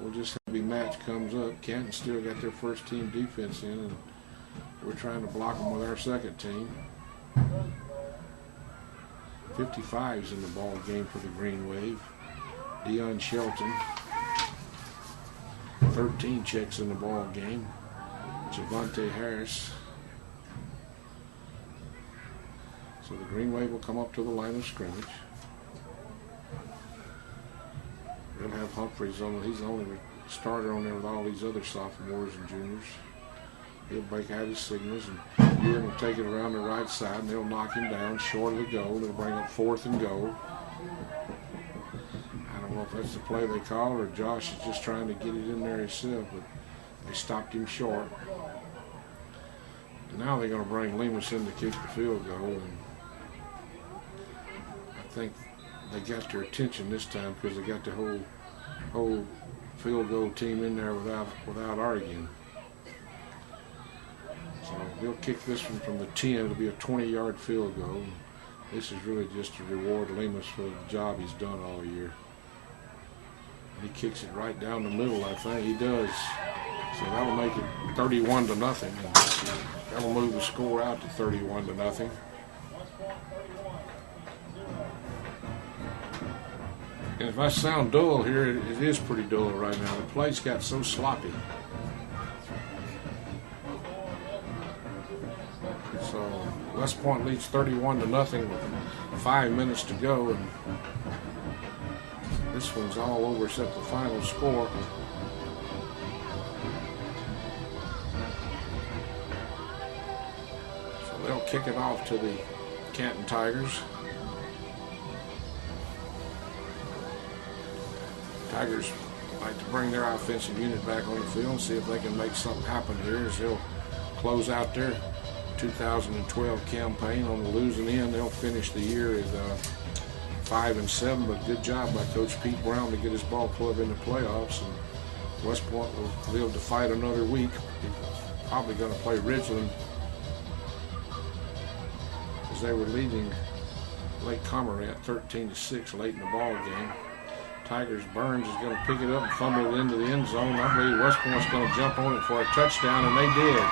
we'll just have the match comes up. Canton still got their first team defense in, and we're trying to block them with our second team. 55's in the ball game for the Green Wave. Deion Shelton. 13 checks in the ball game. Javante Harris. So the Green Wave will come up to the line of scrimmage. They'll have Humphreys on. He's the only starter on there with all these other sophomores and juniors. He'll break out his signals, and Ewan will take it around the right side, and they'll knock him down short of the goal. They'll bring up 4th and goal. I don't know if that's the play they call, or Josh is just trying to get it in there himself, but they stopped him short. And now they're going to bring Lemus in to kick the field goal, and I think they got their attention this time because they got the whole field goal team in there without arguing. So he'll kick this one from the 10. It'll be a 20-yard field goal. This is really just to reward Lemus for the job he's done all year. He kicks it right down the middle, I think. He does. So that'll make it 31-0. That'll move the score out to 31-0. And if I sound dull here, it is pretty dull right now. The plays got so sloppy. So West Point leads 31-0 with 5 minutes to go, and this one's all over except the final score. So they'll kick it off to the Canton Tigers. Tigers like to bring their offensive unit back on the field and see if they can make something happen here as they'll close out their 2012 campaign on the losing end. They'll finish the year at 5-7, but good job by Coach Pete Brown to get his ball club in the playoffs. And West Point will live to fight another week. He's probably going to play Ridgeland as they were leading Lake Cormorant 13-6 late in the ball game. Tigers Burns is going to pick it up and fumble it into the end zone. I believe West Point's going to jump on it for a touchdown, and they did.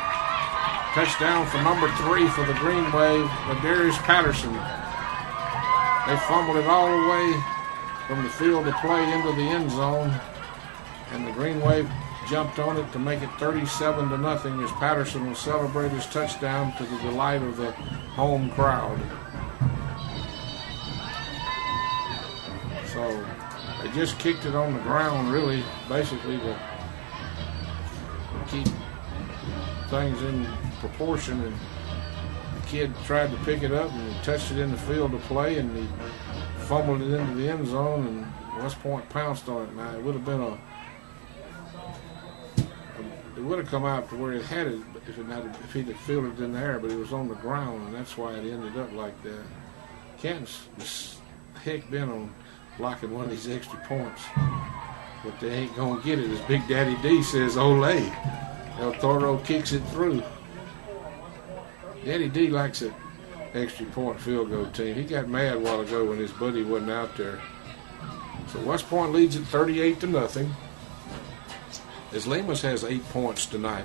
Touchdown for number 3 for the Green Wave, Ladarius Patterson. They fumbled it all the way from the field of play into the end zone, and the Green Wave jumped on it to make it 37-0 as Patterson will celebrate his touchdown to the delight of the home crowd. So they just kicked it on the ground, really, basically to keep things in proportion, and the kid tried to pick it up and he touched it in the field of play and he fumbled it into the end zone, and West Point pounced on it. Now it would have been it would have come out to where it had it if he'd have fielded it in the air, but it was on the ground, and that's why it ended up like that. Canton's heck bent on blocking one of these extra points, but they ain't gonna get it. As Big Daddy D says, "Olay." El Toro kicks it through. Daddy D likes an extra point field goal team. He got mad a while ago when his buddy wasn't out there. So West Point leads it 38-0. As Lemus has 8 points tonight.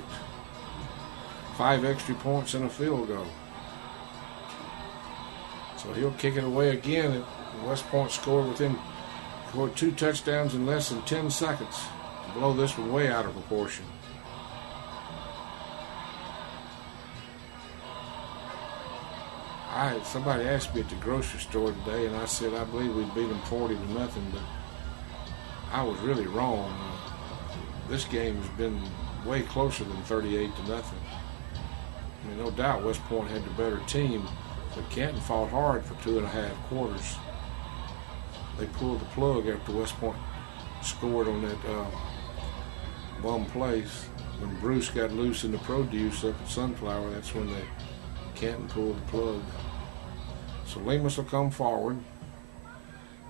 5 extra points and a field goal. So he'll kick it away again. And West Point scored 2 touchdowns in less than 10 seconds to blow this one way out of proportion. Somebody asked me at the grocery store today, and I said I believe we beat them 40-0, but I was really wrong. This game has been way closer than 38-0. I mean, no doubt West Point had the better team, but Canton fought hard for 2.5 quarters. They pulled the plug after West Point scored on that bum place. When Bruce got loose in the produce up at Sunflower, that's when Canton pulled the plug. So Lemus will come forward,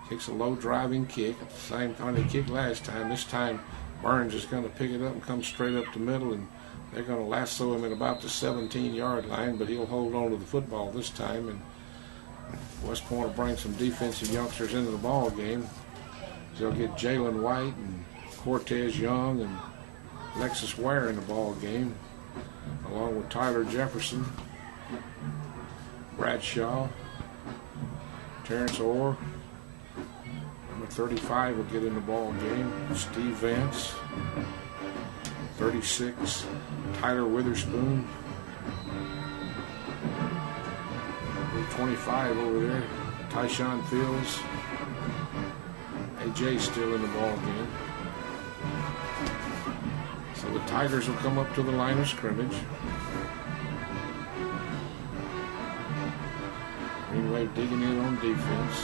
kicks a low driving kick at the same time he kicked last time. This time Burns is going to pick it up and come straight up the middle, and they're going to lasso him at about the 17-yard line, but he'll hold on to the football this time, and West Point will bring some defensive youngsters into the ball game. They'll get Jalen White and Cortez Young and Lexus Ware in the ball game, along with Tyler Jefferson, Bradshaw, Terrence Orr. Number 35 will get in the ball game. Steve Vance. 36, Tyler Witherspoon. Number 25 over there, Tyshawn Fields. AJ still in the ball game. So the Tigers will come up to the line of scrimmage. Green Wave digging in on defense.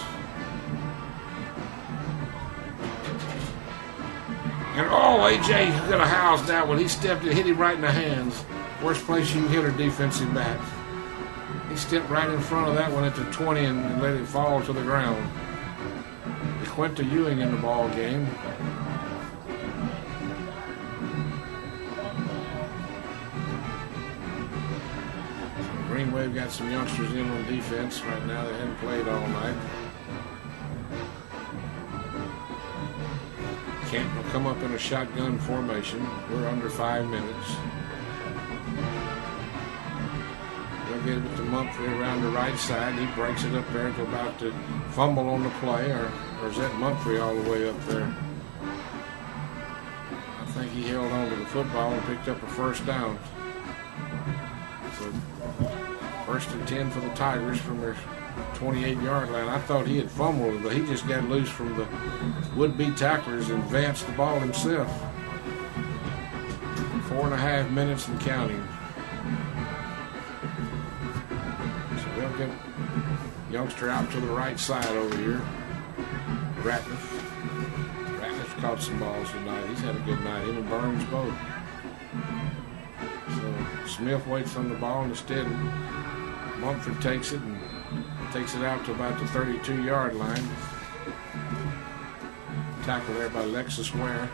And AJ could have housed that one. He stepped and hit him right in the hands. Worst place you can hit a defensive back. He stepped right in front of that one at the 20 and let it fall to the ground. Quinta Ewing in the ball game. Green Wave got some youngsters in on defense right now. They hadn't played all night. Canton will come up in a shotgun formation. We're under 5 minutes. They'll get it to Mumphrey around the right side. He breaks it up there until about to fumble on the play, or is that Mumphrey all the way up there? I think he held on to the football and picked up a first down. So 1st and 10 for the Tigers from their 28-yard line. I thought he had fumbled, but he just got loose from the would-be tacklers and advanced the ball himself. 4.5 minutes and counting. So they'll get youngster out to the right side over here. Ratliff caught some balls tonight. He's had a good night. Him and Burns both. So Smith waits on the ball, and instead Mumford takes it and takes it out to about the 32-yard line. Tackle there by Lexus Ware.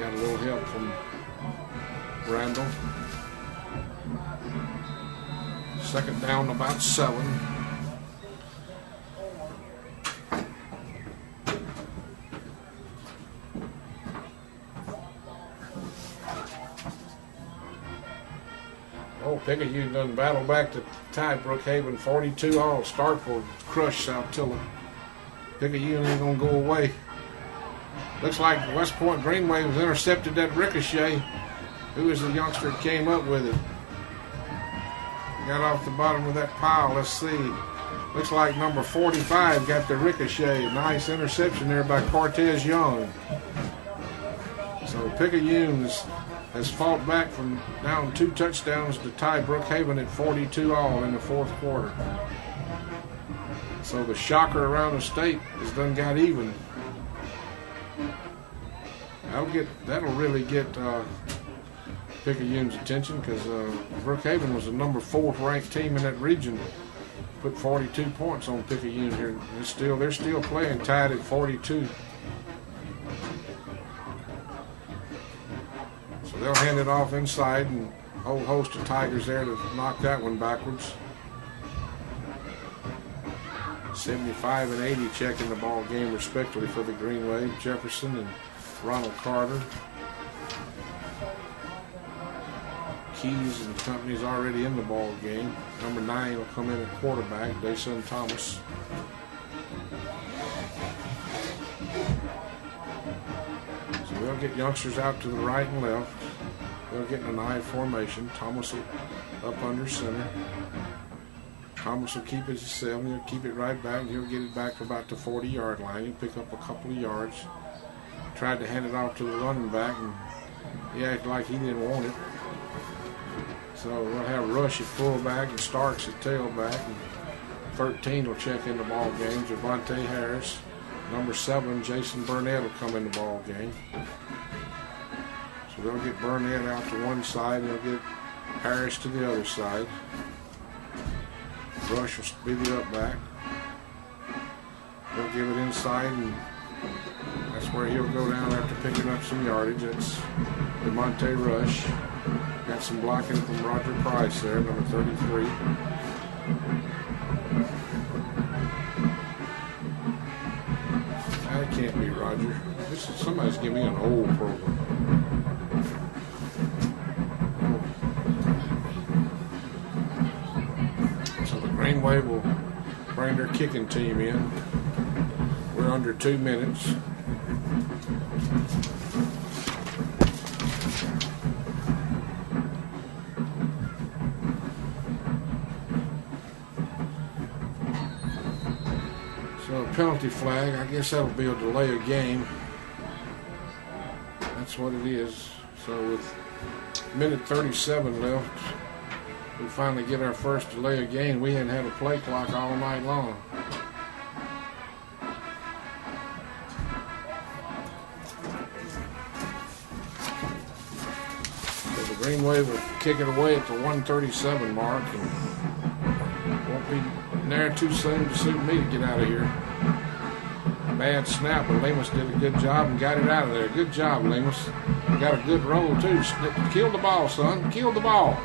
Got a little help from Randall. 2nd down, about 7. Picayune done battle back to tie Brookhaven 42-all. Starkville crushed South Tilla. Picayune ain't gonna go away. Looks like West Point Green Wave has intercepted that ricochet. Who is the youngster that came up with it? Got off the bottom of that pile. Let's see. Looks like number 45 got the ricochet. Nice interception there by Cortez Young. So Picayune has fought back from down 2 touchdowns to tie Brookhaven at 42-all in the 4th quarter. So the shocker around the state has done got even. That'll really get Picayune's attention, because Brookhaven was the number 4th ranked team in that region. Put 42 points on Picayune here. They're still playing tied at 42. So they'll hand it off inside, and a whole host of Tigers there to knock that one backwards. 75 and 80 checking the ball game respectively for the Green Wave. Jefferson and Ronald Carter. Keys and company's already in the ball game. Number 9 will come in at quarterback, Dayson Thomas. So they'll get youngsters out to the right and left. They'll get in an I formation. Thomas up under center. Thomas will keep it at 7. He'll keep it right back, and he'll get it back to about the 40-yard line. He'll pick up a couple of yards. Tried to hand it off to the running back, and he acted like he didn't want it. So we'll have Rush at fullback and Starks at tailback. And 13 will check in the ball game. Javante Harris. Number 7, Jason Burnett will come in the ball game. So they'll get Burnett out to one side, and they'll get Harris to the other side. Rush will speed it up back. They'll give it inside, and that's where he'll go down after picking up some yardage. That's DeMonte Rush. Got some blocking from Roger Price there, number 33. That can't be Roger. Somebody's giving me an old program. So the Green Wave will bring their kicking team in. We're under 2 minutes. So a penalty flag, I guess that'll be a delay of game. That's what it is. So with minute 37 left, we finally get our first delay of game. We hadn't had a play clock all night long. So the Green Wave will kick it away at the 1:37 mark, and won't be there too soon to suit me to get out of here. Bad snap, but Lemus did a good job and got it out of there. Good job, Lemus. Got a good roll, too. Kill the ball, son. Kill the ball.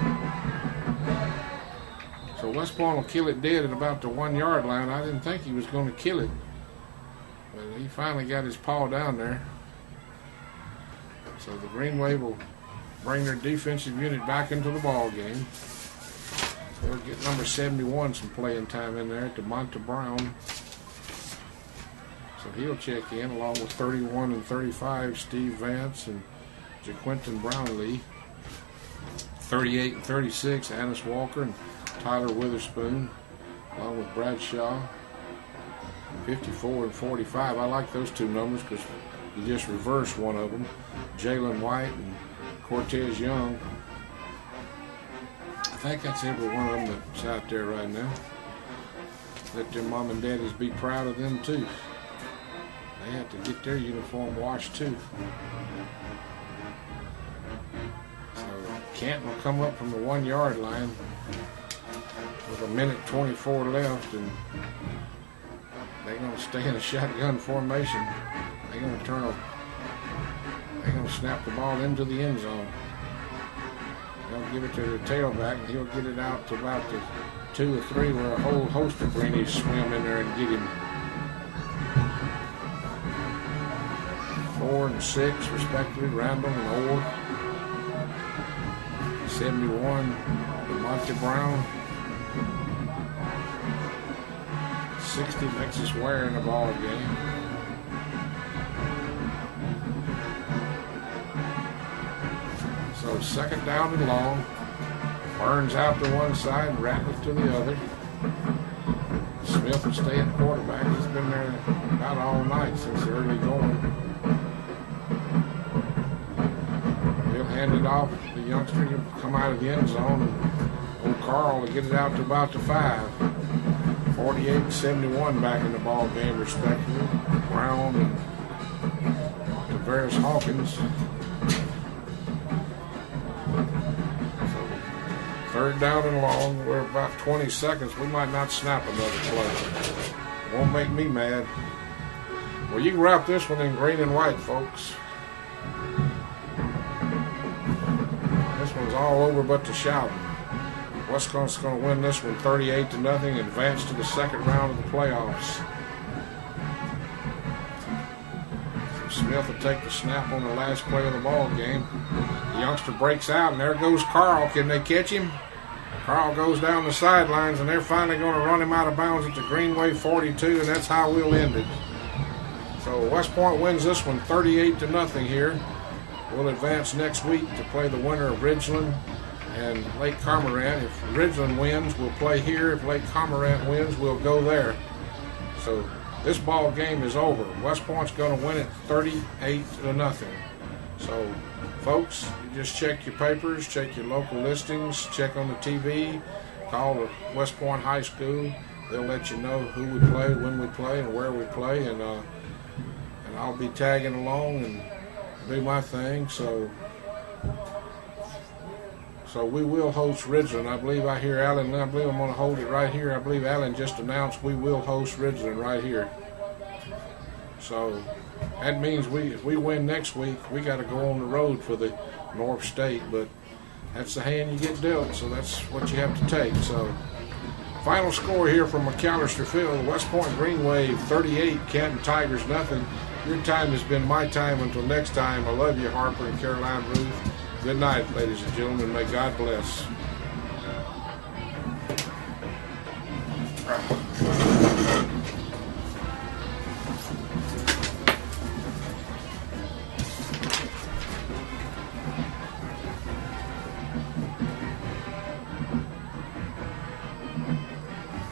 So West Point will kill it dead at about the 1-yard line. I didn't think he was going to kill it, but he finally got his paw down there. So the Green Wave will bring their defensive unit back into the ball game. We'll get number 71 some playing time in there, DeMonte Brown. So he'll check in along with 31 and 35, Steve Vance and JaQuinton Brownlee. 38 and 36, Annis Walker and Tyler Witherspoon, along with Bradshaw. 54 and 45. I like those two numbers because you just reverse one of them. Jalen White and Cortez Young. I think that's every one of them that's out there right now. Let their mom and daddies be proud of them too. They have to get their uniform washed too. So Canton will come up from the 1-yard line with a minute 24 left, and they're going to stay in a shotgun formation. They're going to snap the ball into the end zone. They'll give it to the tailback, and he'll get it out to about the 2 or 3 where a whole host of greenies swim in there and get him. 4 and 6, respectively, Randall and Orr. 71, DeMonte Brown. 60, Texas Ware in the ball game. So second down and long. Burns out to one side, Ratliff to the other. Smith will stay at quarterback. He's been there about all night since the early going. He'll hand it off. The youngster will come out of the end zone. And old Carl will get it out to about the 5. 48 and 71 back in the ball game, respectively. Brown and Tavares Hawkins. Third down and long. We're about 20 seconds. We might not snap another play. Won't make me mad. Well, you can wrap this one in green and white, folks. This one's all over but the shouting. Wisconsin's going to win this one 38-0 and advance to the second round of the playoffs. So Smith will take the snap on the last play of the ball game. The youngster breaks out, and there goes Carl. Can they catch him? Carl goes down the sidelines, and they're finally going to run him out of bounds at the Greenway 42, and that's how we'll end it. So West Point wins this one 38-0 here. We'll advance next week to play the winner of Ridgeland And Lake Cormorant, if Ridgeland wins, we'll play here. If Lake Cormorant wins, we'll go there. So this ball game is over. West Point's going to win it 38-0. So, folks, you just check your papers, check your local listings, check on the TV, call the West Point High School. They'll let you know who we play, when we play, and where we play. And I'll be tagging along and do my thing. So we will host Ridgeland. I believe I hear Alan. I believe I'm going to hold it right here. I believe Alan just announced we will host Ridgeland right here. So that means if we win next week, we got to go on the road for the North State. But that's the hand you get dealt. So that's what you have to take. So final score here from McAllister Field: West Point Green Wave 38, Canton Tigers nothing. Your time has been my time. Until next time, I love you, Harper and Caroline Ruth. Good night, ladies and gentlemen. May God bless.